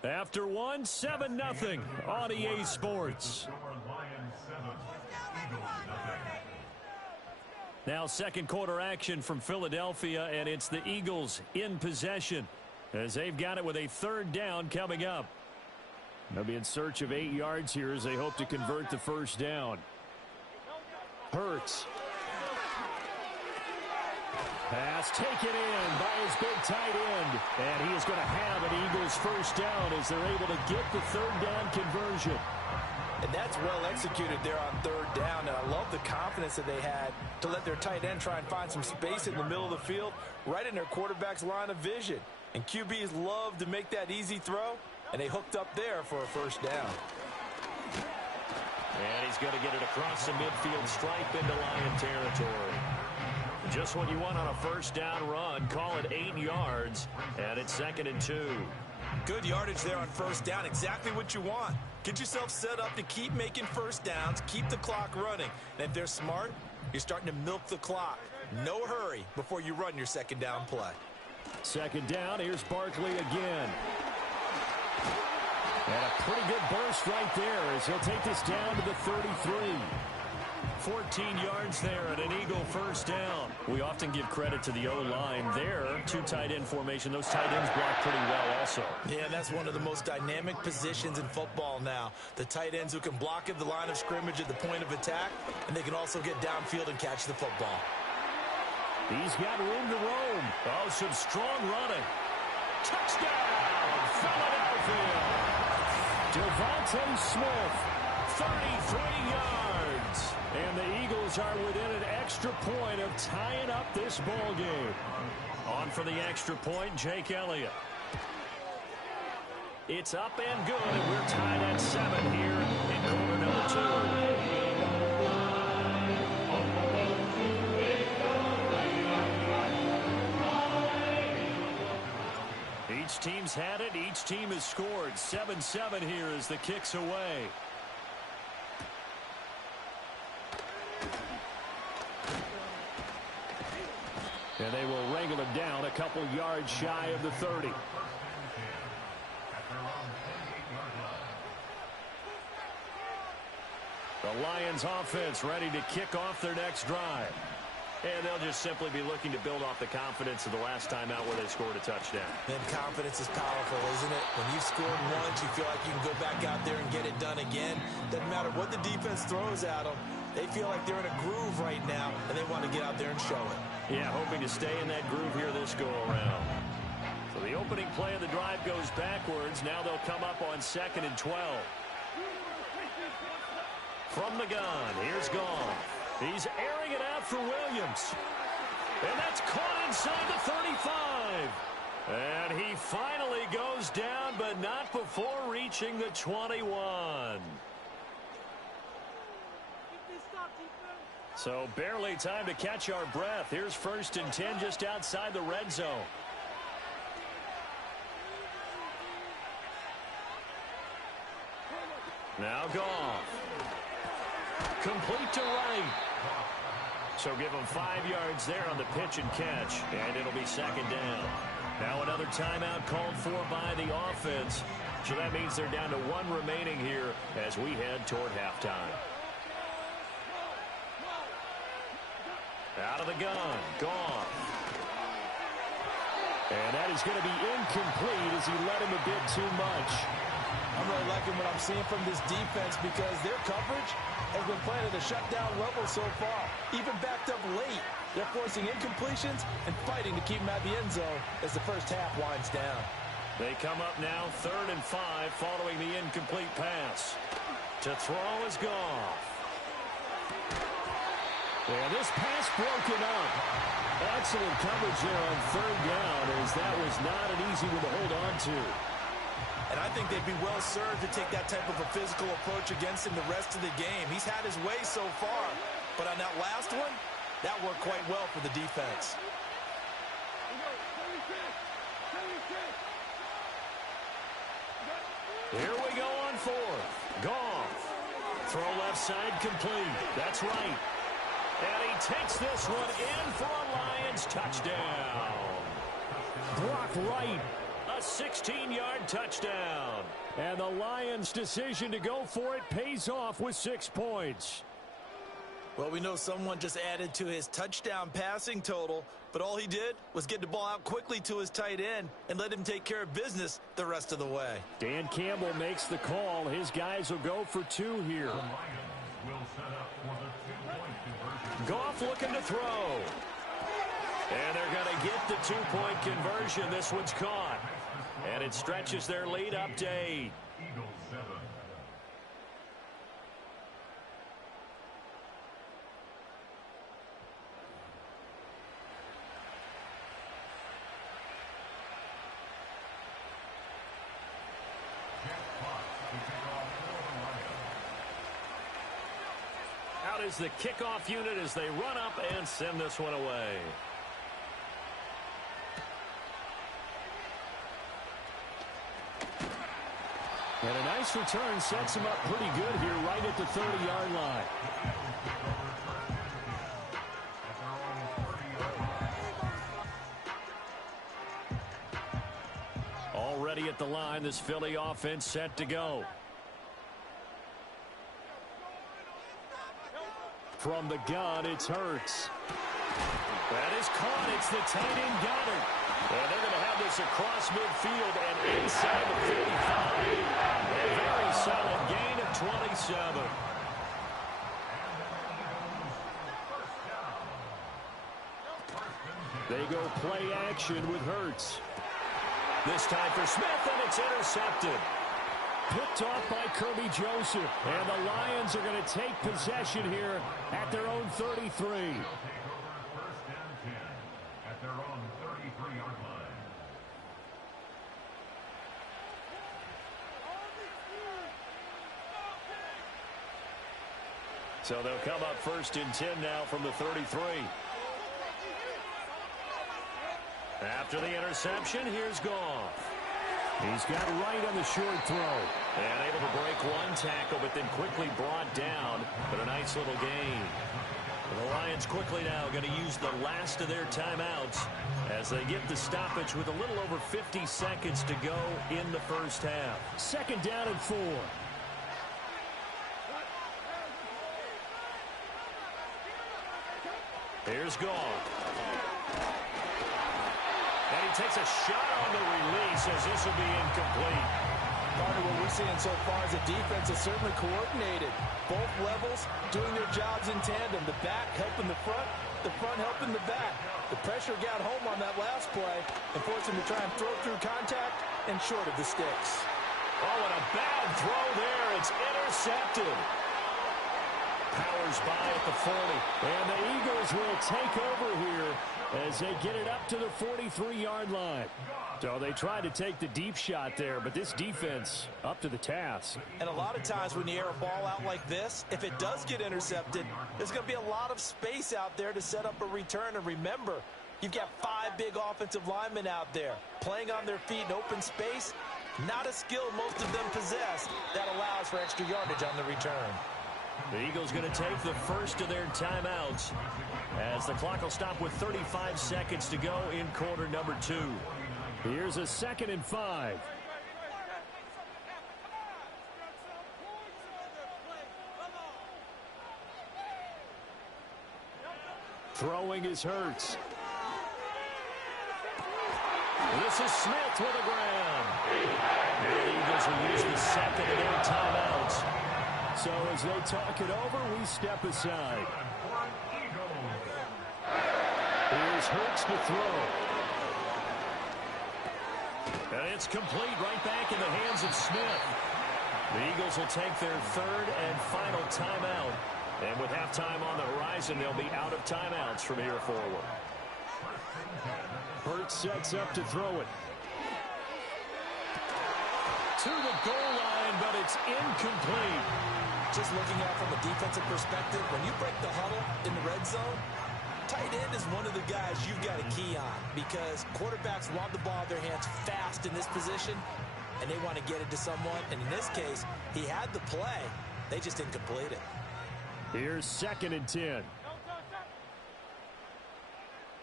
After 7-0 on EA Sports. Now second quarter action from Philadelphia, and it's the Eagles in possession as they've got it with a 3rd down coming up. They'll be in search of 8 yards here as they hope to convert the 1st down. Hurts. Pass taken in by his big tight end. And he is going to have an Eagles 1st down as they're able to get the 3rd down conversion. And that's well executed there on 3rd down. And I love the confidence that they had to let their tight end try and find some space in the middle of the field, right in their quarterback's line of vision. And QBs love to make that easy throw, and they hooked up there for a 1st down. And he's going to get it across the midfield stripe into Lion territory. Just what you want on a 1st down run. Call it 8 yards, and it's 2nd and 2. Good yardage there on 1st down. Exactly what you want. Get yourself set up to keep making 1st downs, keep the clock running. And if they're smart, you're starting to milk the clock. No hurry before you run your 2nd down play. 2nd down, here's Barkley again. And a pretty good burst right there as he'll take this down to the 33. 14 yards there and an Eagle 1st down. We often give credit to the O-line there. 2 tight end formation. Those tight ends block pretty well also. Yeah, that's one of the most dynamic positions in football now. The tight ends who can block at the line of scrimmage at the point of attack, and they can also get downfield and catch the football. He's got room to roam. Oh, some strong running. Touchdown, Philadelphia. Devontae Smith, 33 yards. And the Eagles are within an extra point of tying up this ball game. On for the extra point, Jake Elliott. It's up and good, and we're tied at 7 here in quarter number 2. Each team's had it. Each team has scored. 7-7 here as the kick's away. And they will wrangle him down a couple yards shy of the 30. The Lions offense ready to kick off their next drive. And they'll just simply be looking to build off the confidence of the last time out where they scored a touchdown. And confidence is powerful, isn't it? When you've scored once, you feel like you can go back out there and get it done again. Doesn't matter what the defense throws at them. They feel like they're in a groove right now, and they want to get out there and show it. Yeah, hoping to stay in that groove here this go-around. So the opening play of the drive goes backwards. Now they'll come up on 2nd and 12. From the gun, here's Goff. He's airing it out for Williams. And that's caught inside the 35. And he finally goes down, but not before reaching the 21. So barely time to catch our breath. Here's 1st and 10 just outside the red zone. Now Goff. Complete to right. So give him 5 yards there on the pitch and catch. And it'll be 2nd down. Now another timeout called for by the offense. So that means they're down to 1 remaining here as we head toward halftime. Out of the gun, Goff. And that is going to be incomplete as he led him a bit too much. I'm really liking what I'm seeing from this defense because their coverage has been playing at a shutdown level so far. Even backed up late, they're forcing incompletions and fighting to keep them at the end zone as the first half winds down. They come up now 3rd and 5 following the incomplete pass. To throw is Goff. And this pass broken up. Excellent coverage there on 3rd down as that was not an easy one to hold on to. And I think they'd be well served to take that type of a physical approach against him the rest of the game. He's had his way so far, but on that last one, that worked quite well for the defense. Here we go on 4th. Goff. Throw left side complete. That's right. And he takes this one in for a Lions touchdown. Brock Wright. A 16-yard touchdown. And the Lions' decision to go for it pays off with 6 points. Well, we know someone just added to his touchdown passing total, but all he did was get the ball out quickly to his tight end and let him take care of business the rest of the way. Dan Campbell makes the call. His guys will go for 2 here. Goff looking to throw. And they're going to get the 2-point conversion. This one's caught. And it stretches their lead up to 8. Out is the kickoff unit as they run up and send this one away. And a nice return sets him up pretty good here right at the 30-yard line. Already at the line, this Philly offense set to go. From the gun, it's Hurts. That is caught. It's the tight end Goddard. And they're going to have this across midfield and inside the 55. A very solid gain of 27. They go play action with Hurts. This time for Smith, and it's intercepted. Picked off by Kirby Joseph. And the Lions are going to take possession here at their own 33. So they'll come up 1st and 10 now from the 33. After the interception, here's Goff. He's got Wright on the short throw. And able to break one tackle, but then quickly brought down. But a nice little gain. The Lions quickly now going to use the last of their timeouts as they get the stoppage with a little over 50 seconds to go in the first half. 2nd down and 4. Here's Goff. And he takes a shot on the release as this will be incomplete. Part of what we're seeing so far is the defense is certainly coordinated. Both levels doing their jobs in tandem. The back helping the front helping the back. The pressure got home on that last play and forced him to try and throw through contact and short of the sticks. Oh, and a bad throw there. It's intercepted. Powers by at the 40. And the Eagles will take over here as they get it up to the 43-yard line. So they tried to take the deep shot there, but this defense up to the task. And a lot of times when you air a ball out like this, if it does get intercepted, there's going to be a lot of space out there to set up a return. And remember, you've got 5 big offensive linemen out there playing on their feet in open space. Not a skill most of them possess that allows for extra yardage on the return. The Eagles going to take the first of their timeouts as the clock will stop with 35 seconds to go in quarter number 2. Here's a 2nd and 5. Throwing is Hurts. This is Smith with a grab. The Eagles will use the second and 8 timeouts. So as they talk it over, we step aside. Here's Hurts to throw. And it's complete right back in the hands of Smith. The Eagles will take their third and final timeout. And with halftime on the horizon, they'll be out of timeouts from here forward. Hurts sets up to throw it. To the goal line, but it's incomplete. Just looking at it from a defensive perspective, when you break the huddle in the red zone, tight end is one of the guys you've got to key on because quarterbacks want the ball in their hands fast in this position, and they want to get it to someone. And in this case, he had the play. They just didn't complete it. Here's 2nd and 10.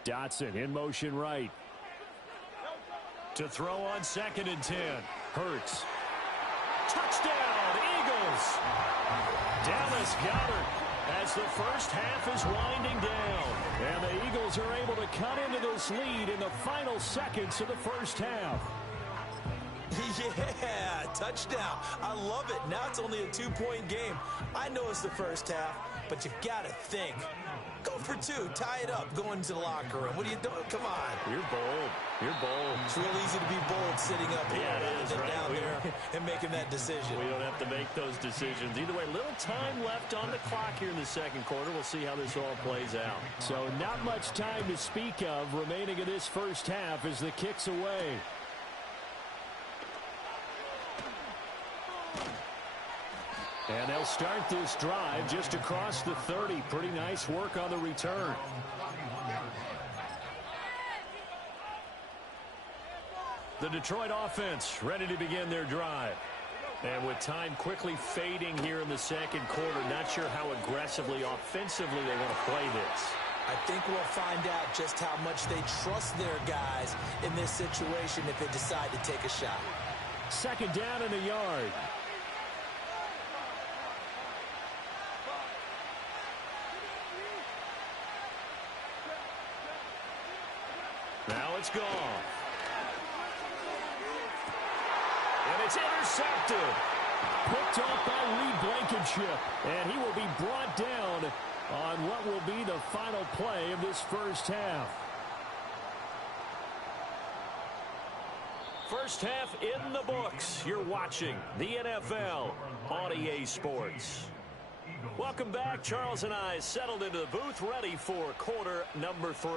Dotson in motion right. To throw on 2nd and 10. Hurts. Touchdown, Eagles! Dallas Goedert as the first half is winding down. And the Eagles are able to cut into this lead in the final seconds of the first half. Yeah, touchdown. I love it. Now it's only a 2-point game. I know it's the first half, but you've got to think. Go for 2. Tie it up. Go into the locker room. What are you doing? Come on. You're bold. You're bold. It's real easy to be bold sitting up here rather than down there and making that decision. We don't have to make those decisions. Either way, little time left on the clock here in the second quarter. We'll see how this all plays out. So not much time to speak of remaining in this first half as the kick's away. And they'll start this drive just across the 30. Pretty nice work on the return. The Detroit offense ready to begin their drive. And with time quickly fading here in the second quarter, not sure how aggressively, offensively they want to play this. I think we'll find out just how much they trust their guys in this situation if they decide to take a shot. 2nd down and a yard. Now it's gone. And it's intercepted. Picked off by Reed Blankenship. And he will be brought down on what will be the final play of this first half. First half in the books. You're watching the NFL on EA Sports. Welcome back. Charles and I settled into the booth ready for quarter number 3.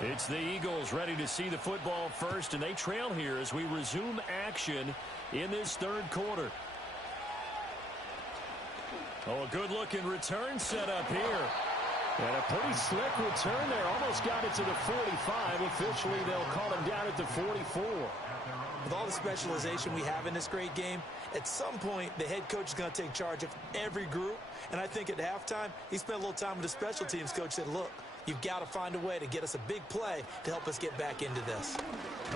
It's the Eagles ready to see the football first, and they trail here as we resume action in this third quarter. Oh, a good-looking return set up here. And a pretty slick return there. Almost got it to the 45. Officially, they'll call him down at the 44. With all the specialization we have in this great game, at some point, the head coach is going to take charge of every group. And I think at halftime, he spent a little time with the special teams coach said, look, you've got to find a way to get us a big play to help us get back into this.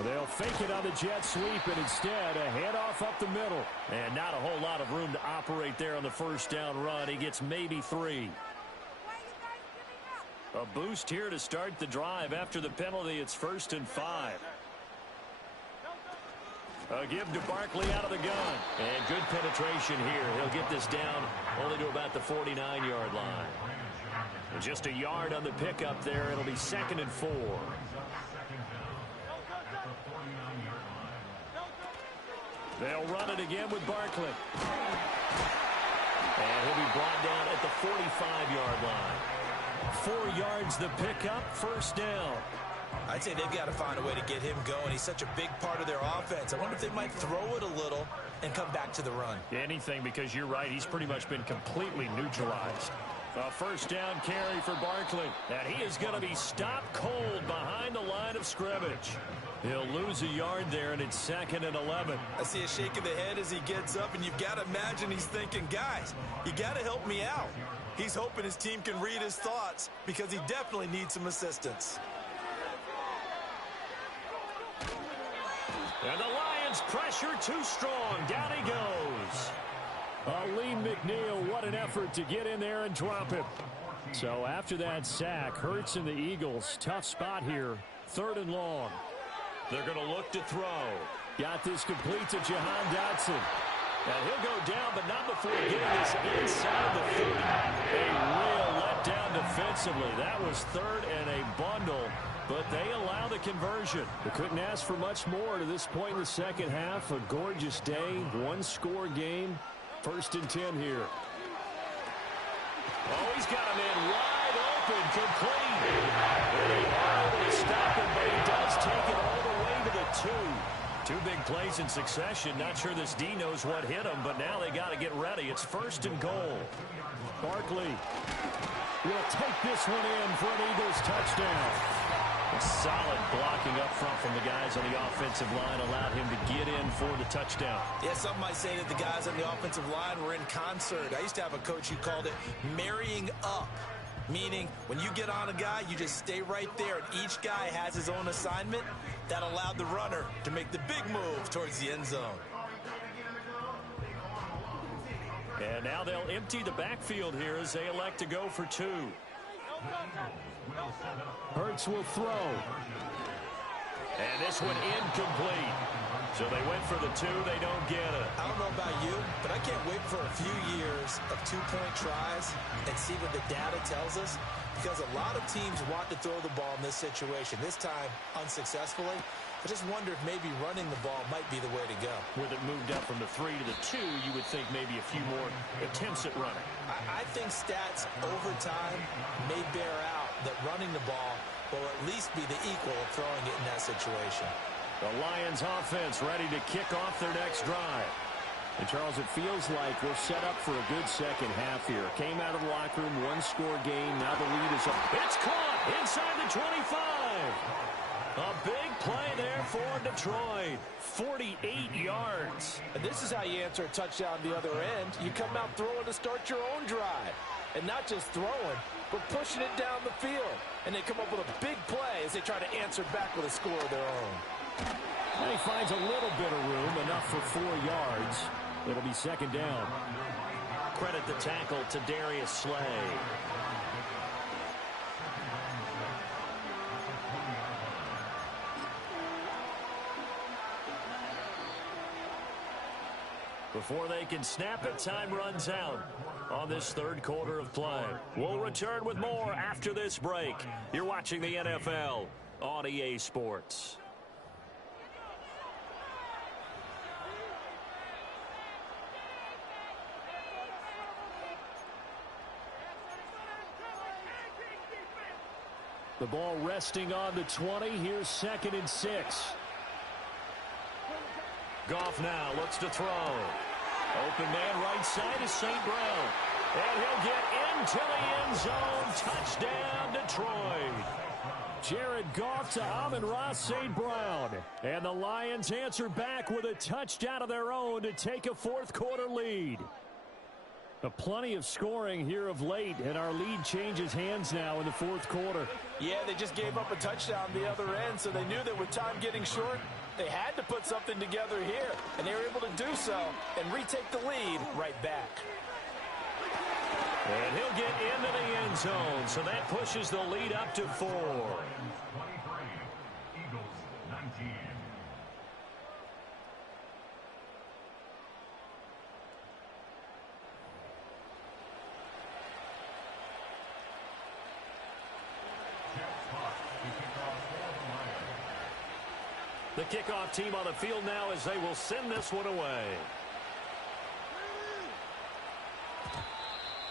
They'll fake it on the jet sweep, and instead a handoff up the middle. And not a whole lot of room to operate there on the first down run. He gets maybe 3. A boost here to start the drive. After the penalty, it's 1st and 5. A give to Barkley out of the gun. And good penetration here. He'll get this down only to about the 49-yard line. And just a yard on the pickup there. It'll be 2nd and 4. They'll run it again with Barkley. And he'll be brought down at the 45-yard line. 4 yards the pickup, 1st down. I'd say they've got to find a way to get him going. He's such a big part of their offense. I wonder if they might throw it a little and come back to the run. Anything, because you're right. He's pretty much been completely neutralized. A 1st down carry for Barkley. And he is going to be stopped cold behind the line of scrimmage. He'll lose a yard there, and it's 2nd and 11. I see a shake of the head as he gets up, and you've got to imagine he's thinking, guys, you got to help me out. He's hoping his team can read his thoughts because he definitely needs some assistance. And the Lions pressure too strong. Down he goes. Lee McNeil, what an effort to get in there and drop him. So after that sack, Hurts and the Eagles, tough spot here 3rd and long. They're going to look to throw. Got this complete to Jahan Dotson. And he'll go down, but not before getting this inside the 30. A real letdown defensively. That was 3rd and a bundle, but they allow the conversion. They couldn't ask for much more to this point in the second half. A gorgeous day, one-score game. 1st and 10 here. Oh, he's got him in wide open, complete. And they are able to stop him, but he does take it all the way to the 2. 2 big plays in succession. Not sure this D knows what hit him, but now they got to get ready. It's 1st and goal. Barkley will take this one in for an Eagles touchdown. A solid blocking up front from the guys on the offensive line allowed him to get in for the touchdown. Yeah, some might say that the guys on the offensive line were in concert. I used to have a coach who called it marrying up, meaning when you get on a guy, you just stay right there, and each guy has his own assignment. That allowed the runner to make the big move towards the end zone. And now they'll empty the backfield here as they elect to go for 2. Hurts will throw. And this one incomplete. So they went for the 2. They don't get it. I don't know about you, but I can't wait for a few years of 2-point tries and see what the data tells us. Because a lot of teams want to throw the ball in this situation. This time, unsuccessfully. I just wonder if maybe running the ball might be the way to go. With it moved up from the 3 to the 2, you would think maybe a few more attempts at running. I think stats over time may bear out that running the ball will at least be the equal of throwing it in that situation. The Lions offense ready to kick off their next drive. And, Charles, it feels like we're set up for a good second half here. Came out of the locker room, one-score game. Now the lead is up. It's caught inside the 25. A big play there for Detroit. 48 yards. And this is how you answer a touchdown the other end. You come out throwing to start your own drive. And not just throwing, but pushing it down the field. And they come up with a big play as they try to answer back with a score of their own. And he finds a little bit of room, enough for 4 yards. It'll be 2nd down. Credit the tackle to Darius Slay. Before they can snap it, time runs out on this 3rd quarter of play. We'll return with more after this break. You're watching the NFL on EA Sports. The ball resting on the 20. Here's 2nd and 6. Goff now looks to throw. Open man right side is St. Brown. And he'll get into the end zone. Touchdown, Detroit. Jared Goff to Amon-Ra St. Brown. And the Lions answer back with a touchdown of their own to take a 4th quarter lead. Plenty of scoring here of late, and our lead changes hands now in the 4th quarter. Yeah, they just gave up a touchdown the other end, so they knew that with time getting short, they had to put something together here, and they were able to do so and retake the lead right back. And he'll get into the end zone, so that pushes the lead up to 4. 23, Eagles 19. The kickoff team on the field now as they will send this one away.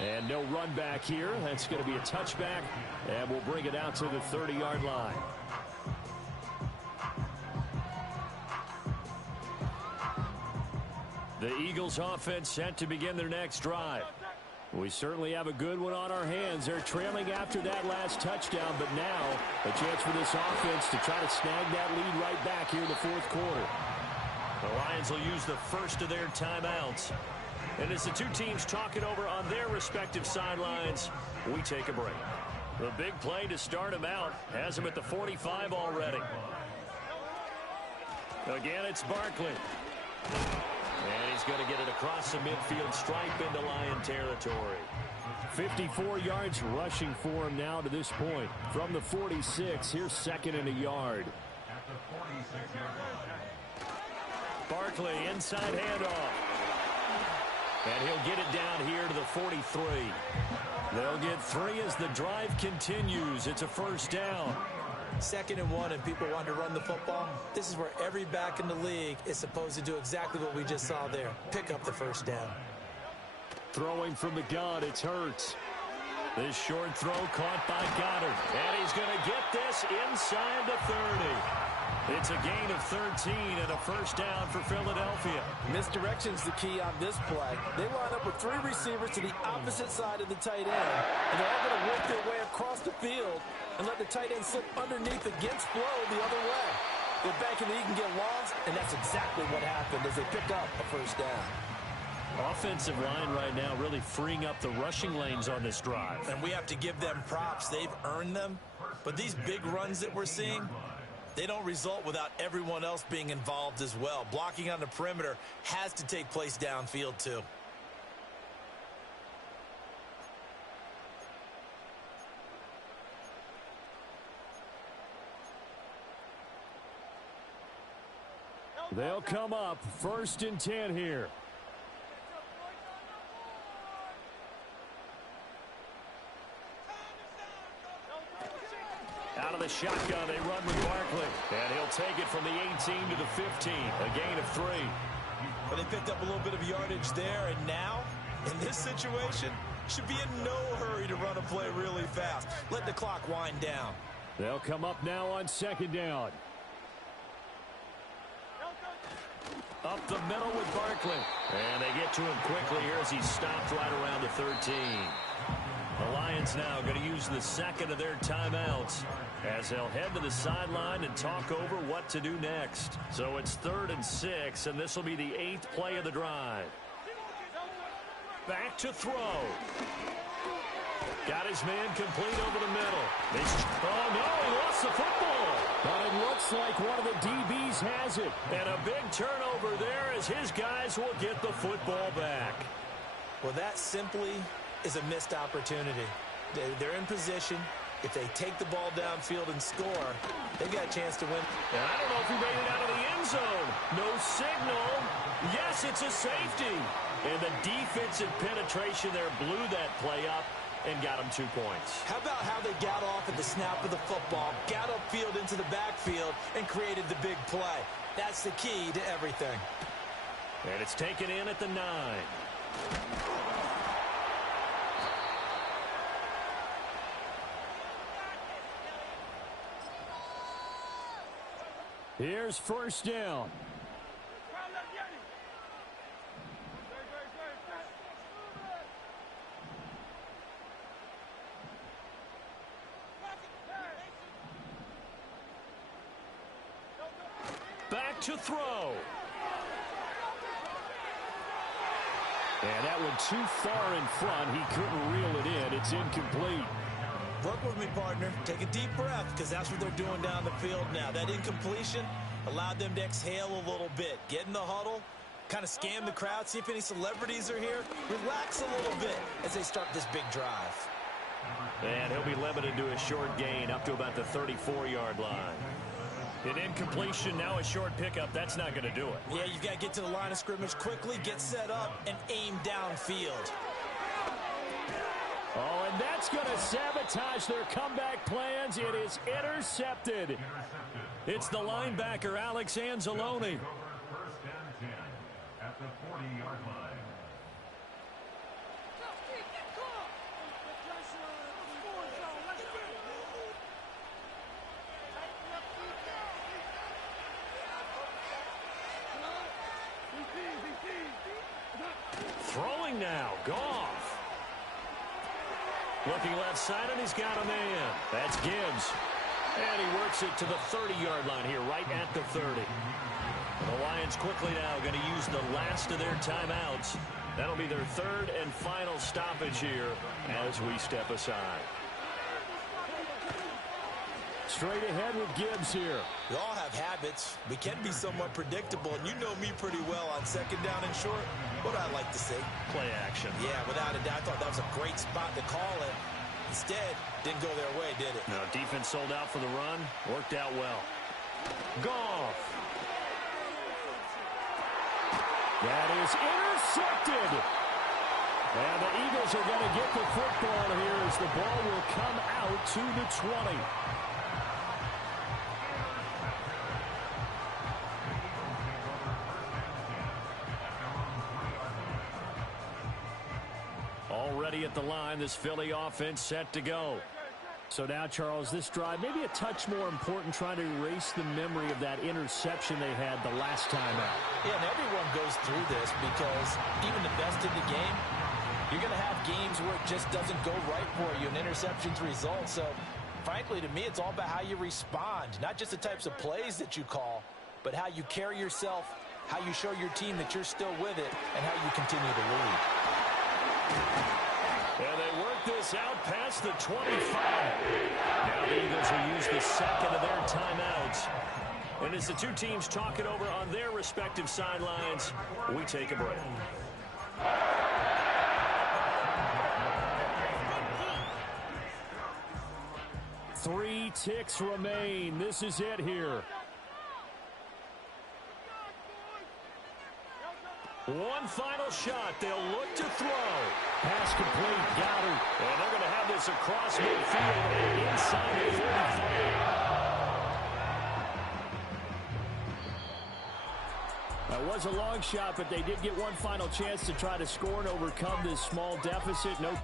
And no run back here. That's going to be a touchback, and we'll bring it out to the 30-yard line. The Eagles offense set to begin their next drive. We certainly have a good one on our hands. They're trailing after that last touchdown, but now a chance for this offense to try to snag that lead right back here in the 4th quarter. The Lions will use the first of their timeouts. And as the two teams talk it over on their respective sidelines, we take a break. The big play to start him out has him at the 45 already. Again, it's Barkley. And he's going to get it across the midfield stripe into Lion territory. 54 yards rushing for him now to this point. From the 46, here's 2nd and a yard. Barkley, inside handoff. And he'll get it down here to the 43. They'll get 3 as the drive continues. It's a first down. 2nd and 1, and people want to run the football. This is where every back in the league is supposed to do exactly what we just saw there. Pick up the first down. Throwing from the gun, it's Hurts. This short throw caught by Goddard. And he's going to get this inside the 30. It's a gain of 13 and a first down for Philadelphia. Misdirection's the key on this play. They line up with 3 receivers to the opposite side of the tight end, and they're all going to work their way across the field and let the tight end slip underneath against flow the other way. They're banking that he can get lost, and that's exactly what happened as they pick up a first down. Offensive line right now really freeing up the rushing lanes on this drive. And we have to give them props. They've earned them. But these big runs that we're seeing, they don't result without everyone else being involved as well. Blocking on the perimeter has to take place downfield too. They'll come up 1st and 10 here. Out of the shotgun, they run with Barkley. And he'll take it from the 18 to the 15. A gain of 3. But they picked up a little bit of yardage there, and now, in this situation, should be in no hurry to run a play really fast. Let the clock wind down. They'll come up now on 2nd down. Up the middle with Barkley. And they get to him quickly here as he stopped right around the 13. The Lions now going to use the 2nd of their timeouts as they'll head to the sideline and talk over what to do next. So it's 3rd and 6, and this will be the 8th play of the drive. Back to throw. Got his man complete over the middle. Oh, no, he lost the football. But it looks like one of the DBs has it. And a big turnover there as his guys will get the football back. Well, that simply is a missed opportunity. They're in position. If they take the ball downfield and score, they've got a chance to win. And I don't know if he made it out of the end zone. No signal. Yes, it's a safety. And the defensive penetration there blew that play up and got him 2 points. How about how they got off at the snap of the football, got upfield into the backfield, and created the big play? That's the key to everything. And it's taken in at the 9. Here's first down. Back to throw. And that one too far in front. He couldn't reel it in. It's incomplete. Work with me, partner. Take a deep breath, because that's what they're doing down the field now. That incompletion allowed them to exhale a little bit. Get in the huddle, kind of scan the crowd, see if any celebrities are here. Relax a little bit as they start this big drive. And he'll be limited to a short gain up to about the 34-yard line. An incompletion, now a short pickup. That's not going to do it. Yeah, you've got to get to the line of scrimmage quickly, get set up, and aim downfield. Oh, and that's going to sabotage their comeback plans. It is intercepted. It's the linebacker, Alex Anzalone. First and 10 at the 40-yard line. Throwing now, Goff. Looking left side, and he's got a man. That's Gibbs. And he works it to the 30-yard line here, right at the 30. The Lions quickly now going to use the last of their timeouts. That'll be their 3rd and final stoppage here as we step aside. Straight ahead with Gibbs here. We all have habits. We can be somewhat predictable, and you know me pretty well on 2nd down and short. What do I like to see? Play action. Yeah, without a doubt. I thought that was a great spot to call it. Instead, didn't go their way, did it? No, defense sold out for the run. Worked out well. Goff. That is intercepted. And the Eagles are going to get the football here as the ball will come out to the 20. Already at the line, this Philly offense set to go. So now, Charles, this drive maybe a touch more important, trying to erase the memory of that interception they had the last time out. Yeah, and everyone goes through this because even the best in the game, you're going to have games where it just doesn't go right for you, and interceptions result. So, frankly, to me, it's all about how you respond, not just the types of plays that you call, but how you carry yourself, how you show your team that you're still with it, and how you continue to lead. And they work this out past the 25. Now the Eagles will use the second of their timeouts. And as the two teams talk it over on their respective sidelines, we take a break. Three ticks remain. This is it here. One final shot. They'll look to throw. Pass complete. Got it. And they're going to have this across midfield and inside the 45. That was a long shot, but they did get one final chance to try to score and overcome this small deficit. No